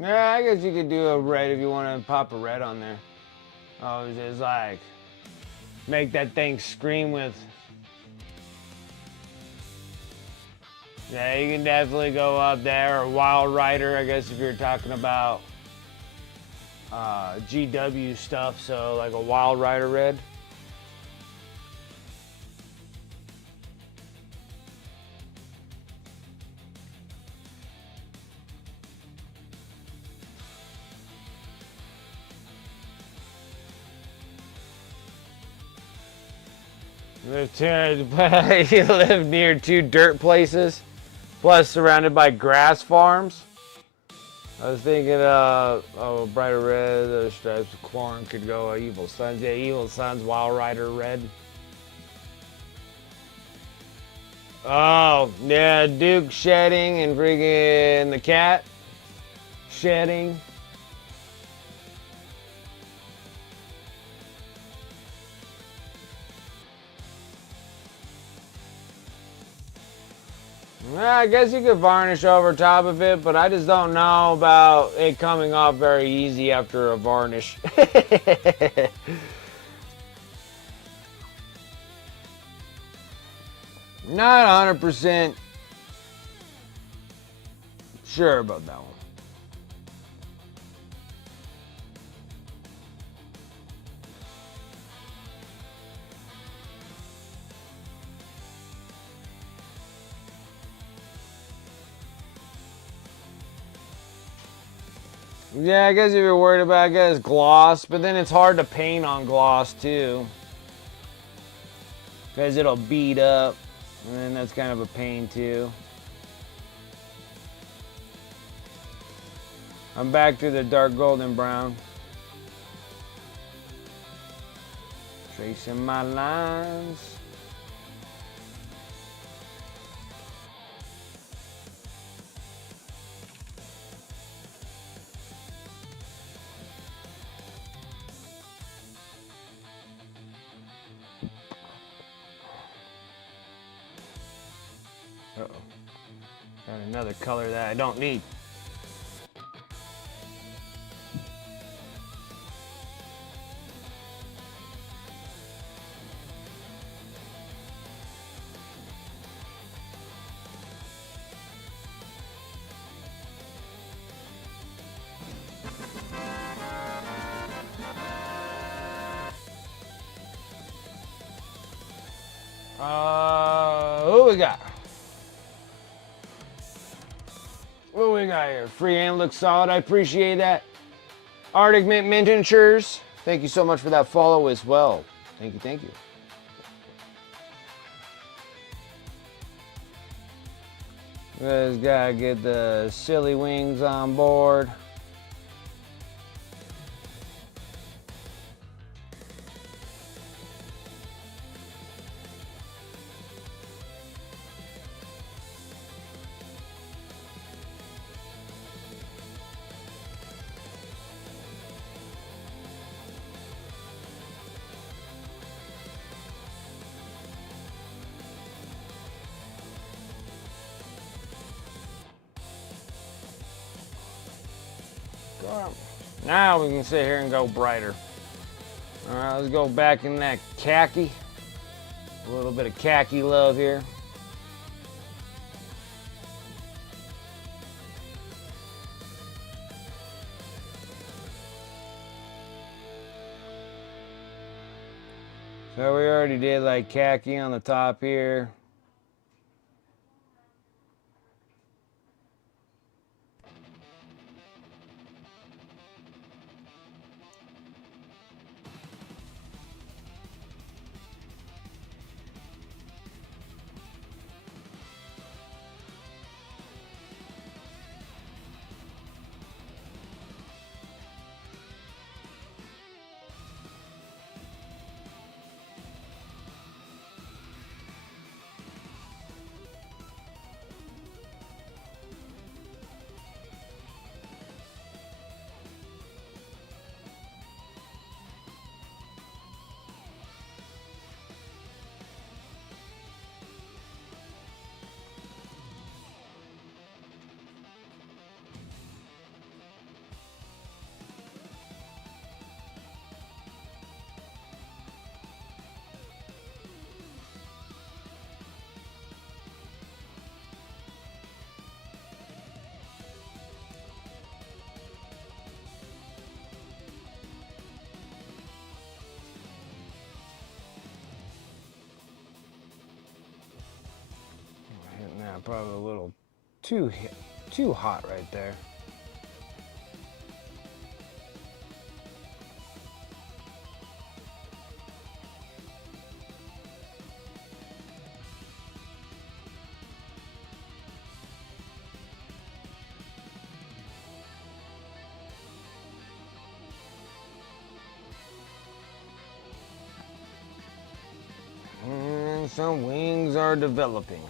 Yeah, I guess you could do a red if you want to pop a red on there. Oh, it's just like make that thing scream with. Yeah, you can definitely go up there, or Wild Rider, I guess if you're talking about GW stuff, so like a Wild Rider red. You live near two dirt places, plus surrounded by grass farms. I was thinking, oh, brighter red, stripes of corn could go Evil Sons. Yeah, Evil Sons, Wild Rider red. Oh, yeah, Duke shedding and freaking the cat shedding. Yeah, I guess you could varnish over top of it, but I just don't know about it coming off very easy after a varnish. Not 100% sure about that one. Yeah, I guess if you're worried about, I guess, gloss, but then it's hard to paint on gloss too, because it'll beat up, and then that's kind of a pain too. I'm back to the dark golden brown. Tracing my lines. Uh-oh. Got another color that I don't need. Who we got? What we got here? Free and looks solid. I appreciate that. Arctic Mint Insurers. Thank you so much for that follow as well. Thank you, thank you. Just gotta get the silly wings on board. Now we can sit here and go brighter. All right, let's go back in that khaki. A little bit of khaki love here. So we already did like khaki on the top here. Hitting that probably a little too hot right there. And some wings are developing.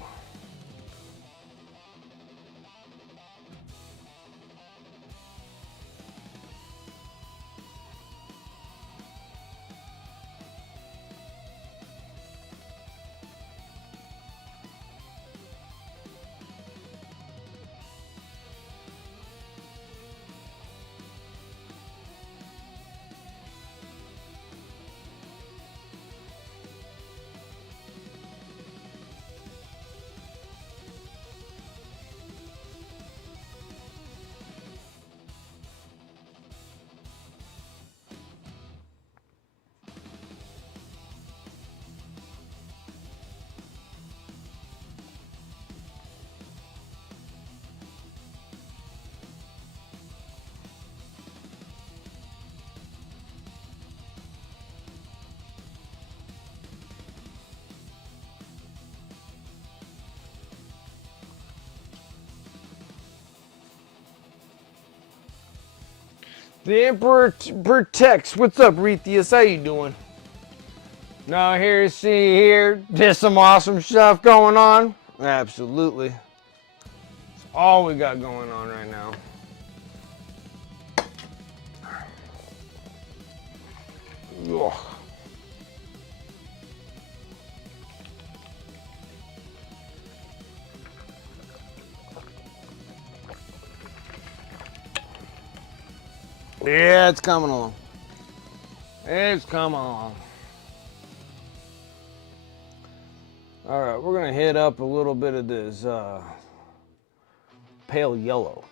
The Emperor protects. What's up, Rethius? How you doing? Now here, see here, there's some awesome stuff going on. Absolutely. It's all we got going on right now. Ugh. Yeah, it's coming along. It's coming along. All right, we're gonna hit up a little bit of this pale yellow.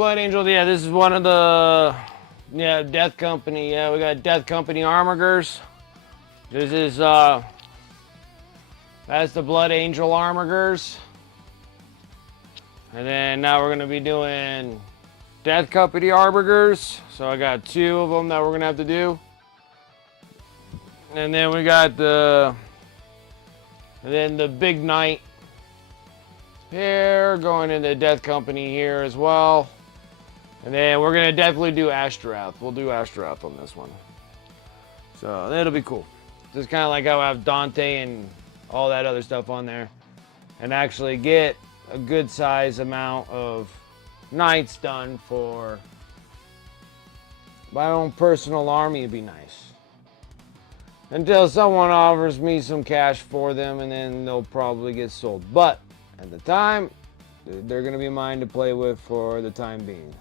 Blood Angel, yeah, this is one of the, yeah, Death Company. Yeah, we got Death Company Armigers. This is, that's the Blood Angel Armigers. And then now we're going to be doing Death Company Armigers. So I got 2 of them that we're going to have to do. And then we got the Big Knight here, going into Death Company here as well. And then we're gonna definitely do Ashtaroth. We'll do Ashtaroth on this one. So that'll be cool. Just kind of like how I have Dante and all that other stuff on there. And actually get a good size amount of knights done for my own personal army would be nice. Until someone offers me some cash for them, and then they'll probably get sold. But at the time, they're going to be mine to play with for the time being.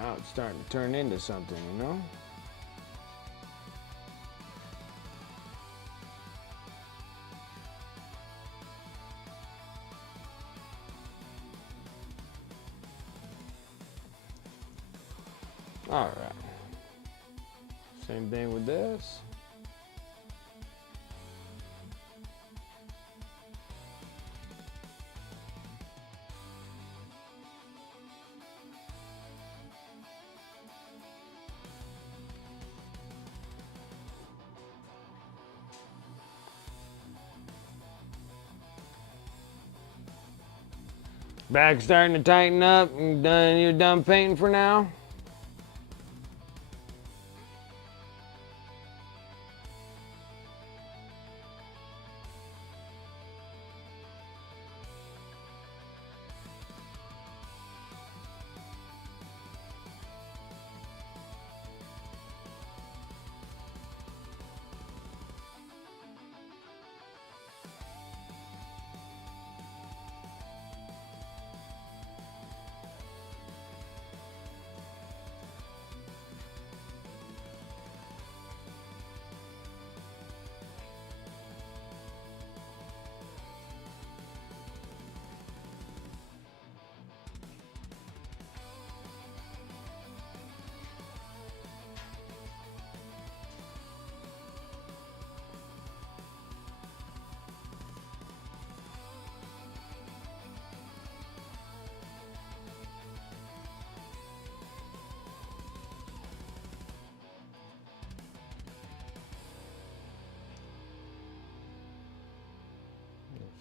Now it's starting to turn into something, you know? All right. Same thing with this. Back starting to tighten up. You're done painting for now?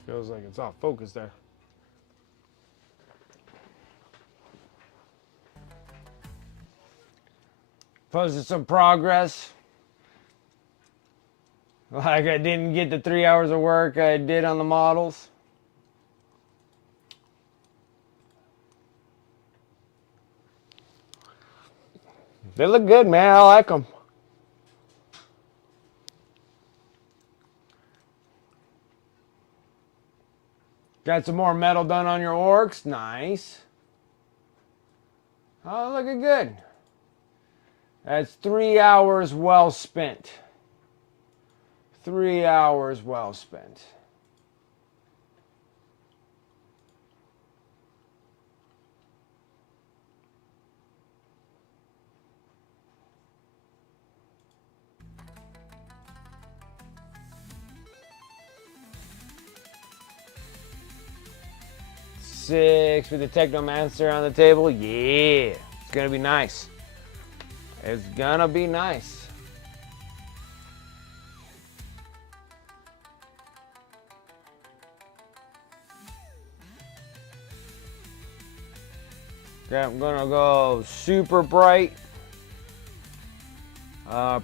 Feels like it's off focus there. Posted some progress. Like I didn't get the 3 hours of work I did on the models. They look good, man. I like them. Got some more metal done on your orcs. Nice. Oh, looking good. That's 3 hours well spent. 3 hours well spent. Six with the Technomancer on the table. Yeah, it's gonna be nice. It's gonna be nice. Okay, I'm gonna go super bright,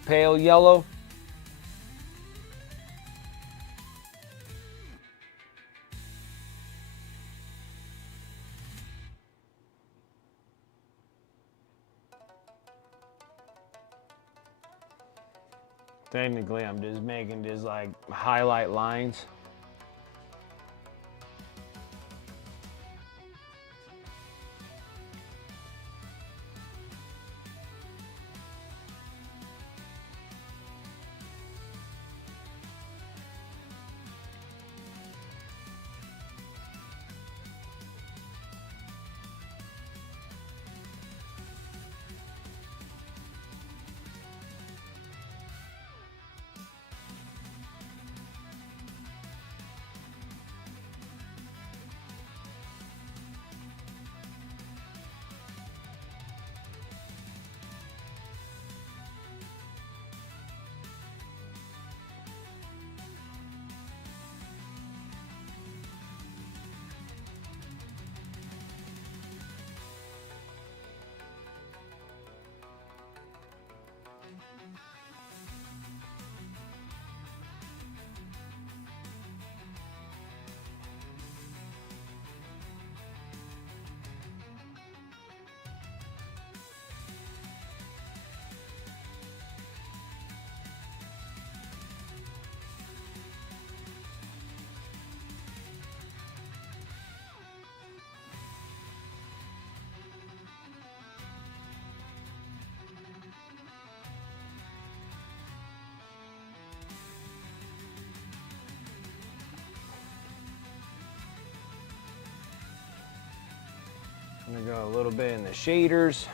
pale yellow. Technically, I'm just making just like highlight lines. I'm gonna go a little bit in the shaders.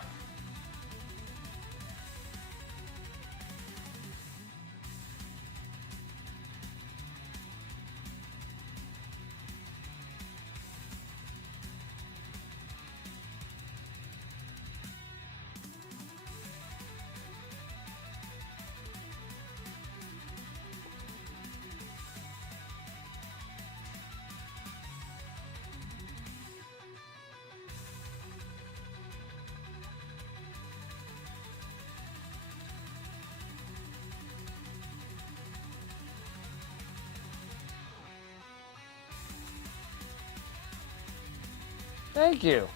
Thank you.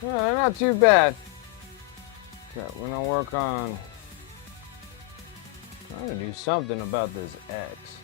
Not too bad. Okay, we're gonna work on trying to do something about this X.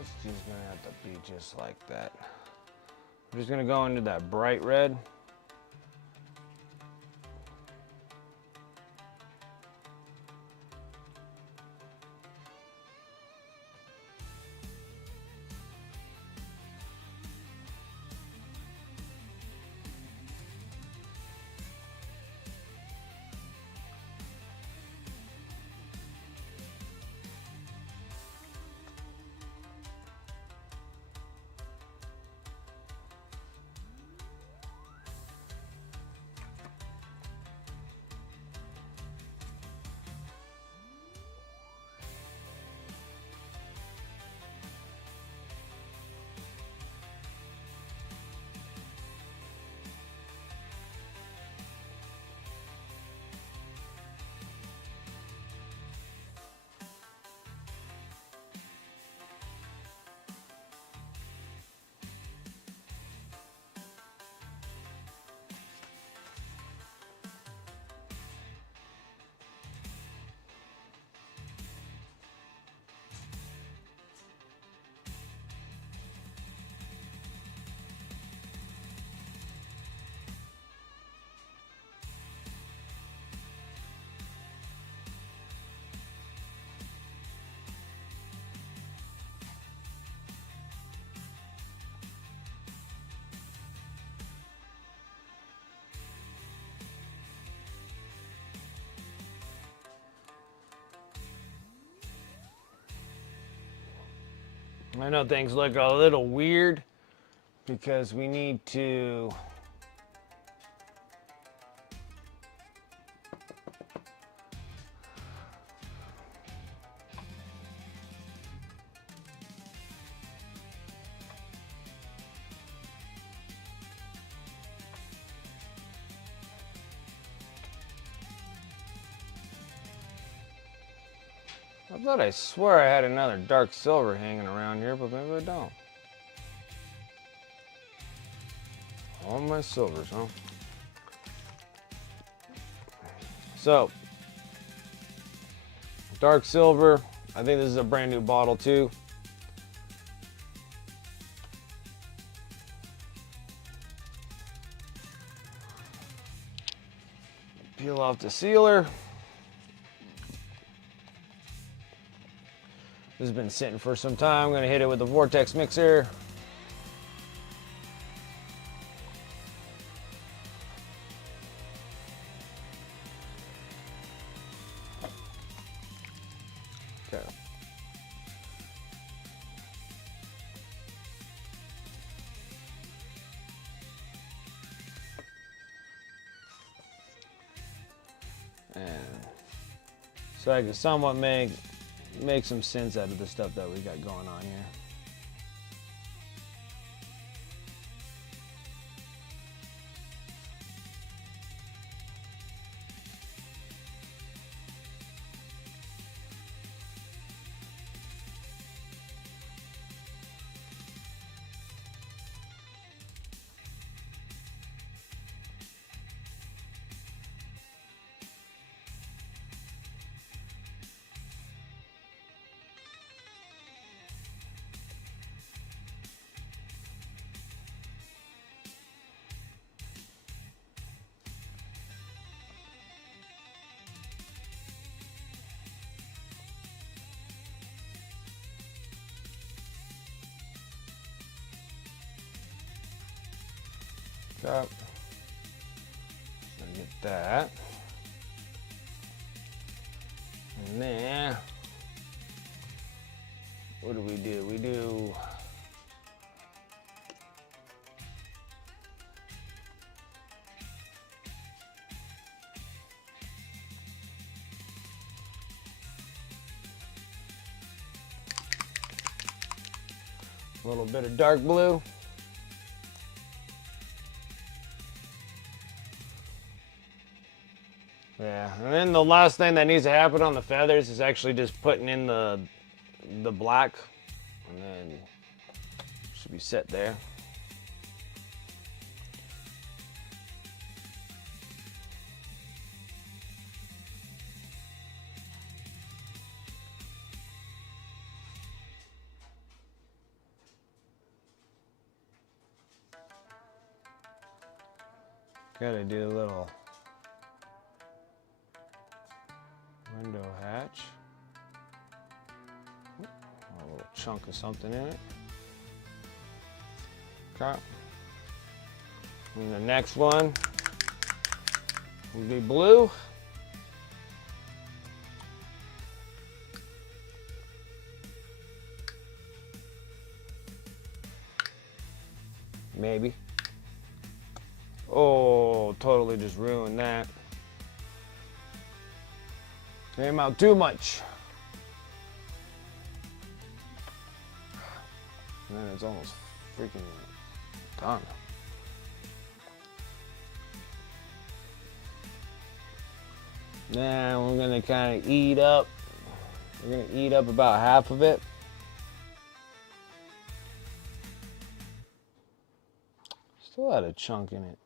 It's just gonna have to be just like that. I'm just gonna go into that bright red. I know things look a little weird because we need to I thought I swear I had another dark silver hanging around here, but maybe I don't. All my silvers, huh? So, dark silver. I think this is a brand new bottle too. Peel off the sealer. This has been sitting for some time. I'm going to hit it with the vortex mixer. Okay. And so I can somewhat make some sense out of the stuff that we got going on here. Up. Get that. And then, what do? We do a little bit of dark blue. Yeah, and then the last thing that needs to happen on the feathers is actually just putting in the black, and then should be set there. Gotta do a little window hatch. A little chunk of something in it. Okay. And the next one will be blue. Maybe. Oh, totally just ruined that. Came out too much. And then it's almost freaking done. Now we're gonna kind of eat up. We're gonna eat up about half of it. Still had a chunk in it.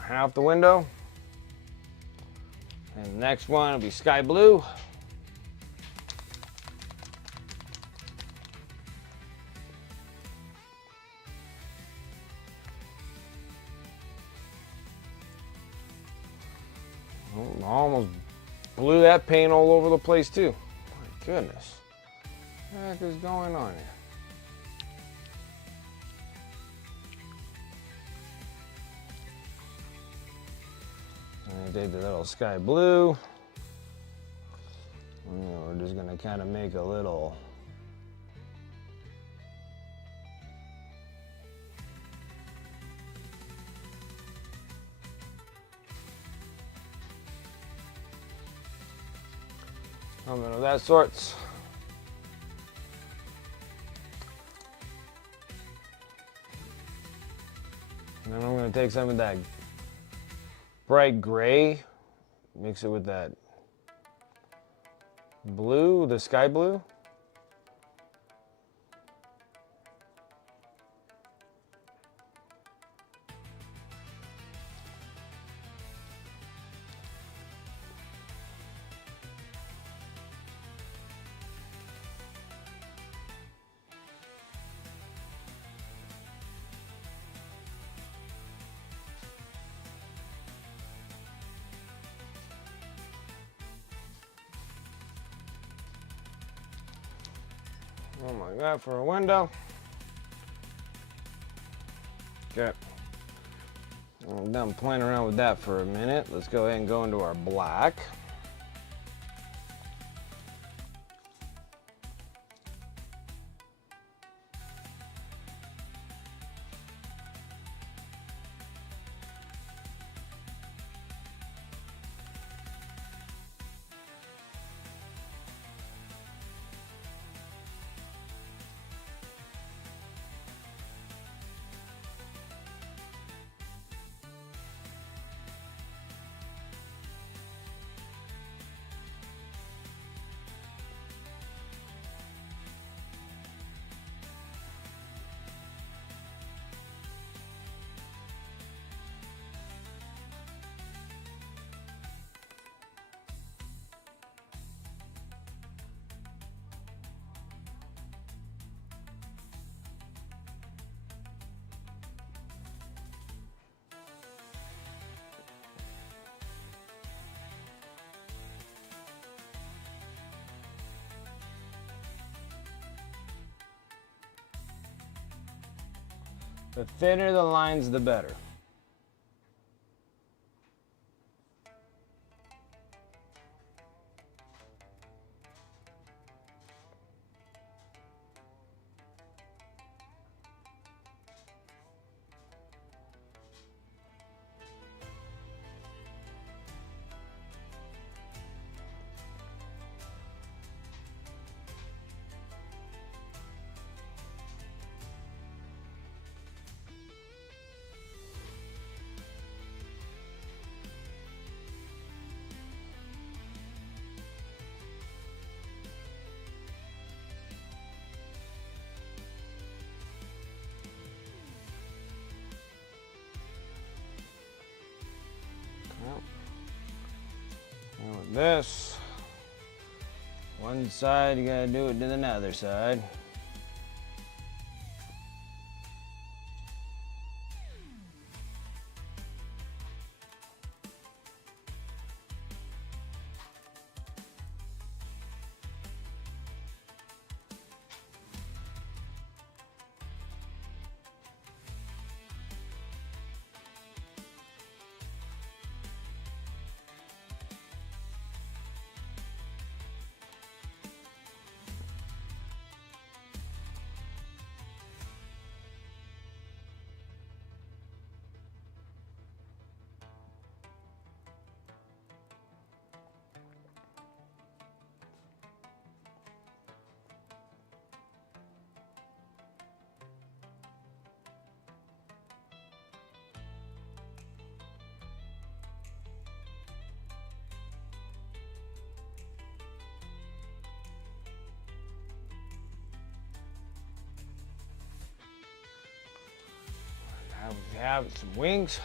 Half the window. And the next one will be sky blue. Oh, almost blew that paint all over the place too. My goodness. What the heck is going on here? I'm gonna take the little sky blue. And we're just gonna kind of make a little something of that sorts. And then I'm gonna take some of that bright gray, mix it with that blue, the sky blue. Oh my God, for a window. Okay. I'm done playing around with that for a minute. Let's go ahead and go into our black. The thinner the lines, the better. And with this, one side you gotta do it to the other side. Now we have some wings.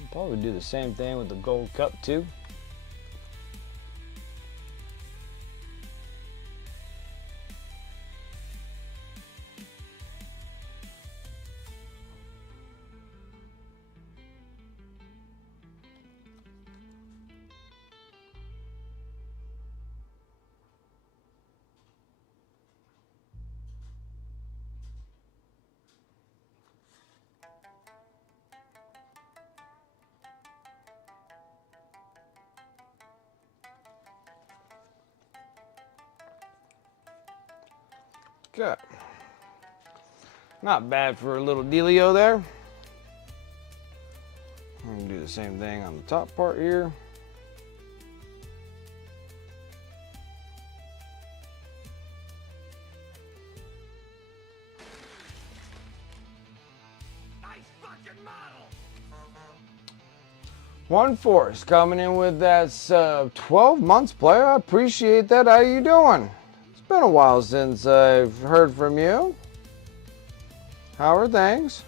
I'll probably do the same thing with the gold cup too. Okay. Not bad for a little dealio there. I'm gonna do the same thing on the top part here. One Force coming in with that 12 months player. I appreciate that. How you doing? It's been a while since I've heard from you. How are things?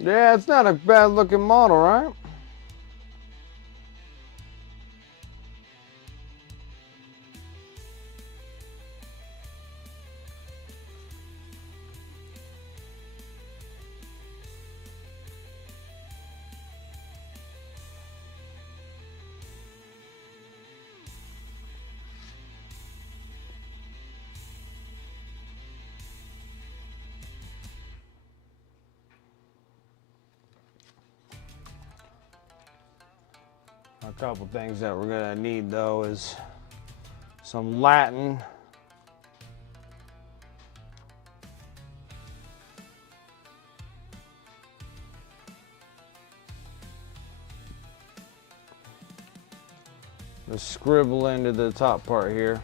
Yeah, it's not a bad looking model, right? A couple things that we're gonna need though is some Latin. To scribble into the top part here.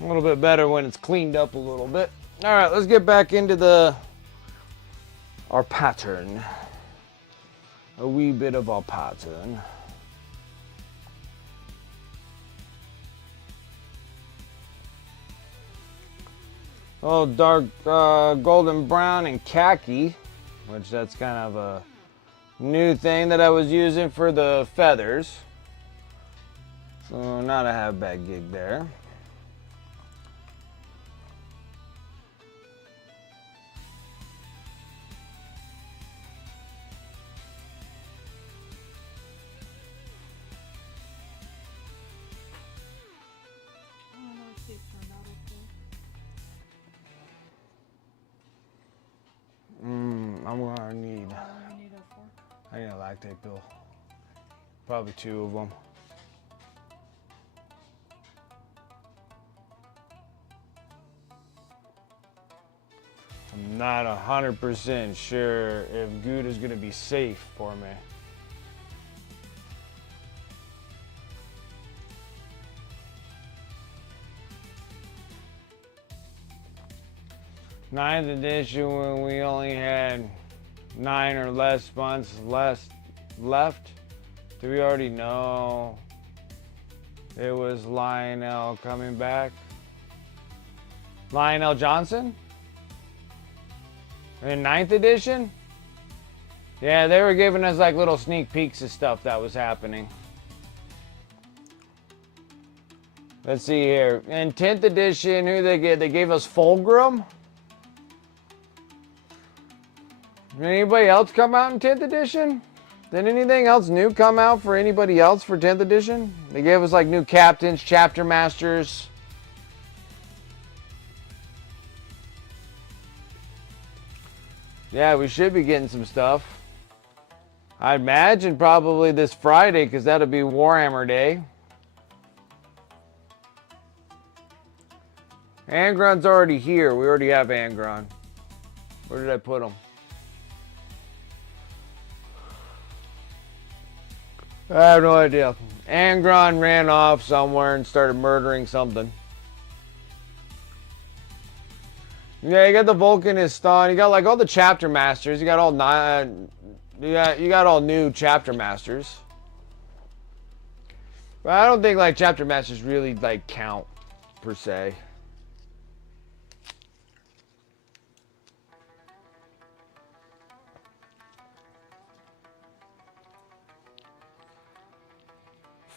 A little bit better when it's cleaned up a little bit. All right, let's get back into our pattern. A wee bit of our pattern. Oh, dark golden brown and khaki, which that's kind of a new thing that I was using for the feathers. So not a half bad gig there. I'm gonna need. I need a lactate pill. Probably 2 of them. I'm not 100% sure if Good is going to be safe for me. Ninth edition when we only had 9 or less months left. Do we already know it was Lionel coming back? Lionel Johnson? In 9th edition? Yeah, they were giving us like little sneak peeks of stuff that was happening. Let's see here. In 10th edition, who they get? They gave us Fulgrim. Did anybody else come out in 10th edition? Did anything else new come out for anybody else for 10th edition? They gave us like new captains, chapter masters. Yeah, we should be getting some stuff. I imagine probably this Friday because that'll be Warhammer Day. Angron's already here. We already have Angron. Where did I put him? I have no idea. Angron ran off somewhere and started murdering something. Yeah, you got the Vulcanistan. You got like all the chapter masters. You got all nine. You got all new chapter masters. But I don't think like chapter masters really like count per se.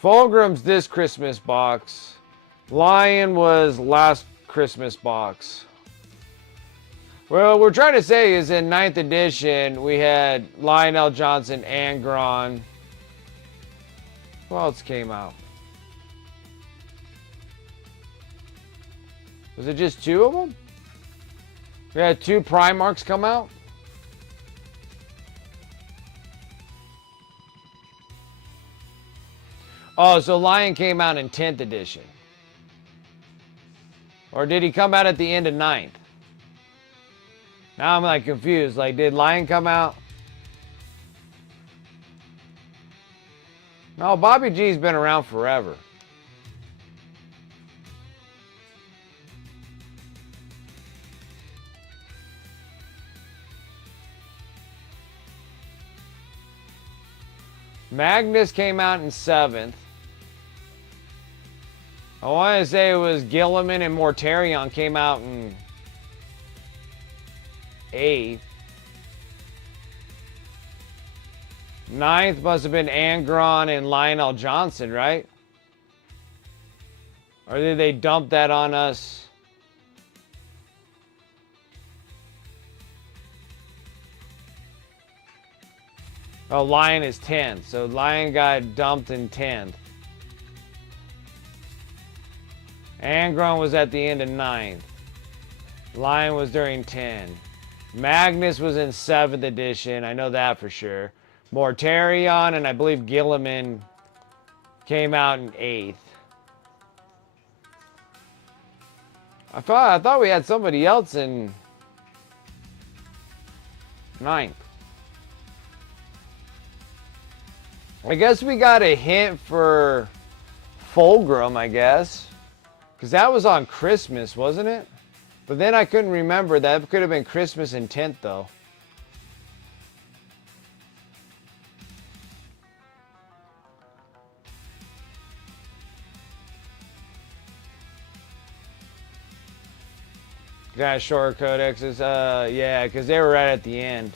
Fulgrim's this Christmas box. Lion was last Christmas box. Well, what we're trying to say is in 9th edition, we had Lionel Johnson, Angron. Who else came out? Was it just 2 of them? We had 2 Primarchs come out? Oh, so Lion came out in 10th edition. Or did he come out at the end of 9th? Now I'm like confused. Like, did Lion come out? No, Bobby G's been around forever. Magnus came out in 7th. I want to say it was Gilliman and Mortarion came out in 8th. 9th must have been Angron and Lionel Johnson, right? Or did they dump that on us? Oh, Lion is 10th. So Lion got dumped in 10th. Angron was at the end of 9th. Lion was during 10. Magnus was in 7th edition. I know that for sure. Mortarion and I believe Gilliman came out in 8th. I thought we had somebody else in 9th. I guess we got a hint for Fulgrim, I guess. Because that was on Christmas, wasn't it? But then I couldn't remember. That could have been Christmas in 10th, though. Got short codexes. Yeah, because they were right at the end.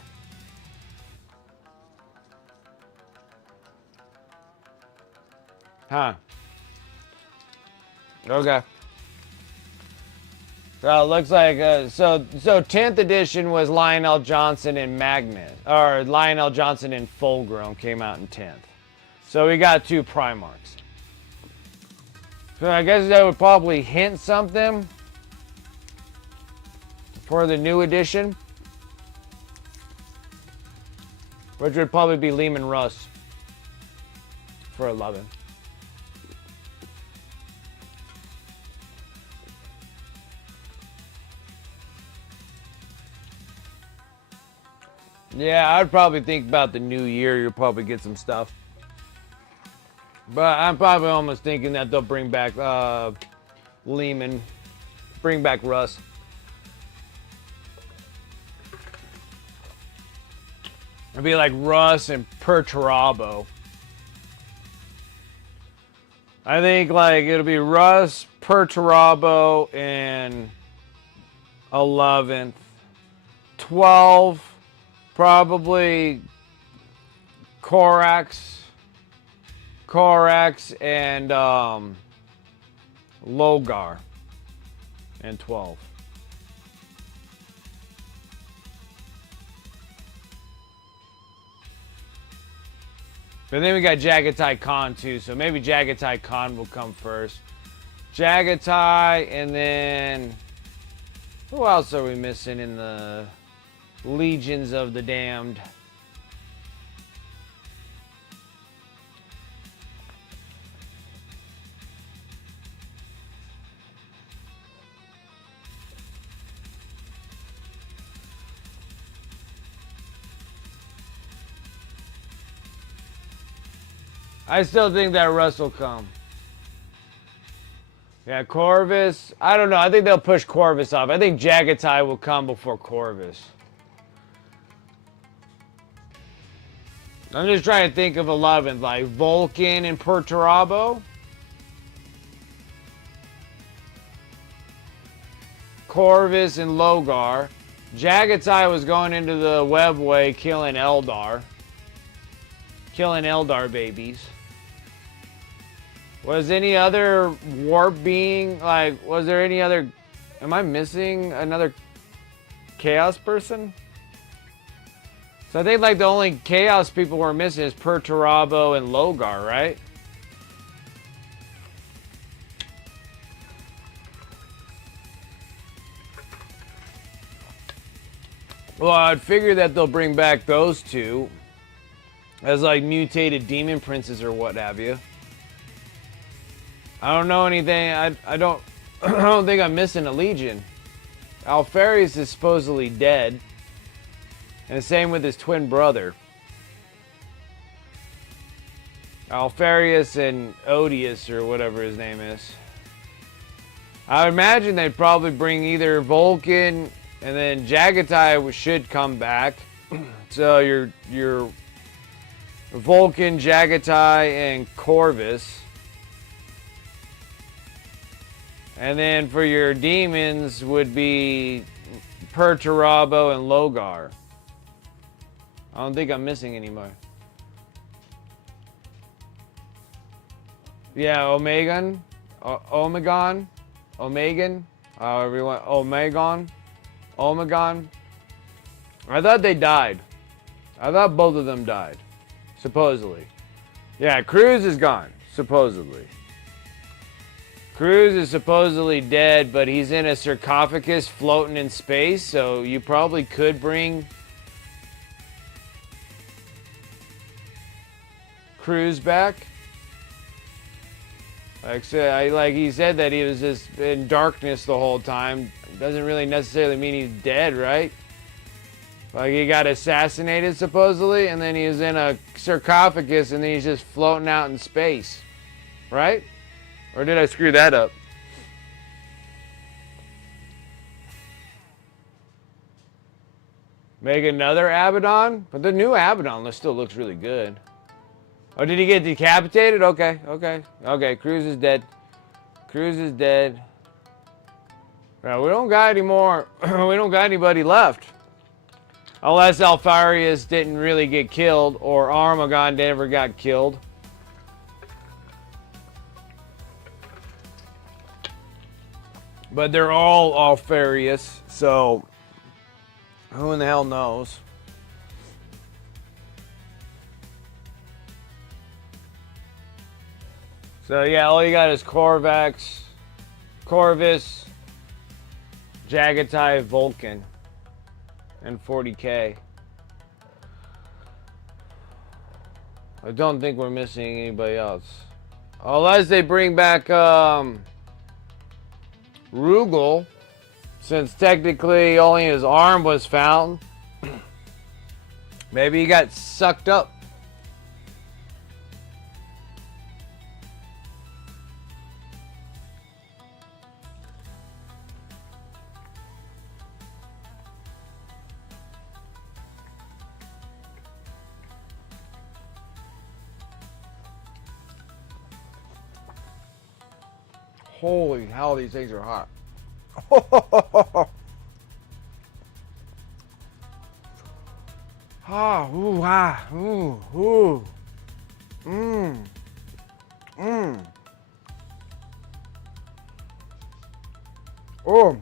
Huh. Okay. Well, it looks like so 10th edition was Lionel Johnson and Magnus, or Lionel Johnson and Fulgrim came out in 10th. So we got 2 Primarchs. So I guess that would probably hint something for the new edition, which would probably be Lehman Russ for 11. Yeah, I'd probably think about the new year. You'll probably get some stuff. But I'm probably almost thinking that they'll bring back Lehman, bring back Russ. It'd be like Russ and Perturabo. I think like it'll be Russ, Perturabo, and 11th. 12, probably Korax, and Logar, and 12. But then we got Jagatai Khan too, so maybe Jagatai Khan will come first. Jagatai, and then who else are we missing in the Legions of the Damned? I still think that Russ will come. Yeah, Corvus. I don't know. I think they'll push Corvus off. I think Jagatai will come before Corvus. I'm just trying to think of 11th, like Vulcan and Perturabo. Corvus and Logar. Jagatai was going into the webway killing Eldar. Killing Eldar babies. Was any other warp being, like, was there any other, am I missing another chaos person? So I think like the only chaos people we're missing is Perturabo and Logar, right? Well, I'd figure that they'll bring back those two as like mutated demon princes or what have you. I don't know anything. I don't I don't think I'm missing a Legion. Alfarius is supposedly dead. And the same with his twin brother. Alfarius and Odious or whatever his name is. I would imagine they'd probably bring either Vulcan and then Jagatai should come back. So your Vulcan, Jagatai, and Corvus. And then for your demons would be Perturabo and Logar. I don't think I'm missing anybody. Yeah, Omegan, Omegan, everyone, Omegon. I thought they died. I thought both of them died, supposedly. Yeah, Cruz is gone, supposedly. Cruz is supposedly dead, but he's in a sarcophagus floating in space, so you probably could bring Cruz back. Like he said that he was just in darkness the whole time. Doesn't really necessarily mean he's dead, right? Like he got assassinated supposedly, and then he was in a sarcophagus, and then he's just floating out in space, right? Or did I screw that up? Make another Abaddon? But the new Abaddon still looks really good. Oh, did he get decapitated? Okay. Cruz is dead. Cruz is dead. Now, we don't got any more. We don't got anybody left. Unless Alfarius didn't really get killed or Armagon never got killed. But they're all Alfarius, so who in the hell knows? So yeah, all you got is Corvax, Corvus, Jagatai, Vulcan, and 40k. I don't think we're missing anybody else. Unless they bring back Rugal, since technically only his arm was found. Maybe he got sucked up. Holy hell, these things are hot. Ah, ooh, ah, ooh, ooh. Mmm. Mmm. Oh.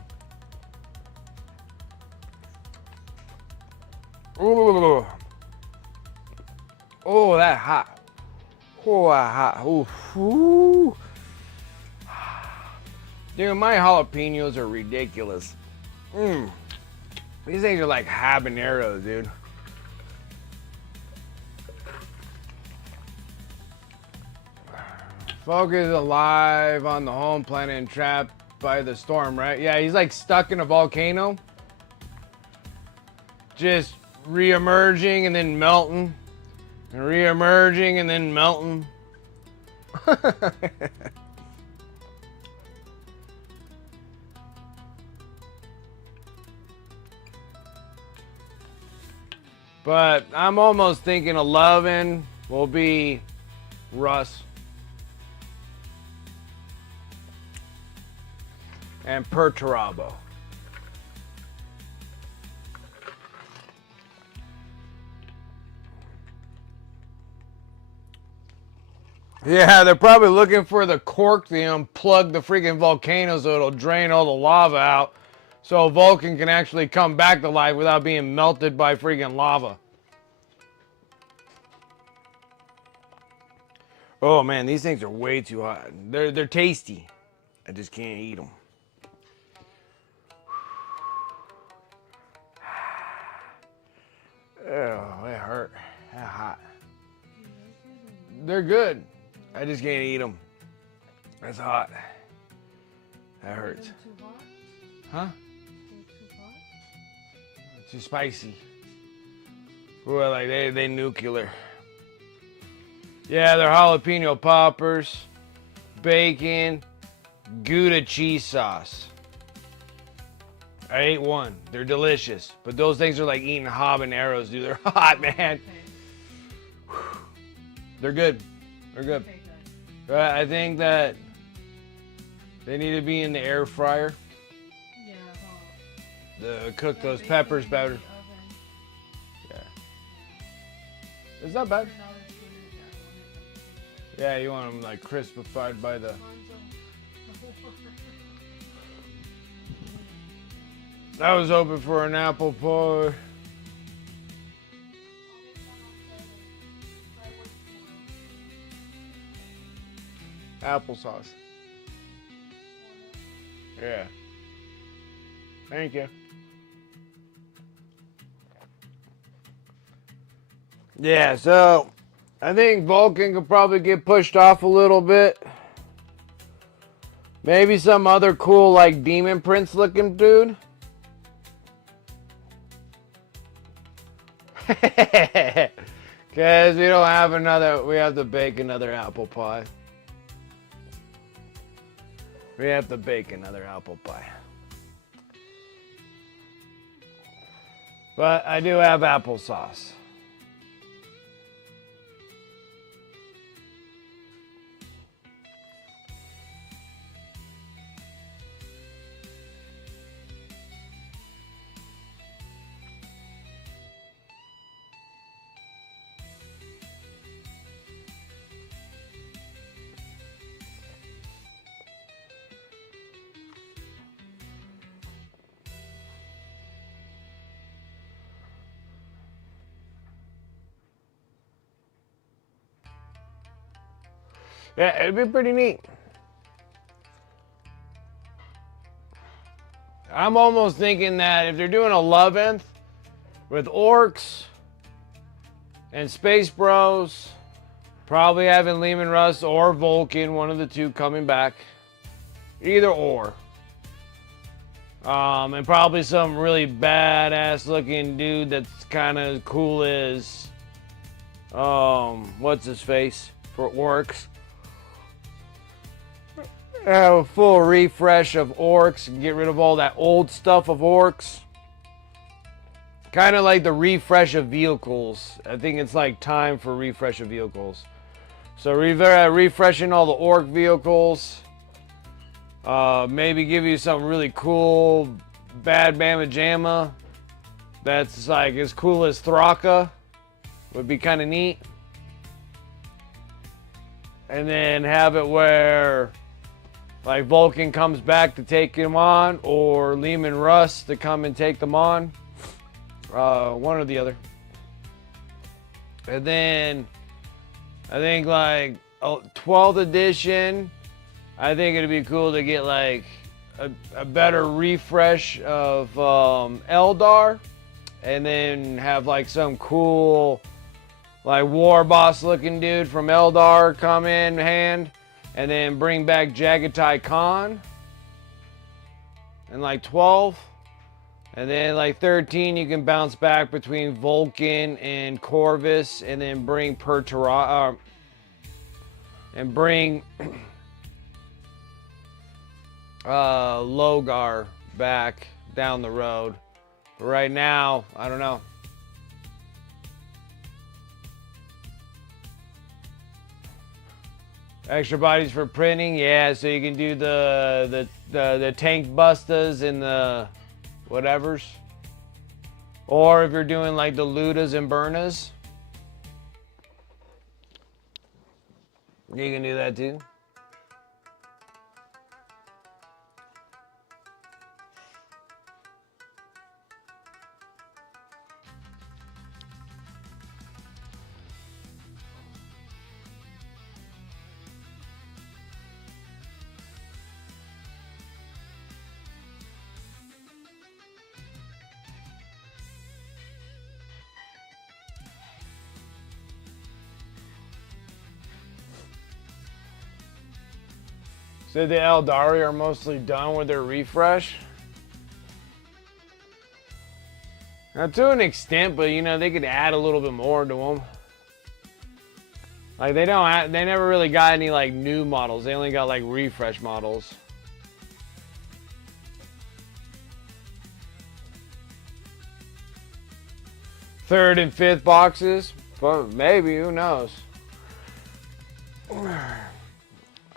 Ooh. Oh, that hot. Oh, that hot. Ooh. Ooh. Dude, my jalapenos are ridiculous. Mmm. These things are like habaneros, dude. Folk is alive on the home planet and trapped by the storm, right? Yeah, he's like stuck in a volcano. Just re-emerging and then melting. And re-emerging and then melting. But I'm almost thinking 11 will be Russ. And Perturabo. Yeah, they're probably looking for the cork to unplug the freaking volcano so it'll drain all the lava out. So Vulcan can actually come back to life without being melted by freaking lava. Oh man, these things are way too hot. They're tasty. I just can't eat them. Oh, they hurt. They're hot. They're good. I just can't eat them. That's hot. That hurts. Too hot? Huh? Too hot? Too spicy. Well, like they nuclear. Yeah, they're jalapeno poppers, bacon, Gouda cheese sauce. I ate one. They're delicious. But those things are like eating habaneros, dude. They're hot, man. Okay. They're good. They're good. Okay, good. I think that they need to be in the air fryer Yeah, well, to cook yeah, those bacon peppers in better. the oven. Yeah. It's not bad. For another dinner, Yeah, you want them like crispified by the... yeah, I was hoping for an apple pie. Applesauce. Yeah. Thank you. Yeah, so I think Vulcan could probably get pushed off a little bit. Maybe some other cool like Demon Prince looking dude. Because we don't have another, we have to bake another apple pie. We have to bake another apple pie. But I do have applesauce. Yeah, it'd be pretty neat. I'm almost thinking that if they're doing 11th with Orcs and Space Bros, probably having Lehman Russ or Vulcan, one of the two coming back. Either or. And probably some really badass looking dude that's kind of cool as, what's his face for orcs. Have a full refresh of orcs and get rid of all that old stuff of orcs. Kind of like the refresh of vehicles. I think it's like time for refresh of vehicles. So refreshing all the orc vehicles. Maybe give you some really cool bad mamma jamma that's like as cool as Thraka. Would be kind of neat. And then have it where like Vulcan comes back to take him on, or Lehman Russ to come and take them on. One or the other. And then I think like 12th edition, I think it'd be cool to get like a better refresh of Eldar, and then have like some cool like war boss looking dude from Eldar come in hand, and then bring back Jagatai Khan. And like 12. And then like 13, you can bounce back between Vulcan and Corvus, and then bring and bring Logar back down the road. But right now, I don't know. Extra bodies for printing, yeah. So you can do the tank bustas and the whatevers, or if you're doing like the Ludas and Burnas, you can do that too. So the Eldari are mostly done with their refresh. Now to an extent, but you know, they could add a little bit more to them. Like they never really got any like new models. They only got like refresh models. Third and fifth boxes, but maybe, who knows?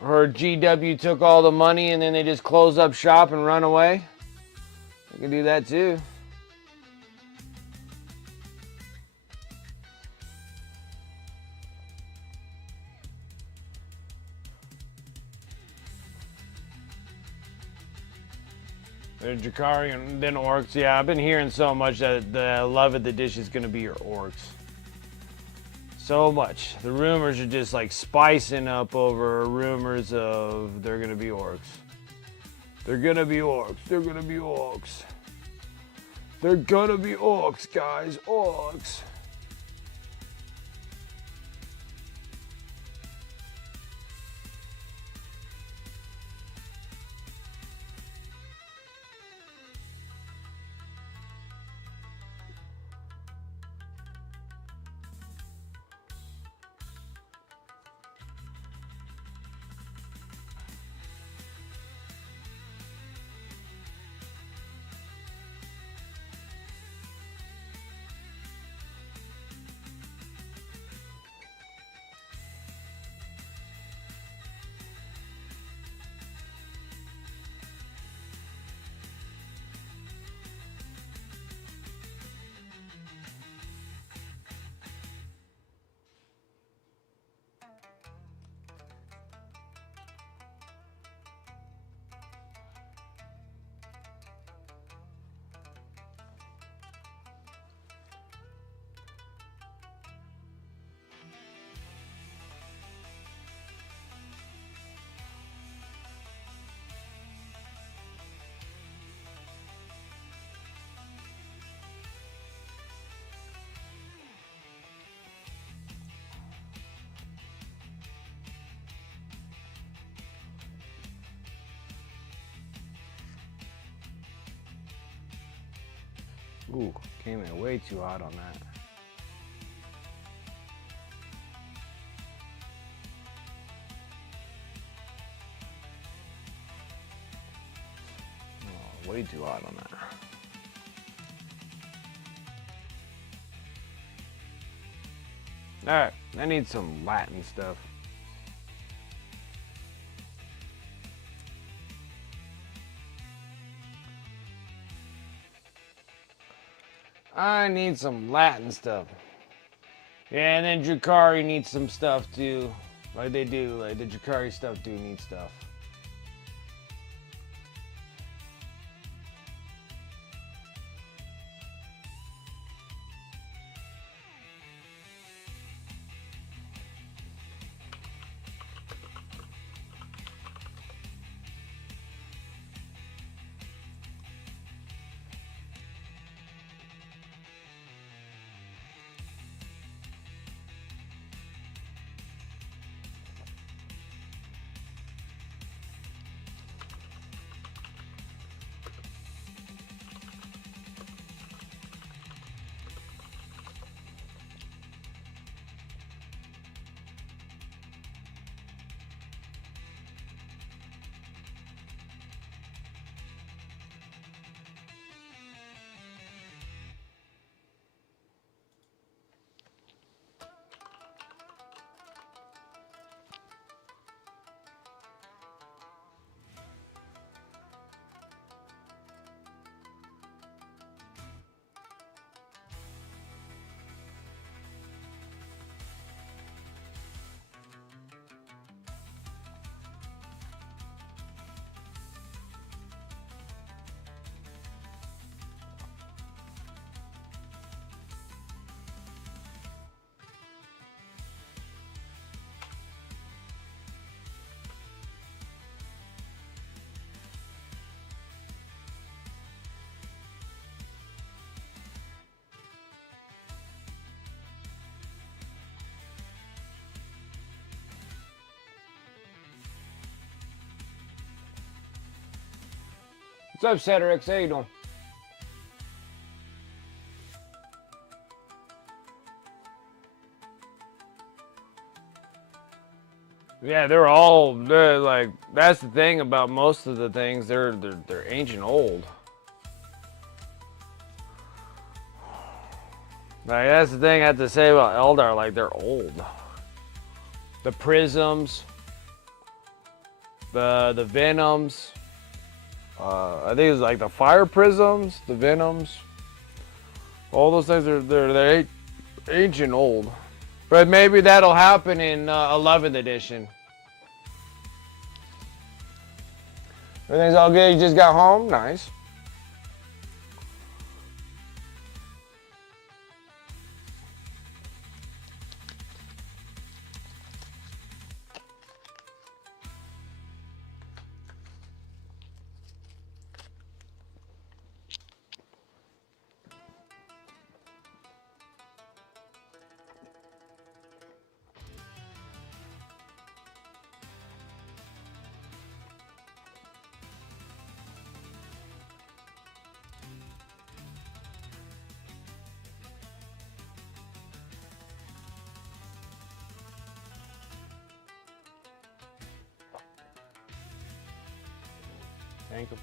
Or GW took all the money and then they just close up shop and run away. They can do that too. The Jakari and then orcs. Yeah, I've been hearing so much that the 11th edition is going to be your orcs. So much. The rumors are just like spicing up over rumors of they're going to be orcs. They're going to be orcs. They're going to be orcs. They're going to be orcs, guys. Orcs. Ooh, came in way too hot on that. Oh, way too hot on that. Alright, I need some Latin stuff. I need some Latin stuff. Yeah, and then Drakari needs some stuff too. Like they do, like the Drakari stuff do need stuff. What's up, Cedric? How you doing? Yeah, they're like, that's the thing about most of the things, they're ancient old. Like that's the thing I have to say about Eldar, like they're old. The prisms, the venoms, I think it's like the fire prisms, the venoms. All those things they're ancient old. But maybe that'll happen in 11th edition. Everything's all good. You just got home. Nice. Thank you.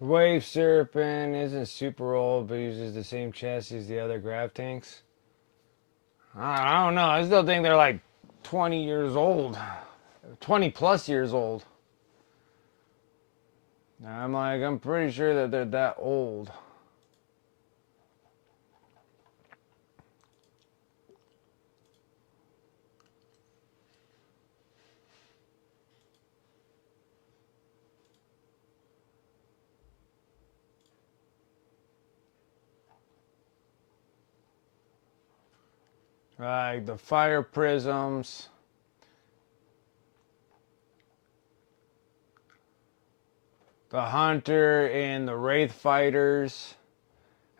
Wave Serpent isn't super old, but uses the same chassis as the other grav tanks. I don't know. I still think they're like 20 years old, 20 plus years old. I'm pretty sure that they're that old. Like the fire prisms. The Hunter and the Wraith fighters.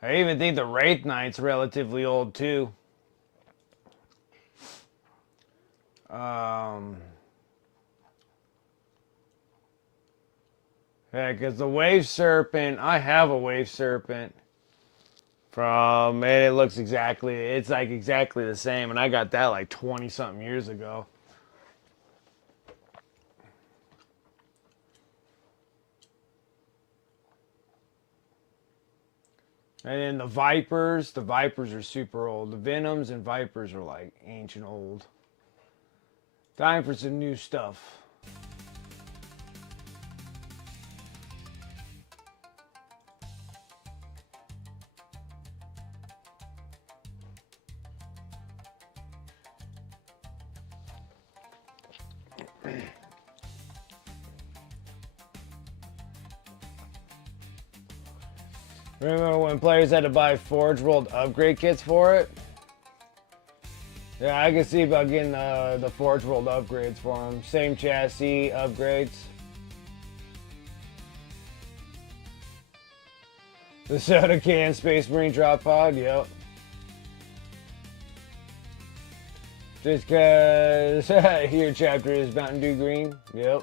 I even think the Wraith Knight's relatively old too. Yeah, because the Wave Serpent, I have a Wave Serpent from, and it looks exactly, it's like exactly the same, and I got that like 20 something years ago. And then the Vipers are super old. The Venoms and Vipers are like ancient old. Time for some new stuff. Remember when players had to buy Forge World upgrade kits for it? Yeah, I can see about getting the Forge World upgrades for them. Same chassis upgrades. The soda can Space Marine drop pod, yep. Just cause your chapter is Mountain Dew Green, yep.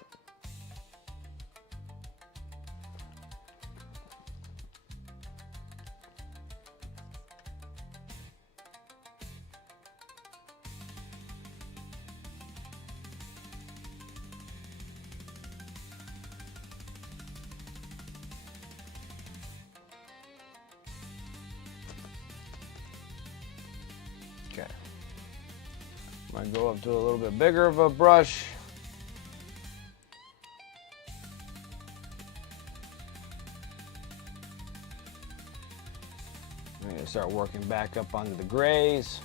Okay. Might go up to a little bit bigger of a brush. I'm gonna start working back up onto the grays.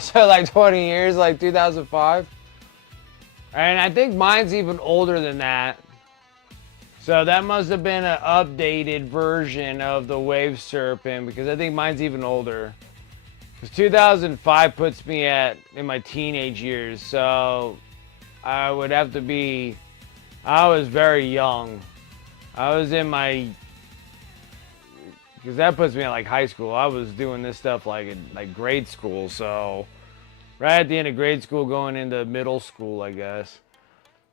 So like 20 years, like 2005. And I think mine's even older than that. So that must have been an updated version of the Wave Serpent because I think mine's even older. Because 2005 puts me in my teenage years. So I would have to be, I was very young. I was in my, because that puts me at like high school. I was doing this stuff like in like grade school. So right at the end of grade school, going into middle school, I guess.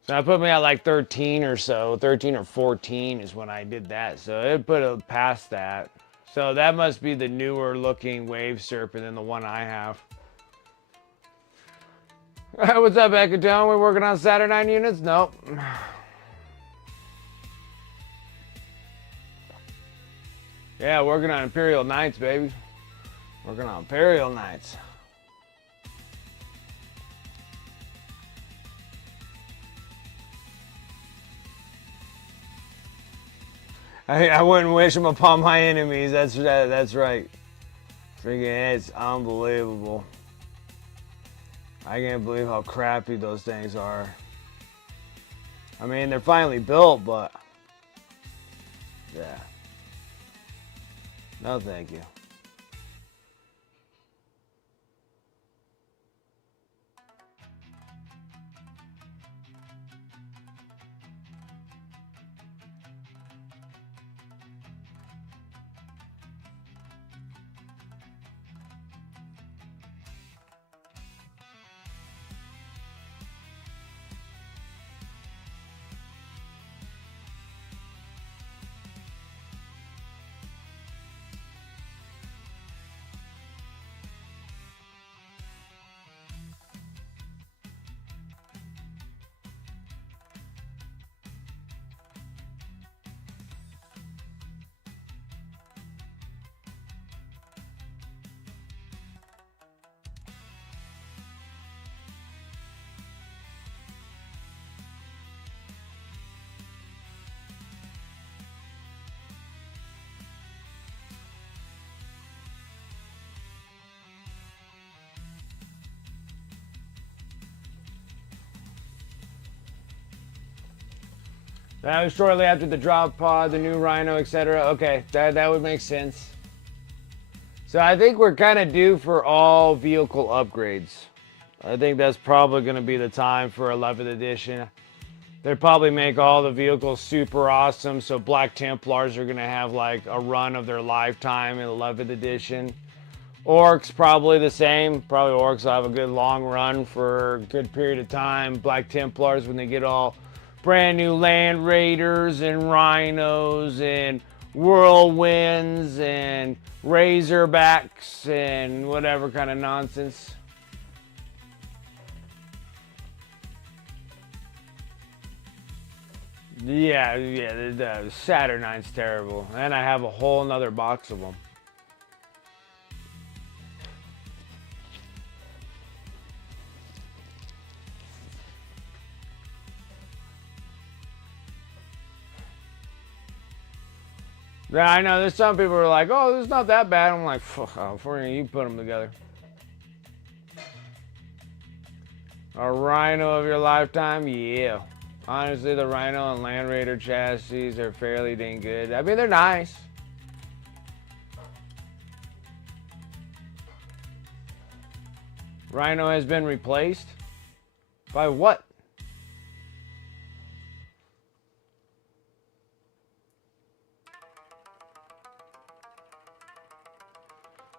So that put me at like 13 or so. 13 or 14 is when I did that. So it put it past that. So that must be the newer looking Wave Serpent than the one I have. What's up, Echo Town? We're working on Saturnine units? Nope. Yeah, working on Imperial Knights, baby. Working on Imperial Knights. I wouldn't wish them upon my enemies. That's right. Freaking, it's unbelievable. I can't believe how crappy those things are. I mean, they're finally built, but yeah. No, thank you. That was shortly after the drop pod, the new Rhino, etc. Okay, that would make sense. So I think we're kind of due for all vehicle upgrades. I think that's probably going to be the time for 11th edition. They'd probably make all the vehicles super awesome, so Black Templars are going to have like a run of their lifetime in 11th edition. Orcs probably the same. Probably Orcs will have a good long run for a good period of time. Black Templars when they get all brand new Land Raiders and Rhinos and Whirlwinds and Razorbacks and whatever kind of nonsense. Yeah, the Saturnine's terrible. And I have a whole nother box of them. Yeah, I know. There's some people who are like, oh, it's not that bad. I'm like, for you put them together. A Rhino of your lifetime? Yeah. Honestly, the Rhino and Land Raider chassis are fairly dang good. I mean, they're nice. Rhino has been replaced? By what?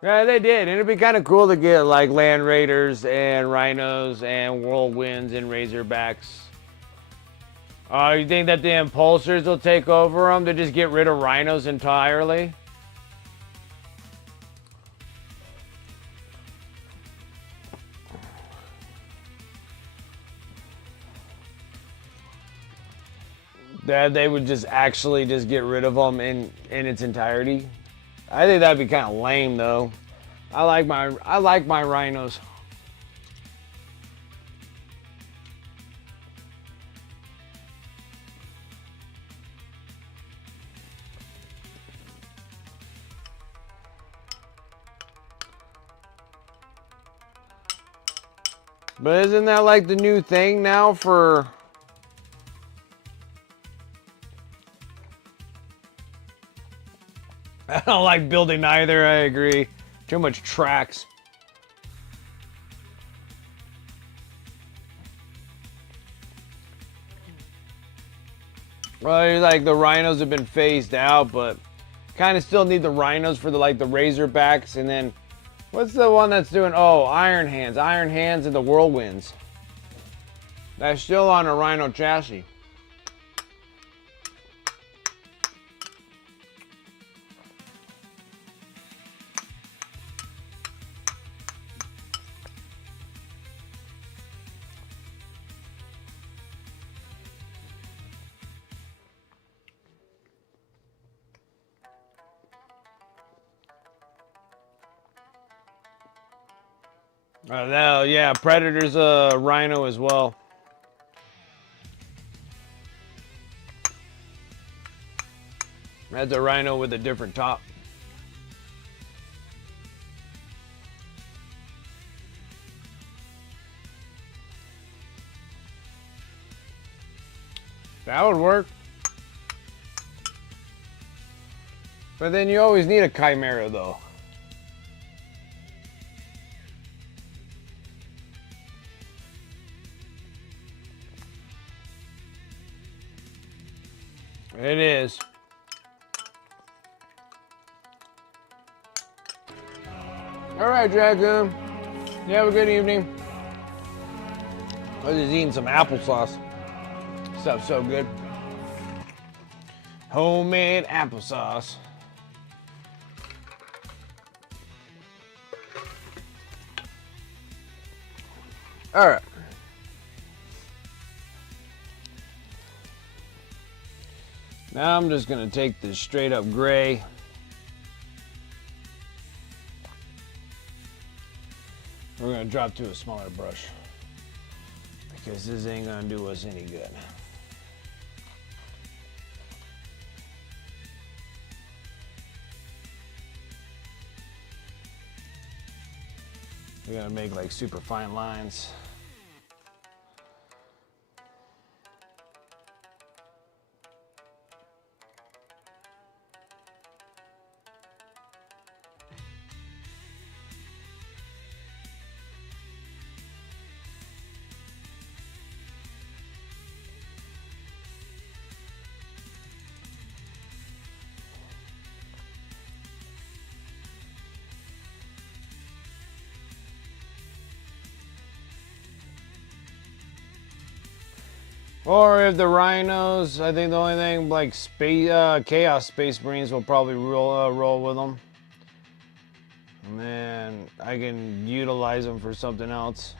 Yeah, they did. And it'd be kind of cool to get like Land Raiders and Rhinos and Whirlwinds and Razorbacks. You think that the Impulsors will take over them to just get rid of Rhinos entirely? That they would just actually just get rid of them in its entirety? I think that'd be kind of lame though. I like my Rhinos. But isn't that like the new thing now for... I don't like building either, I agree. Too much tracks. Well, like the Rhinos have been phased out, but kind of still need the Rhinos for the like the Razorbacks, and then what's the one that's doing? Oh, Iron Hands and the Whirlwinds. That's still on a Rhino chassis. No, yeah, Predator's a Rhino as well. That's a Rhino with a different top. That would work. But then you always need a chimera, though. It is. All right, Dragoon. You have a good evening. I was just eating some applesauce. Stuff's so good. Homemade applesauce. All right. Now I'm just gonna take this straight up gray. We're gonna drop to a smaller brush because this ain't gonna do us any good. We're gonna make like super fine lines. Or if the rhinos, I think the only thing like Chaos Space Marines will probably roll with them. And then I can utilize them for something else.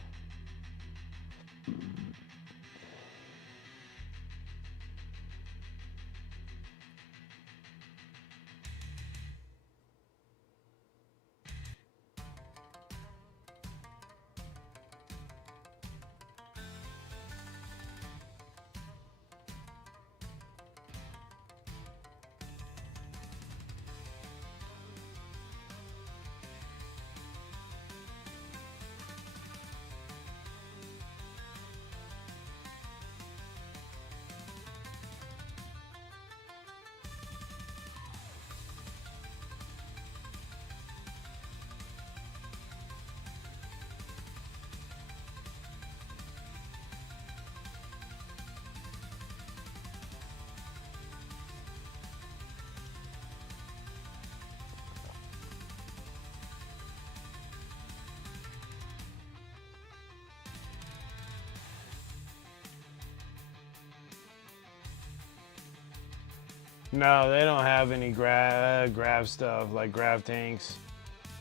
No, they don't have any grav stuff like grav tanks,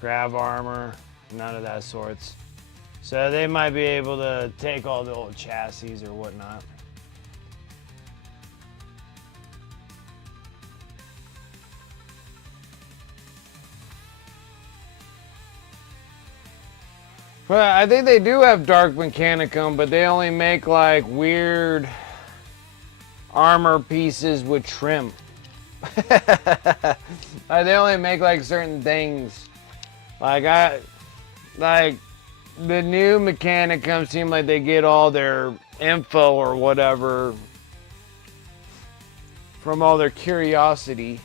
grav armor, none of that sorts. So they might be able to take all the old chassis or whatnot. Well, I think they do have Dark Mechanicum, but they only make like weird armor pieces with trim. They only make like certain things. Like the new Mechanicum seem like they get all their info or whatever from all their curiosity,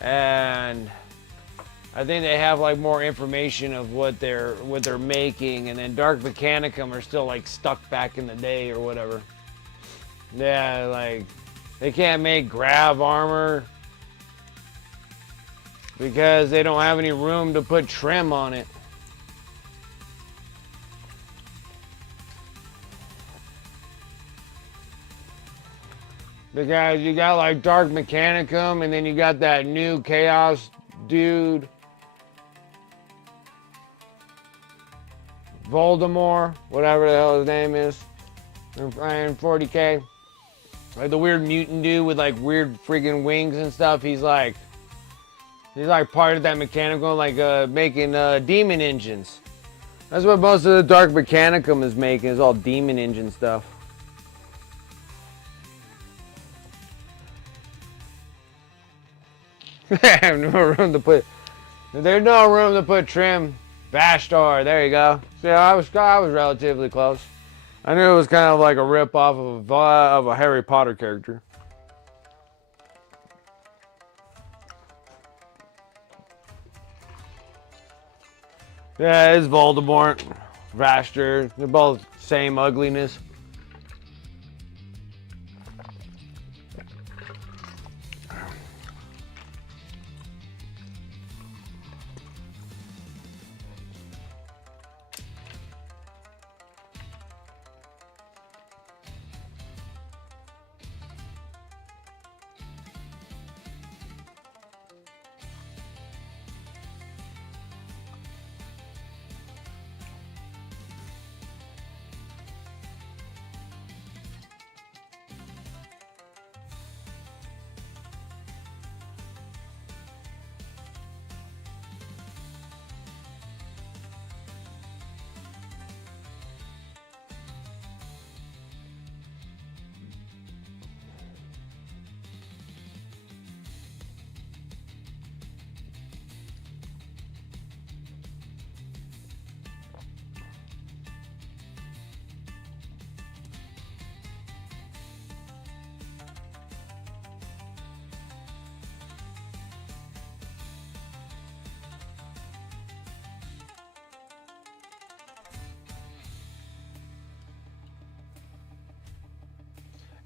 and I think they have like more information of what they're making, and then Dark Mechanicum are still like stuck back in the day or whatever. Yeah, like they can't make grav armor because they don't have any room to put trim on it. Because you got like Dark Mechanicum, and then you got that new Chaos dude, Voldemort, whatever the hell his name is, in 40K. Like the weird mutant dude with like weird friggin' wings and stuff. He's like part of that Mechanicum, like making demon engines. That's what most of the Dark Mechanicum is making, is all demon engine stuff. I have no room to put. There's no room to put trim. Vashtar, there you go. See, I was relatively close. I knew it was kind of like a rip-off of a Harry Potter character. Yeah, it's Voldemort, Vaster. They're both same ugliness.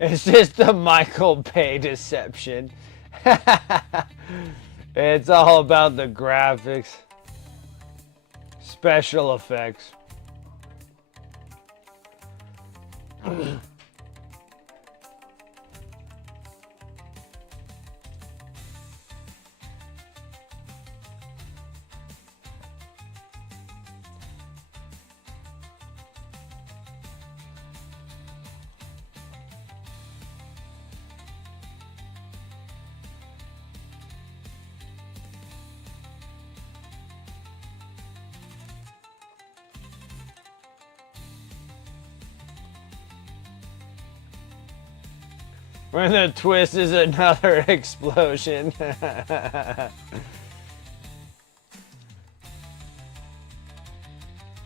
It's just the Michael Bay deception. It's all about the graphics, special effects. When the twist is another explosion.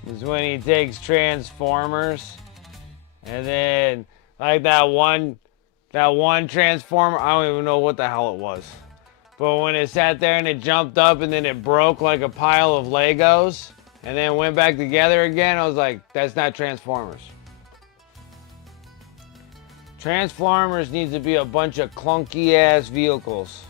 Is when he takes Transformers and then like that one Transformer, I don't even know what the hell it was. But when it sat there and it jumped up and then it broke like a pile of Legos and then went back together again, I was like, that's not Transformers. Transformers needs to be a bunch of clunky ass vehicles.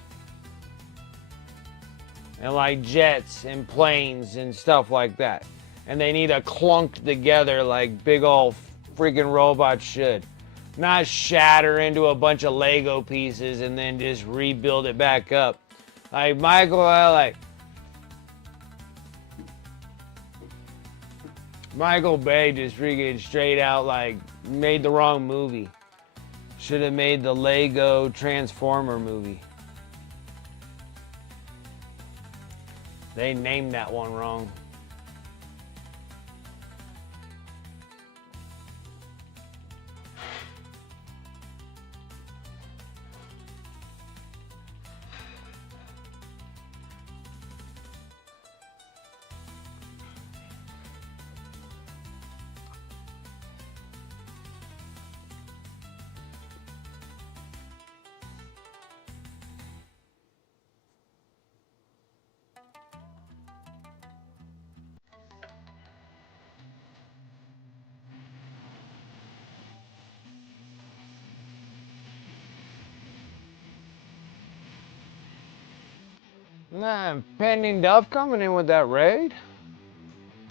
And like jets and planes and stuff like that. And they need to clunk together like big old freaking robots should. Not shatter into a bunch of Lego pieces and then just rebuild it back up. Like Michael Bay just freaking straight out like made the wrong movie. Should have made the Lego Transformer movie. They named that one wrong. Nah, Pending Duff coming in with that raid.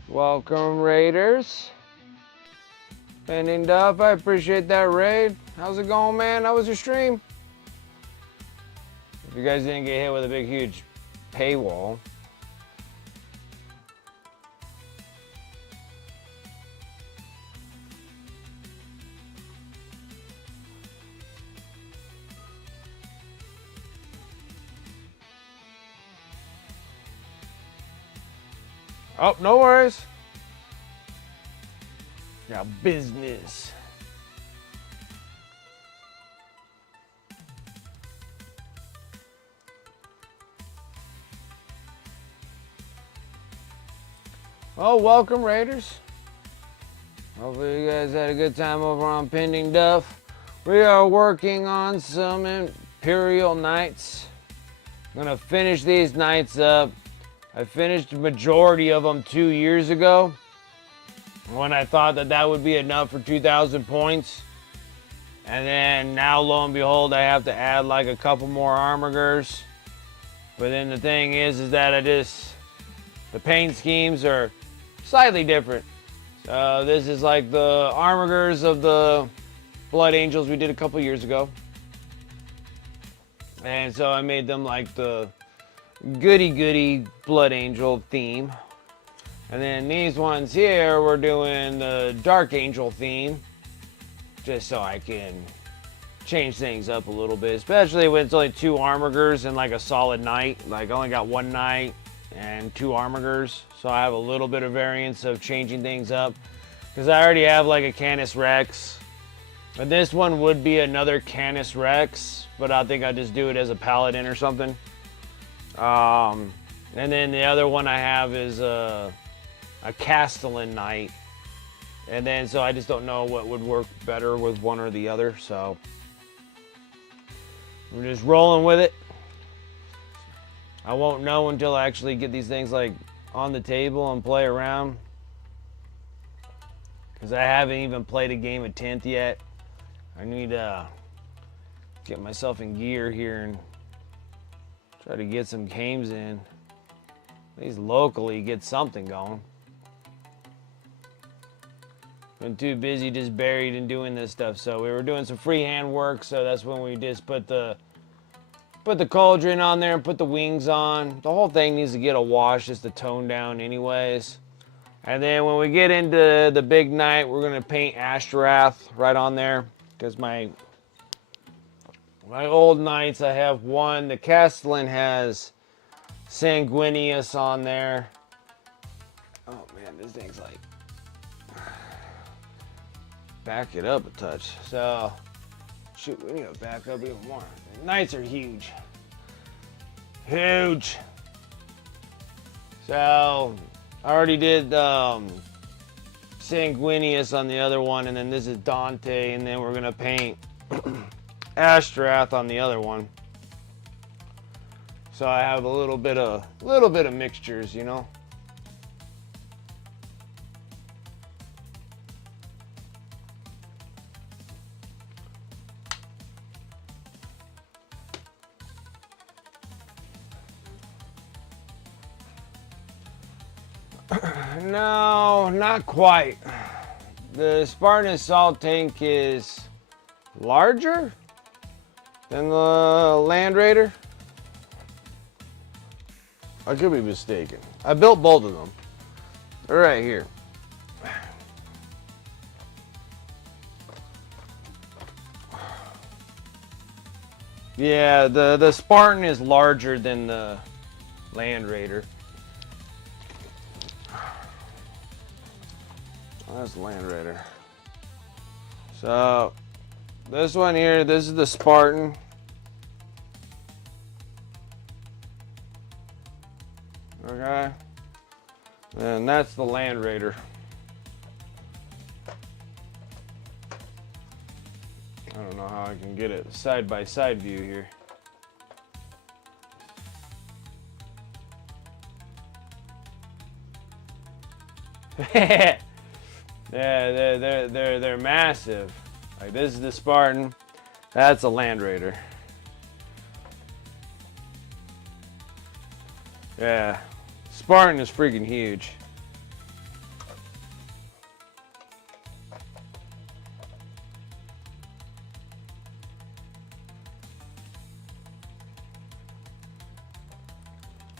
Welcome, Raiders. Pending Duff, I appreciate that raid. How's it going, man? How was your stream? If you guys didn't get hit with a big, huge paywall. Oh, no worries. Got business. Oh, welcome, Raiders. Hopefully you guys had a good time over on Pending Duff. We are working on some Imperial Knights. I'm gonna finish these Knights up. I finished the majority of them 2 years ago when I thought that that would be enough for 2,000 points. And then now, lo and behold, I have to add like a couple more armigers. But then the thing is that the paint schemes are slightly different. So this is like the armigers of the Blood Angels we did a couple years ago. And so I made them like the goody Blood Angel theme. And then these ones here, we're doing the Dark Angel theme. Just so I can change things up a little bit. Especially when it's only 2 armigers and like a solid knight. Like I only got 1 knight and 2 armigers. So I have a little bit of variance of changing things up. Because I already have like a Canis Rex. And this one would be another Canis Rex. But I think I'll just do it as a Paladin or something. And then the other one I have is a Castellan Knight. And then so I just don't know what would work better with one or the other. So we're just rolling with it. I won't know until I actually get these things like on the table and play around. Because I haven't even played a game of 10th yet. I need to get myself in gear here and try to get some games in. At least locally get something going. Been too busy just buried and doing this stuff. So we were doing some freehand work, so that's when we just put the cauldron on there and put the wings on. The whole thing needs to get a wash just to tone down anyways. And then when we get into the big night, we're gonna paint Ashtrath right on there. Because my old knights, I have one. The Castellan has Sanguinius on there. Oh man, this thing's like, back it up a touch. So, shoot, we need to back up even more. The knights are huge. Huge. So, I already did Sanguinius on the other one, and then this is Dante, and then we're gonna paint Ashtrath on the other one. So I have a little bit of mixtures, you know. No, not quite. The Spartan Assault Tank is larger than the Land Raider. I could be mistaken. I built both of them. They're right here. Yeah, the Spartan is larger than the Land Raider. That's the Land Raider. So, this one here, this is the Spartan. Okay. And that's the Land Raider. I don't know how I can get it side by side view here. Yeah, they're massive. Like this is the Spartan, that's a Land Raider. Yeah, Spartan is freaking huge.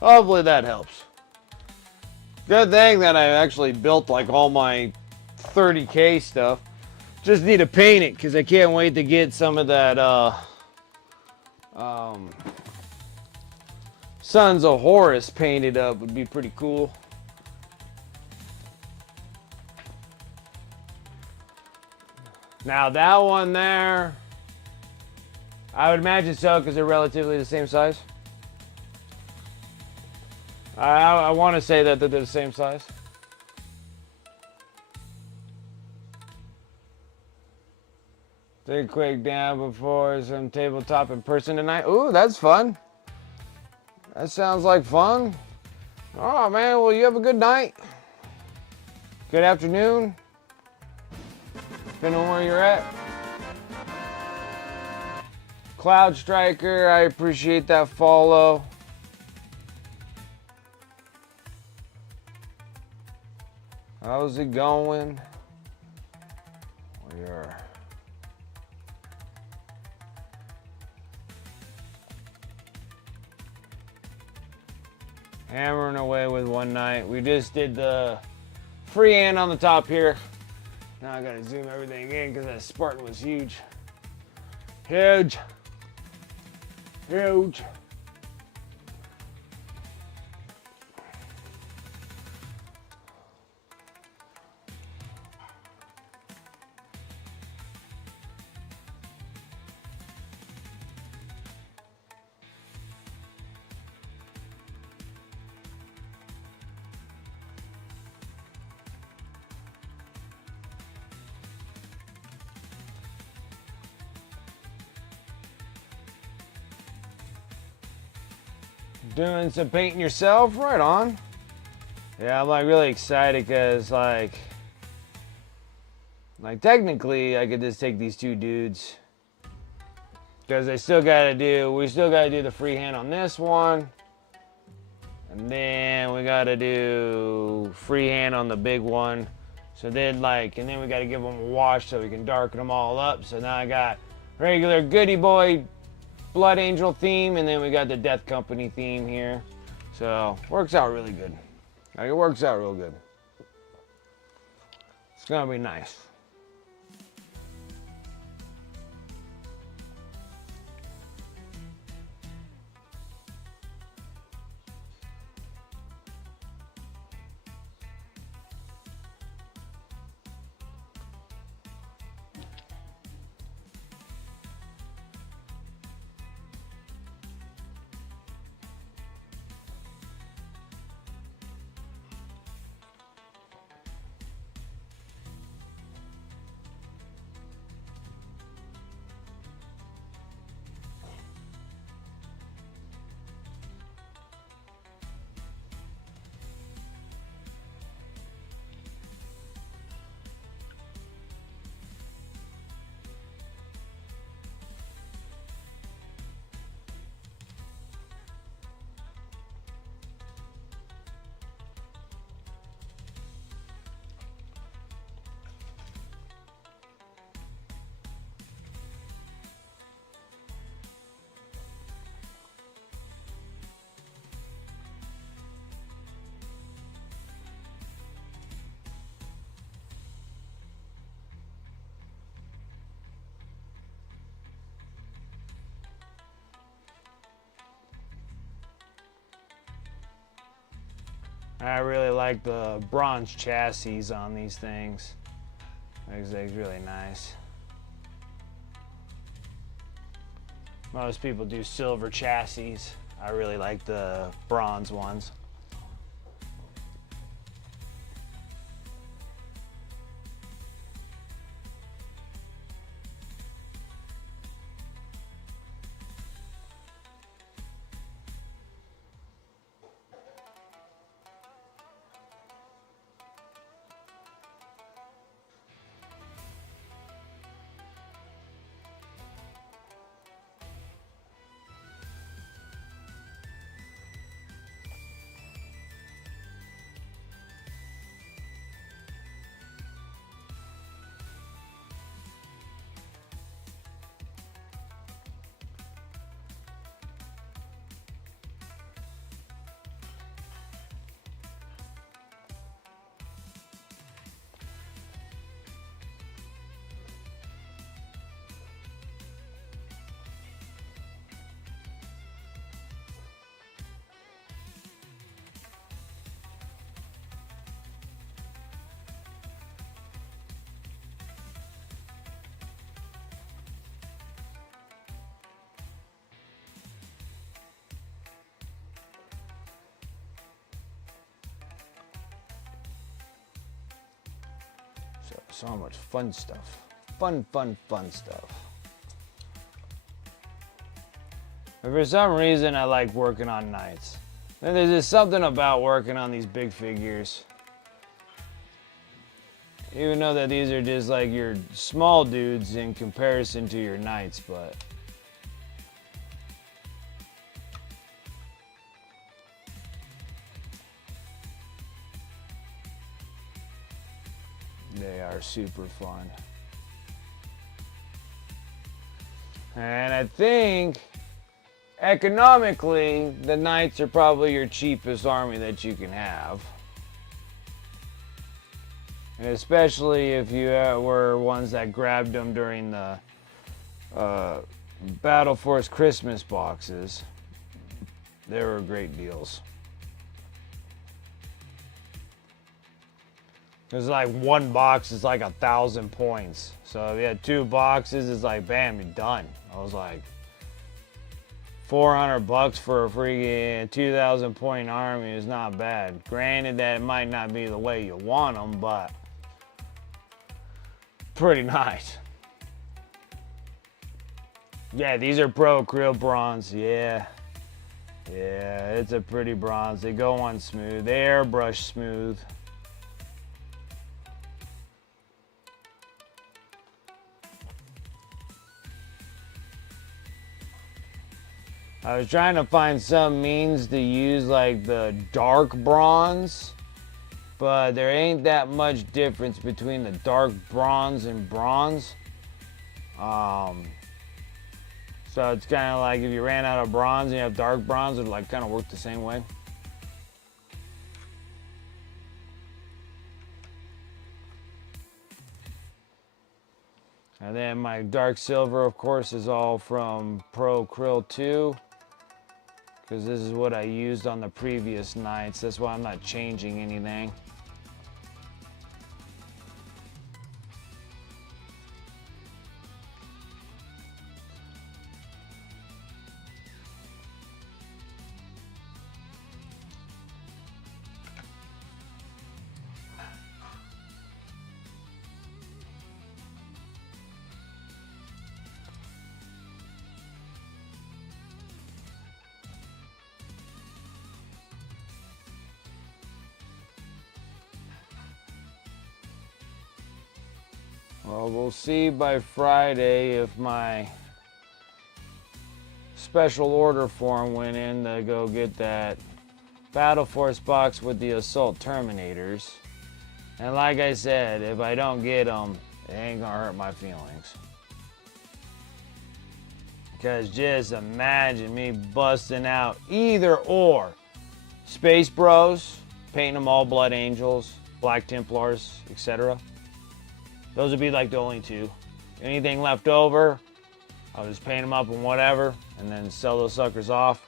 Hopefully that helps. Good thing that I actually built like all my 30K stuff. Just need to paint it because I can't wait to get some of that Sons of Horus painted up. Would be pretty cool. Now that one there, I would imagine so because they're relatively the same size. I want to say that they're the same size. Take a quick nap before some tabletop in person tonight. Ooh, that's fun. That sounds like fun. Oh man, well you have a good night. Good afternoon. Depending on where you're at. Cloud Striker, I appreciate that follow. How's it going? We are hammering away with one night. We just did the freehand on the top here. Now I gotta zoom everything in because that Spartan was huge. Huge. Huge. Doing some painting yourself? Right on. Yeah, I'm like really excited because like technically I could just take these two dudes because we still gotta do the freehand on this one, and then we gotta do freehand on the big one. So then and then we gotta give them a wash so we can darken them all up. So now I got regular Goody Boy Blood Angel theme, and then we got the Death Company theme here. So works out really good. Like, it works out real good. It's gonna be nice. I really like the bronze chassis on these things. Makes things really nice. Most people do silver chassis. I really like the bronze ones. So much fun stuff. Fun stuff. But for some reason, I like working on knights. And there's just something about working on these big figures. Even though that these are just like your small dudes in comparison to your knights, but they are super fun. And I think economically, the knights are probably your cheapest army that you can have. And especially if you were ones that grabbed them during the Battle Force Christmas boxes. They were great deals. There's like one box is like 1,000 points. So if you had 2 boxes, it's like bam, you're done. I was like, $400 for a freaking 2,000 point army is not bad. Granted that it might not be the way you want them, but pretty nice. Yeah, these are Pro Krill bronze. Yeah, it's a pretty bronze. They go on smooth. They airbrush smooth. I was trying to find some means to use like the dark bronze, but there ain't that much difference between the dark bronze and bronze. So it's kind of like if you ran out of bronze and you have dark bronze, it would like kind of work the same way. And then my dark silver, of course, is all from Pro Krill 2. Because this is what I used on the previous nights. That's why I'm not changing anything. Well, we'll see by Friday if my special order form went in to go get that Battle Force box with the Assault Terminators. And like I said, if I don't get them, it ain't gonna hurt my feelings. Because just imagine me busting out either or. Space Bros, painting them all Blood Angels, Black Templars, etc. Those would be like the only 2. Anything left over, I'll just paint them up and whatever, and then sell those suckers off.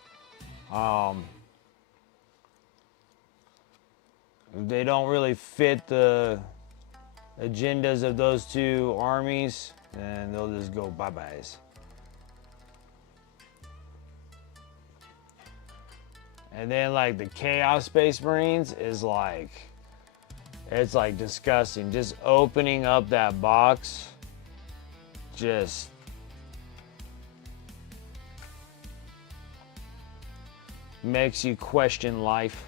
If they don't really fit the agendas of those 2 armies, then they'll just go bye-byes. And then like the Chaos Space Marines is like, it's like disgusting. Just opening up that box just makes you question life.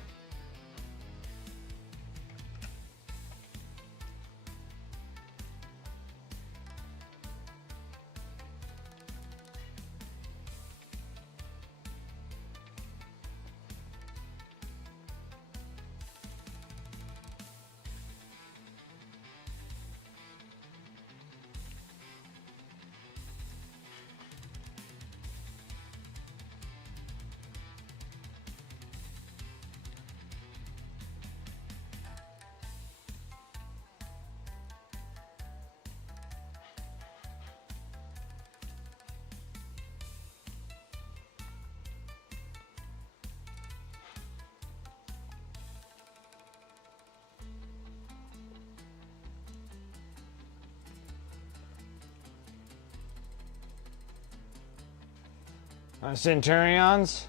Centurions,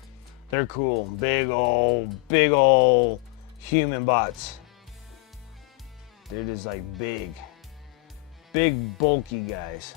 they're cool. Big old human bots. They're just like big. big, bulky guys.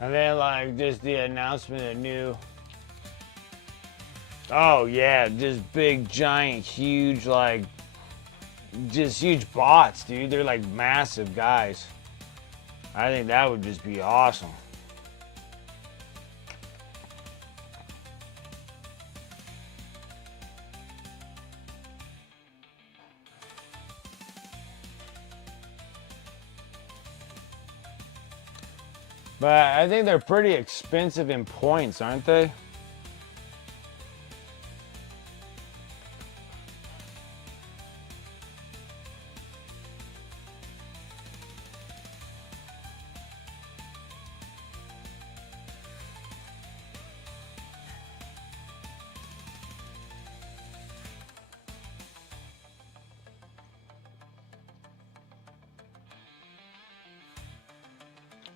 And then like just the announcement of new. Oh yeah, just big, giant, huge, like just huge bots, dude. They're like massive guys. I think that would just be awesome. But I think they're pretty expensive in points, aren't they?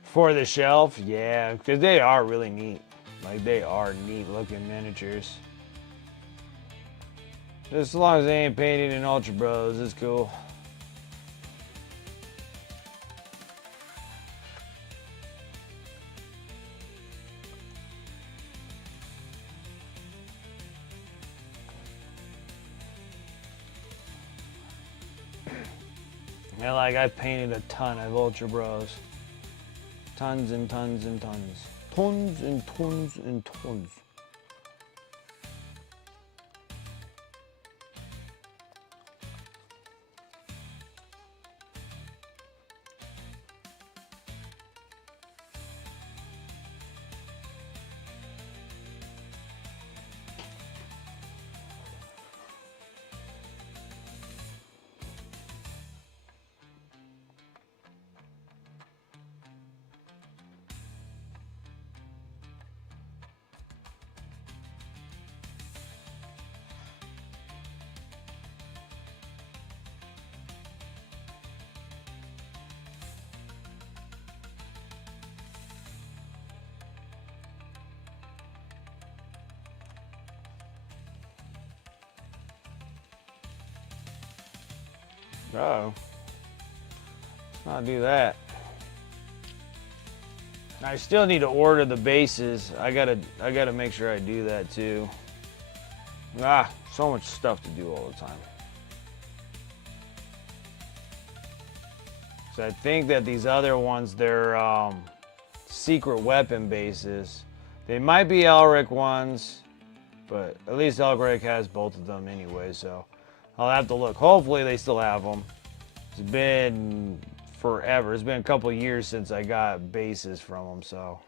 For the shelf, yeah, because they are really neat. Like, they are neat looking miniatures. Just as long as they ain't painted in Ultra Bros, it's cool. Yeah, like, I've painted a ton of Ultra Bros. Tons and tons and tons. Tons and tons and tons. Uh-oh. Let's not do that. I still need to order the bases. I gotta make sure I do that too. Ah, so much stuff to do all the time. So I think that these other ones, they're secret weapon bases. They might be Elric ones, but at least Elric has both of them anyway, so I'll have to look. Hopefully they still have them. It's been forever. It's been a couple years since I got bases from them, so.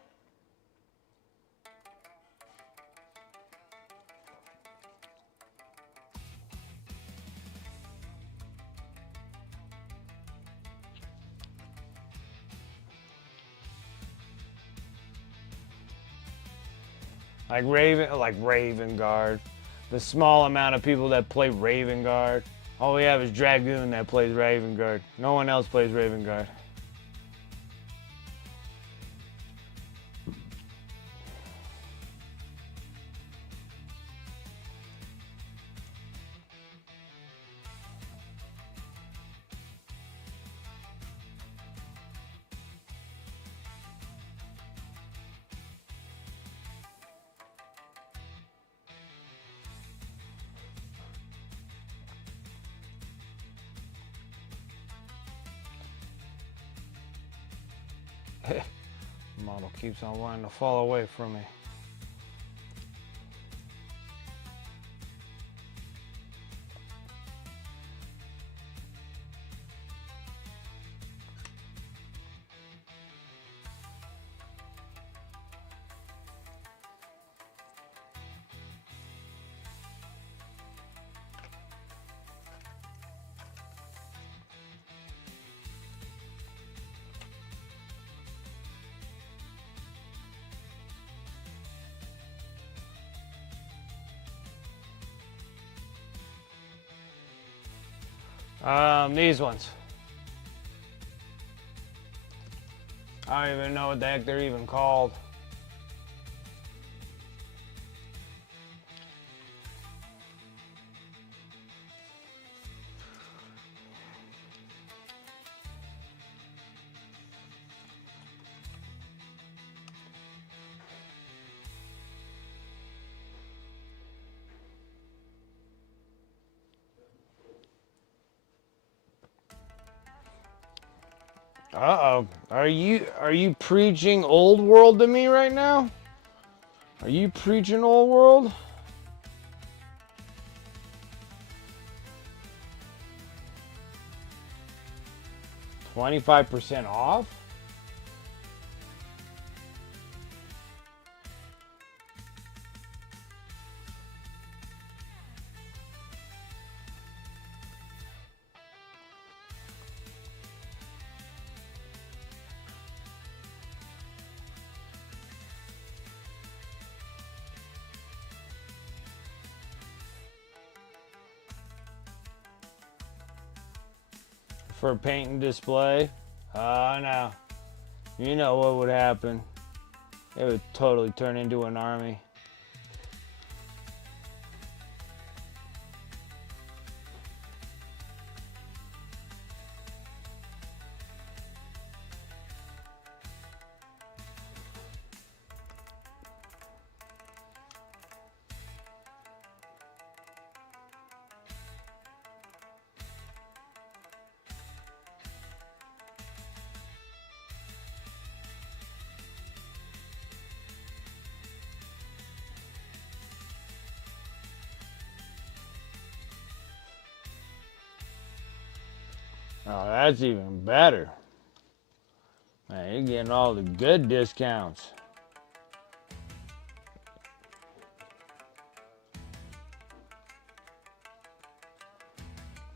Like Raven Guard. The small amount of people that play Raven Guard. All we have is Dragoon that plays Raven Guard. No one else plays Raven Guard. Model keeps on wanting to fall away from me. These ones. I don't even know what the heck they're even called. Uh-oh. Are you preaching old world to me right now? Are you preaching old world? $25% off? For paint and display? Oh no. You know what would happen. It would totally turn into an army. Oh, that's even better. Man, you're getting all the good discounts.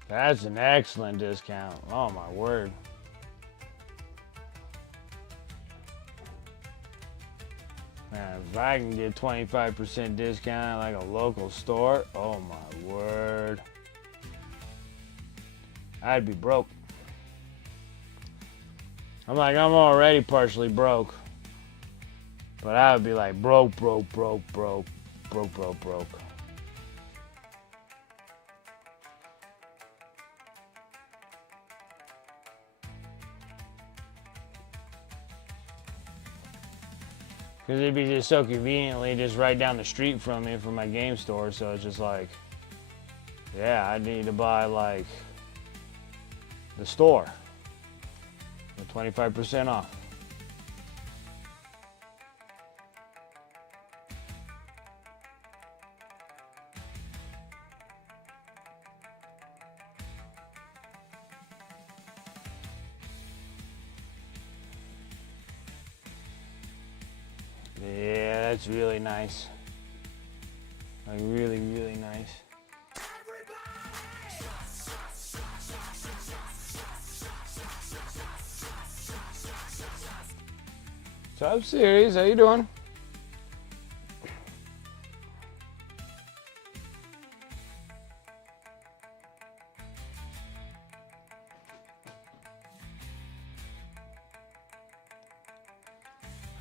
That's an excellent discount. Oh my word. Man, if I can get 25% discount at like a local store, oh my word. I'd be broke. I'm already partially broke. But I would be like broke. Because it'd be just so conveniently just right down the street from me from my game store. So it's just like, yeah, I need to buy like the store with 25% off. Yeah, that's really nice. Like really, really nice. What's up, series? How you doing?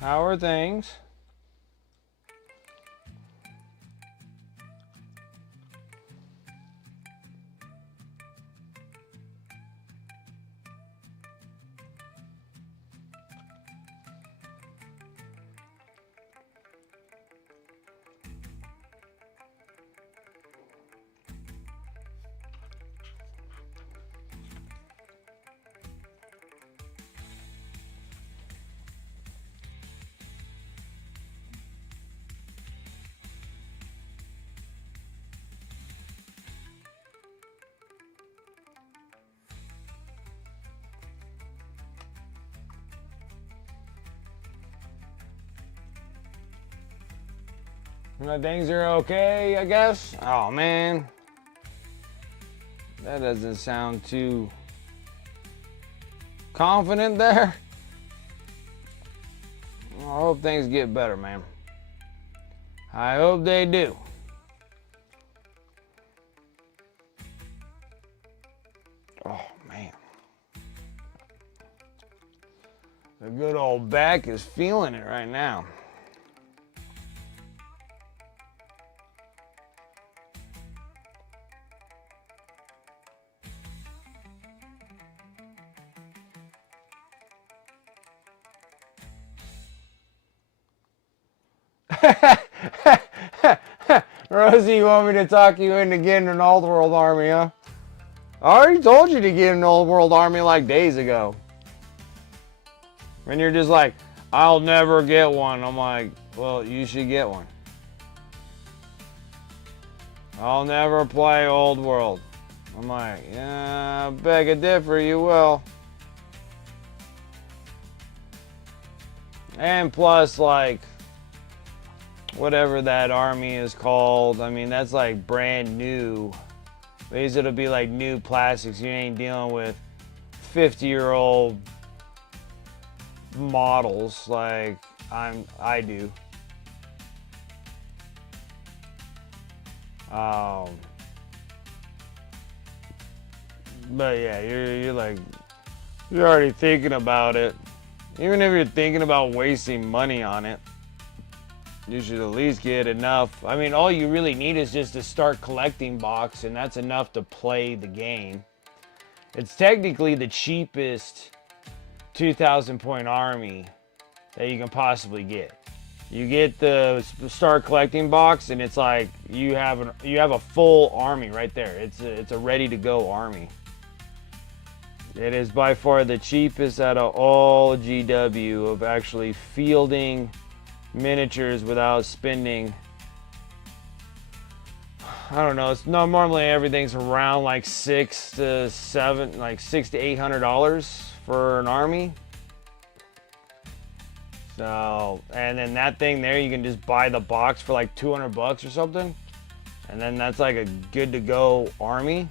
How are things? Things are okay, I guess. Oh man, that doesn't sound too confident there. I hope things get better, man. I hope they do. Oh man, the good old back is feeling it right now. Rosie, you want me to talk you into getting an old world army, huh? I already told you to get an old world army like days ago. And you're just like, I'll never get one. I'm like, well, you should get one. I'll never play old world. I'm like, yeah, beg to differ, you will. And plus, like, whatever that army is called, I mean, that's like brand new. At least it'll be like new plastics. You ain't dealing with 50-year-old models like I do. But yeah, you're like, you're already thinking about it. Even if you're thinking about wasting money on it, you should at least get enough. I mean, all you really need is just to start collecting box, and that's enough to play the game. It's technically the cheapest 2,000 point army that you can possibly get. You get the start collecting box, and it's like you have a full army right there. It's a ready to go army. It is by far the cheapest out of all GW of actually fielding miniatures without spending. I don't know. It's normally everything's around like $600 to $800 for an army. So, and then that thing there, you can just buy the box for like $200 or something, and then that's like a good to go army.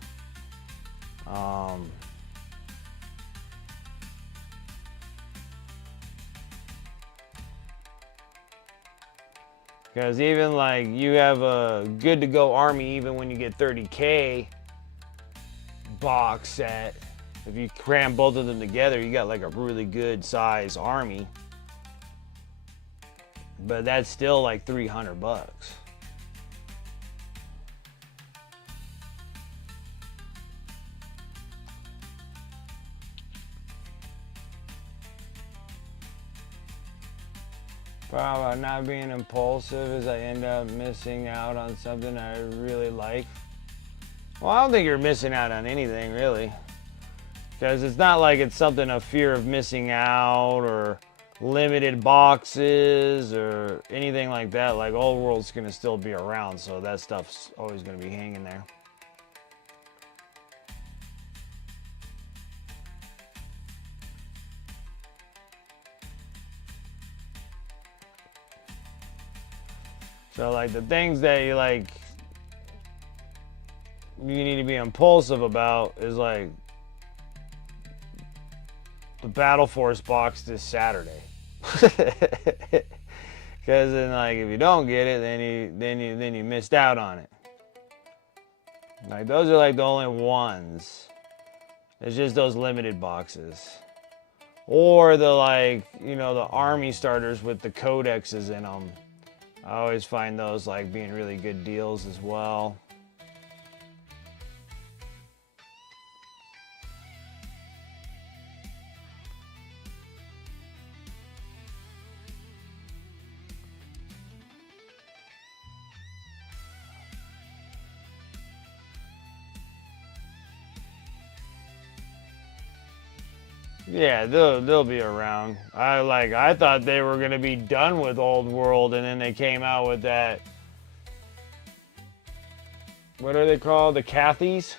Because even like you have a good to go army even when you get 30K box set. If you cram both of them together, you got like a really good size army. But that's still like $300. Problem about not being impulsive is I end up missing out on something I really like. Well, I don't think you're missing out on anything really, because it's not like it's something of fear of missing out or limited boxes or anything like that. Like old world's gonna still be around, so that stuff's always gonna be hanging there. So like the things that you like, you need to be impulsive about is like the Battle Force box this Saturday. Because then like if you don't get it, then you missed out on it. Like those are like the only ones. It's just those limited boxes. or the like, you know, the army starters with the codexes in them. I always find those like being really good deals as well. Yeah, they'll be around. I thought they were gonna be done with Old World, and then they came out with that. What are they called? The Cathies?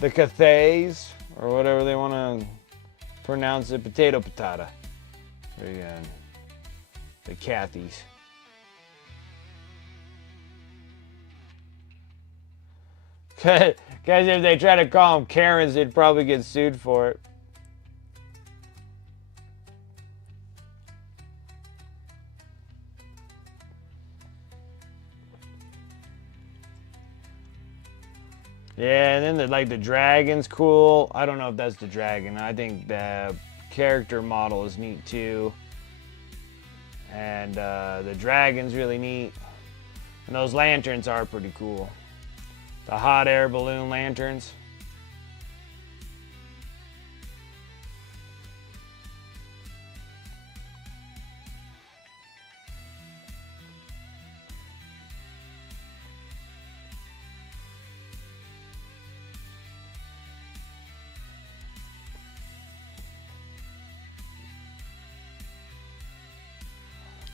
The Cathays? Or whatever they want to pronounce it. Potato patata. There you go. The Cathies. Because if they try to call them Karens, they'd probably get sued for it. Yeah, and then the dragon's cool. I don't know if that's the dragon. I think the character model is neat too. And the dragon's really neat. And those lanterns are pretty cool. The hot air balloon lanterns.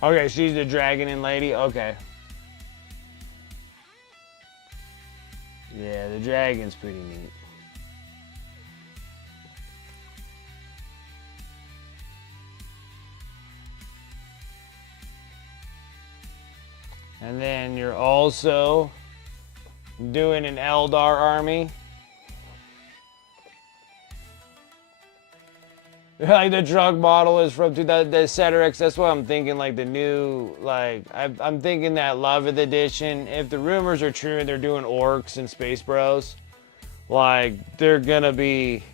Okay, she's the dragon and lady. Okay. Yeah, the dragon's pretty neat. And then you're also doing an Eldar army. Like the truck model is from 2000, the Ceterex. That's what I'm thinking. Like the new, like I'm thinking that 11th edition. If the rumors are true and they're doing orcs and space bros, like they're gonna be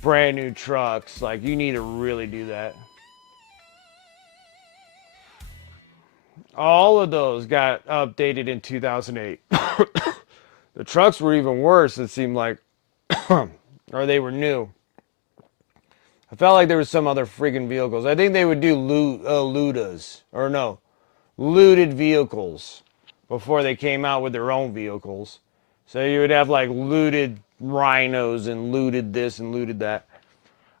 brand new trucks. Like you need to really do that. All of those got updated in 2008. The trucks were even worse. It seemed like, or they were new. I felt like there was some other freaking vehicles. I think they would do looted vehicles before they came out with their own vehicles. So you would have like looted rhinos and looted this and looted that.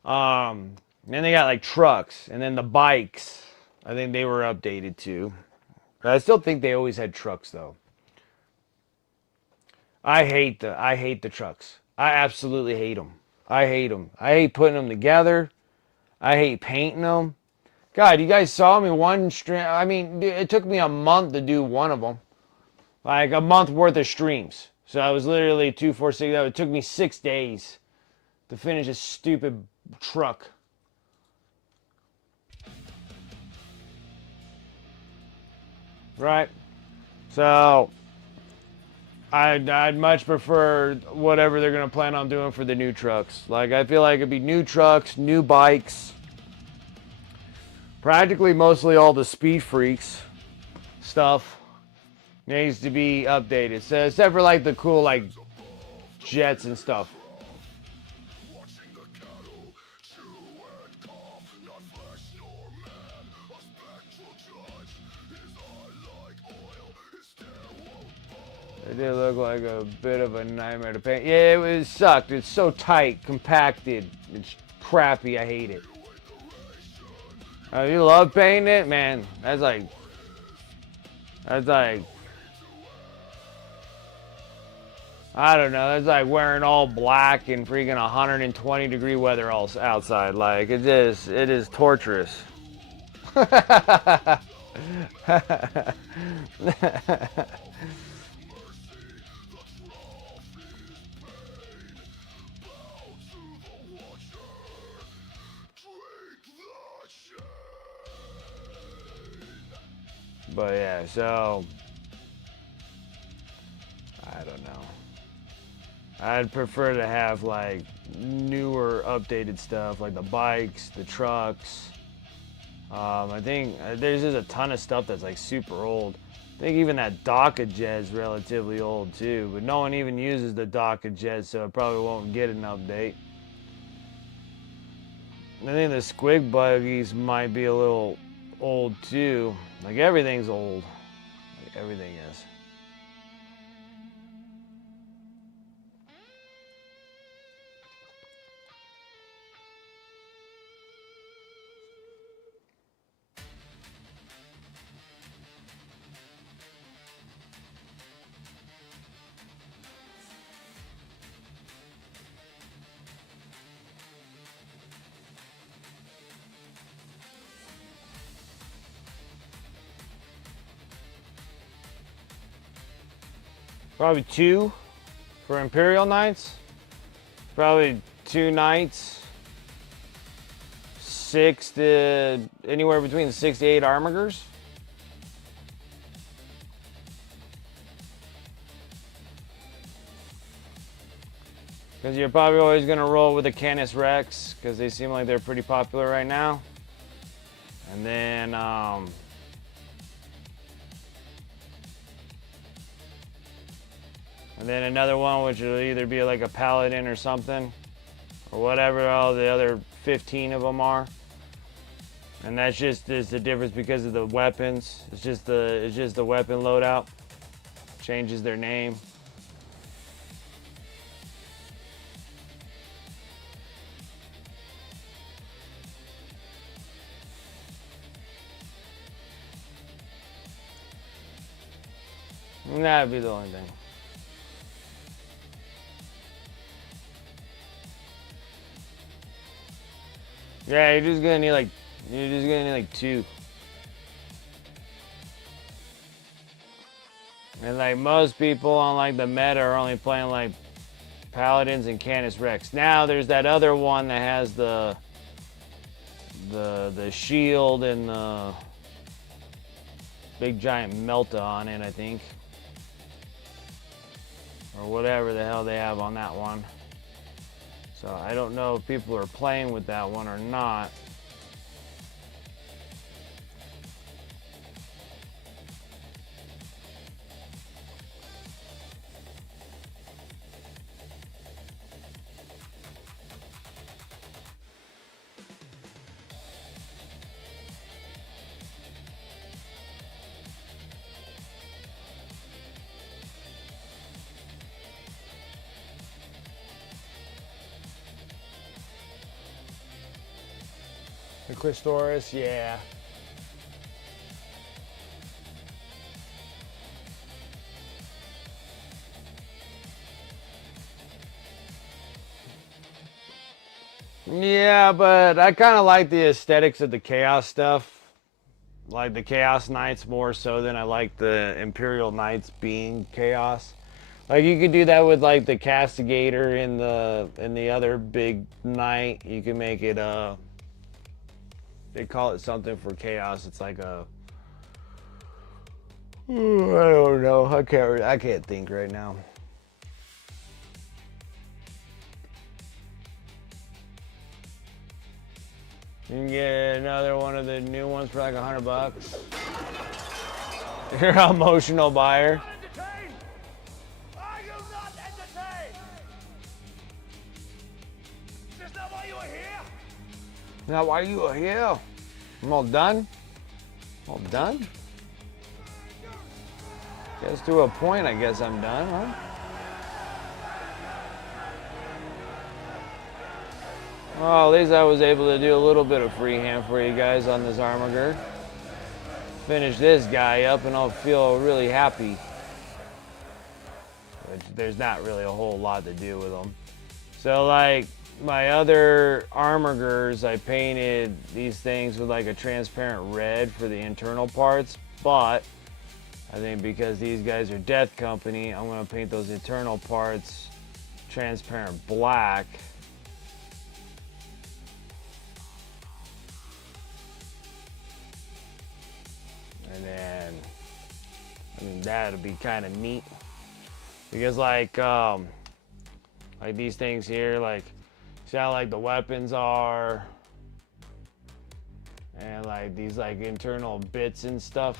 Then they got like trucks and then the bikes. I think they were updated too. But I still think they always had trucks though. I hate the trucks. I absolutely hate them. I hate them. I hate putting them together. I hate painting them. God, you guys saw me one stream. I mean, it took me a month to do one of them. Like a month worth of streams. So I was literally 246. It took me 6 days to finish a stupid truck. Right? So I'd much prefer whatever they're going to plan on doing for the new trucks. Like, I feel like it'd be new trucks, new bikes. Practically mostly all the Speed Freaks stuff needs to be updated. So, except for, like, the cool, like, jets and stuff. It did look like a bit of a nightmare to paint. Yeah, it sucked. It's so tight, compacted. It's crappy. I hate it. You love painting it? Man, that's like, I don't know. It's like wearing all black in freaking 120-degree weather all outside. Like, it is torturous. But yeah, so I don't know. I'd prefer to have like newer, updated stuff, like the bikes, the trucks. I think there's just a ton of stuff that's like super old. I think even that Doca jet is relatively old too, but no one even uses the Doca jet, so it probably won't get an update. I think the squig buggies might be a little old too. Like everything's old. Like everything is. Probably 2 for Imperial Knights. Probably 2 Knights. 6 to anywhere between 6 to 8 Armigers. Because you're probably always going to roll with the Canis Rex because they seem like they're pretty popular right now. And then another one which will either be like a Paladin or something, or whatever all the other 15 of them are. And that's just is the difference because of the weapons. It's just the weapon loadout changes their name. And that'd be the only thing. Yeah, you're just gonna need like 2. And like most people on like the meta are only playing like Paladins and Canis Rex. Now there's that other one that has the shield and the big giant Melta on it, I think. Or whatever the hell they have on that one. So I don't know if people are playing with that one or not. The Clistoris, yeah. Yeah, but I kind of like the aesthetics of the Chaos stuff. Like the Chaos Knights more so than I like the Imperial Knights being Chaos. Like you could do that with like the Castigator in the other big knight. You can make it they call it something for Chaos. It's like a I don't know. I can't think right now. You can get another one of the new ones for like $100. You're an emotional buyer. Are you not entertained? Is that why you are here? Now, why you are here? I'm all done. All done? Guess to a point, I guess I'm done, huh? Well, at least I was able to do a little bit of freehand for you guys on this Armiger. Finish this guy up and I'll feel really happy. Which there's not really a whole lot to do with them. So like my other Armigers, I painted these things with like a transparent red for the internal parts, but I think because these guys are Death Company, I'm gonna paint those internal parts transparent black. And then, I mean, that'll be kind of neat. Because like, Like these things here, like, see how like the weapons are, and like these like internal bits and stuff.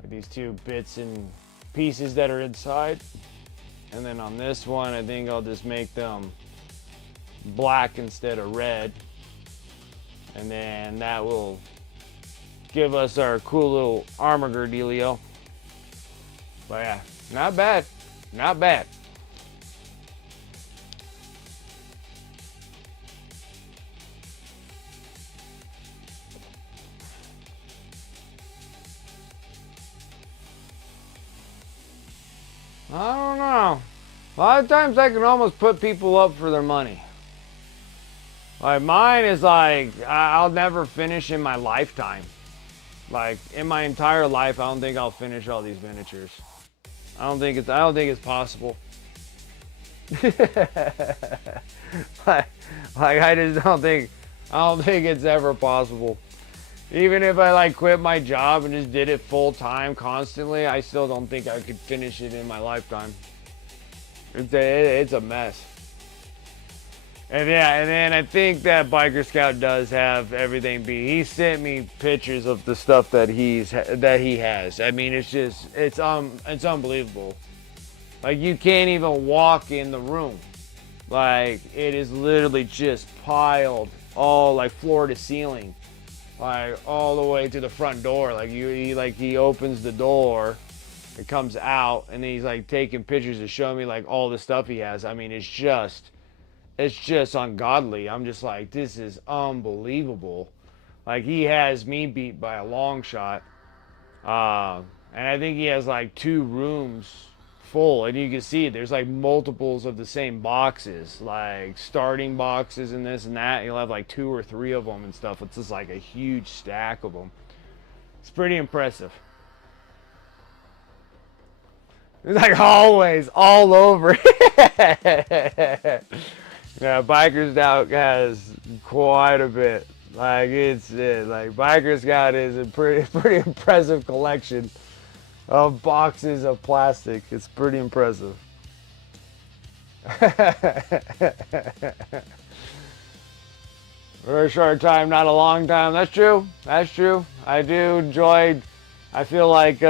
Like these two bits and pieces that are inside. And then on this one, I think I'll just make them black instead of red. And then that will give us our cool little armor dealio. But yeah, not bad. Not bad. I don't know. A lot of times I can almost put people up for their money. Like mine is like, I'll never finish in my lifetime. Like in my entire life, I don't think I'll finish all these miniatures. I don't think it's possible. like I just don't think it's ever possible. Even if I like quit my job and just did it full time constantly, I still don't think I could finish it in my lifetime. It's a mess. And yeah, and then I think that Biker Scout does have everything beat. He sent me pictures of the stuff that he has. I mean, it's unbelievable. Like you can't even walk in the room. Like it is literally just piled all like floor to ceiling. Like all the way to the front door. Like he opens the door, it comes out, and then he's like taking pictures to show me like all the stuff he has. I mean, it's just ungodly. I'm just like, this is unbelievable. Like he has me beat by a long shot. And I think he has like 2 rooms full, and you can see there's like multiples of the same boxes, like starting boxes and this and that. You'll have like 2 or 3 of them and stuff. It's just like a huge stack of them. It's pretty impressive. It's like hallways all over. Yeah, Biker Scout has quite a bit. Like like Biker Scout is a pretty impressive collection of boxes of plastic. It's pretty impressive. Very short time, not a long time. That's true. That's true. I do enjoy. I feel like is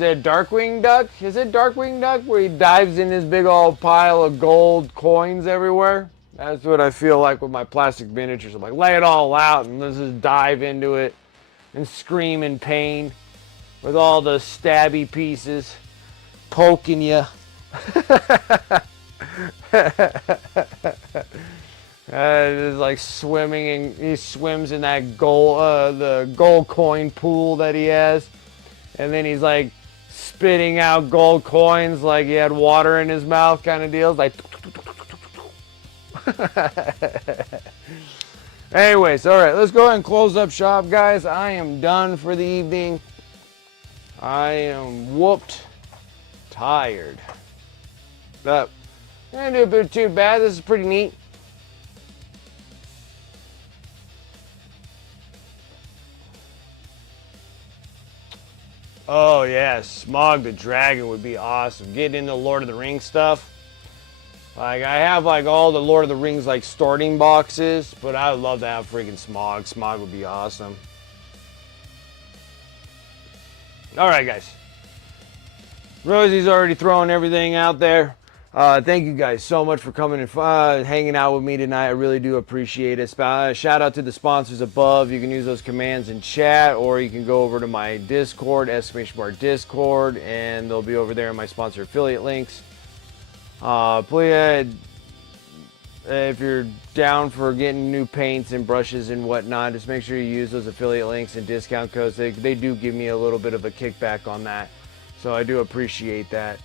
it Darkwing Duck? Is it Darkwing Duck where he dives in this big old pile of gold coins everywhere? That's what I feel like with my plastic miniatures. I'm like, lay it all out and let's just dive into it and scream in pain with all the stabby pieces poking you. It's like swimming, and he swims in that the gold coin pool that he has, and then he's like spitting out gold coins like he had water in his mouth, kind of deals. Like, anyways, all right, let's go ahead and close up shop, guys. I am done for the evening. I am whooped, tired. But I didn't do a bit too bad. This is pretty neat. Oh yeah, Smog the Dragon would be awesome. Getting into Lord of the Rings stuff. Like I have like all the Lord of the Rings like starting boxes, but I would love to have freaking Smog. Smog would be awesome. All right, guys. Rosie's already throwing everything out there. Thank you guys so much for coming and hanging out with me tonight. I really do appreciate it. Shout out to the sponsors above. You can use those commands in chat, or you can go over to my Discord, _ Discord, and they'll be over there in my sponsor affiliate links. Please, if you're down for getting new paints and brushes and whatnot, just make sure you use those affiliate links and discount codes. They do give me a little bit of a kickback on that, so I do appreciate that.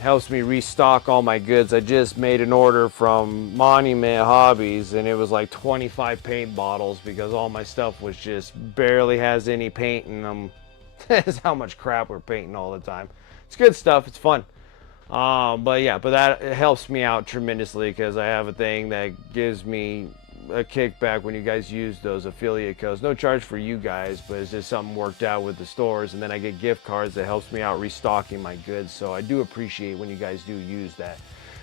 Helps me restock all my goods. I just made an order from Monument Hobbies, and it was like 25 paint bottles because all my stuff was just barely has any paint in them. That's how much crap we're painting all the time. It's good stuff. It's fun. But yeah, but that it helps me out tremendously because I have a thing that gives me a kickback when you guys use those affiliate codes. No charge for you guys, but it's just something worked out with the stores, and then I get gift cards that helps me out restocking my goods. So I do appreciate when you guys do use that.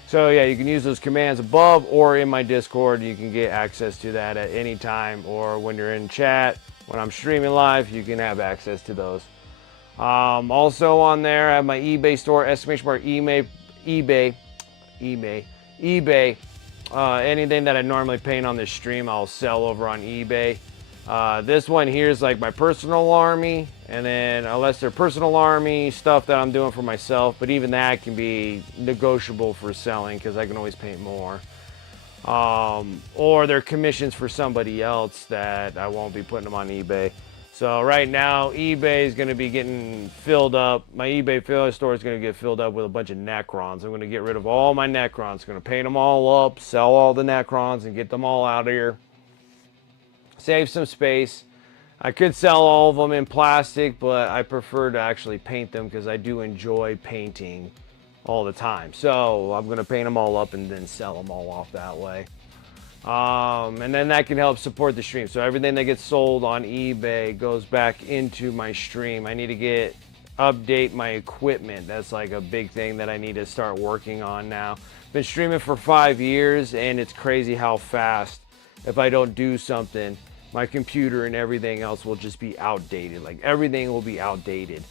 So yeah, you can use those commands above or in my Discord. You can get access to that at any time, or when you're in chat, when I'm streaming live, you can have access to those. Also on there, I have my eBay store, exclamation mark eBay. Anything that I normally paint on this stream, I'll sell over on eBay. This one here is like my personal army, and then unless they're personal army stuff that I'm doing for myself, but even that can be negotiable for selling because I can always paint more. Or they're commissions for somebody else that I won't be putting them on eBay. So right now, eBay is going to be getting filled up. My eBay affiliate store is going to get filled up with a bunch of Necrons. I'm going to get rid of all my Necrons. I'm going to paint them all up, sell all the Necrons, and get them all out of here. Save some space. I could sell all of them in plastic, but I prefer to actually paint them because I do enjoy painting all the time. So I'm going to paint them all up and then sell them all off that way. And then that can help support the stream. So everything that gets sold on eBay goes back into my stream. I need to update my equipment. That's like a big thing that I need to start working on now. Been streaming for 5 years, and it's crazy how fast, if I don't do something, my computer and everything else will just be outdated. Like everything will be outdated.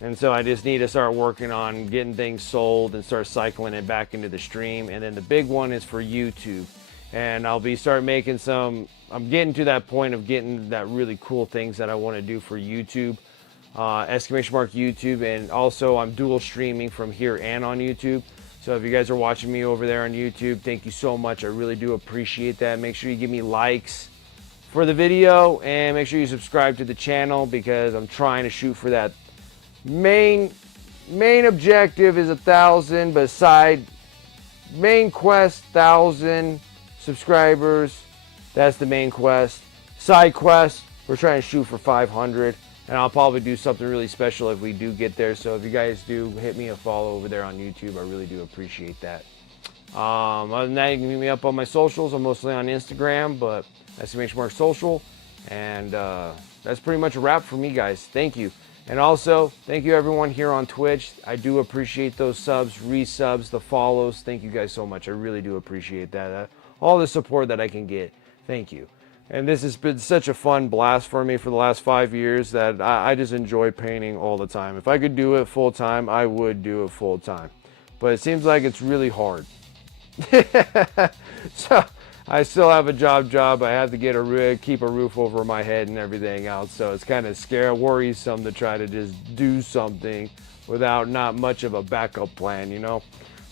And so I just need to start working on getting things sold and start cycling it back into the stream. And then the big one is for YouTube. And I'll start making I'm getting to that point of getting that really cool things that I want to do for YouTube, exclamation mark YouTube. And also I'm dual streaming from here and on YouTube. So if you guys are watching me over there on YouTube, thank you so much. I really do appreciate that. Make sure you give me likes for the video and make sure you subscribe to the channel because I'm trying to shoot for that. Main objective is 1,000, but main quest 1,000 subscribers. That's the main quest. Side quest, we're trying to shoot for 500, and I'll probably do something really special if we do get there. So if you guys do hit me a follow over there on YouTube, I really do appreciate that. Other than that, you can hit me up on my socials. I'm mostly on Instagram, but exclamation mark social, and that's pretty much a wrap for me, guys. Thank you. And also, thank you everyone here on Twitch. I do appreciate those subs, resubs, the follows. Thank you guys so much. I really do appreciate that. All the support that I can get. Thank you. And this has been such a fun blast for me for the last 5 years that I just enjoy painting all the time. If I could do it full time, I would do it full time. But it seems like it's really hard. So I still have a job. I have to get a rig, keep a roof over my head and everything else. So it's kind of worrisome to try to just do something without not much of a backup plan, you know?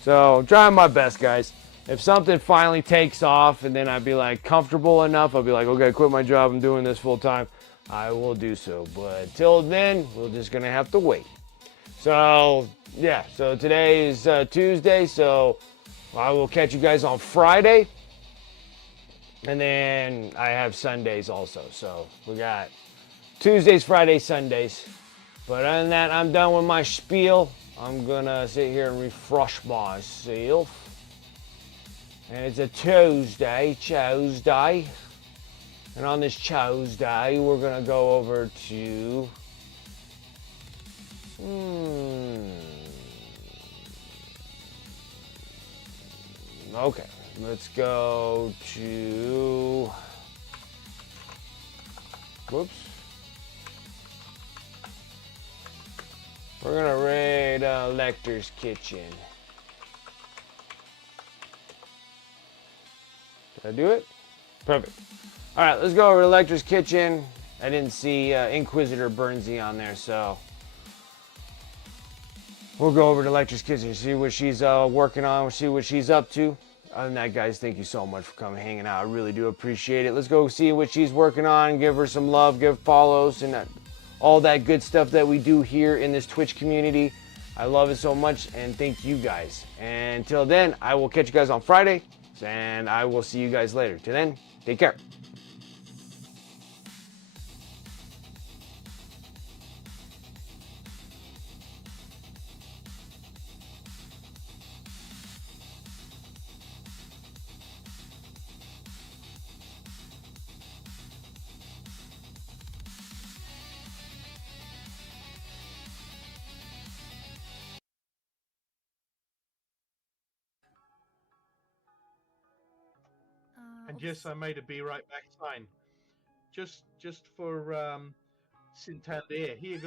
So I'm trying my best, guys. If something finally takes off and then I'd be like comfortable enough, I'll be like, okay, I quit my job. I'm doing this full time. I will do so. But till then, we're just going to have to wait. So yeah, so today is Tuesday. So I will catch you guys on Friday. And then I have Sundays also. So we got Tuesdays, Fridays, Sundays. But other than that, I'm done with my spiel. I'm going to sit here and refresh myself. And it's a Tuesday. And on this Tuesday, we're going to go over to... Okay, let's go to... Whoops. We're going to raid Lecter's Kitchen. Did I do it? Perfect. All right, let's go over to Lecter's Kitchen. I didn't see Inquisitor Burnsy on there, so we'll go over to Lecter's Kitchen, see what she's working on, see what she's up to. Other than that, guys, thank you so much for coming, hanging out. I really do appreciate it. Let's go see what she's working on, give her some love, give follows, and all that good stuff that we do here in this Twitch community. I love it so much, and thank you guys. And until then, I will catch you guys on Friday, and I will see you guys later. Till then, take care. else. yes, I made a be right back sign. Just for Santander. Here you go.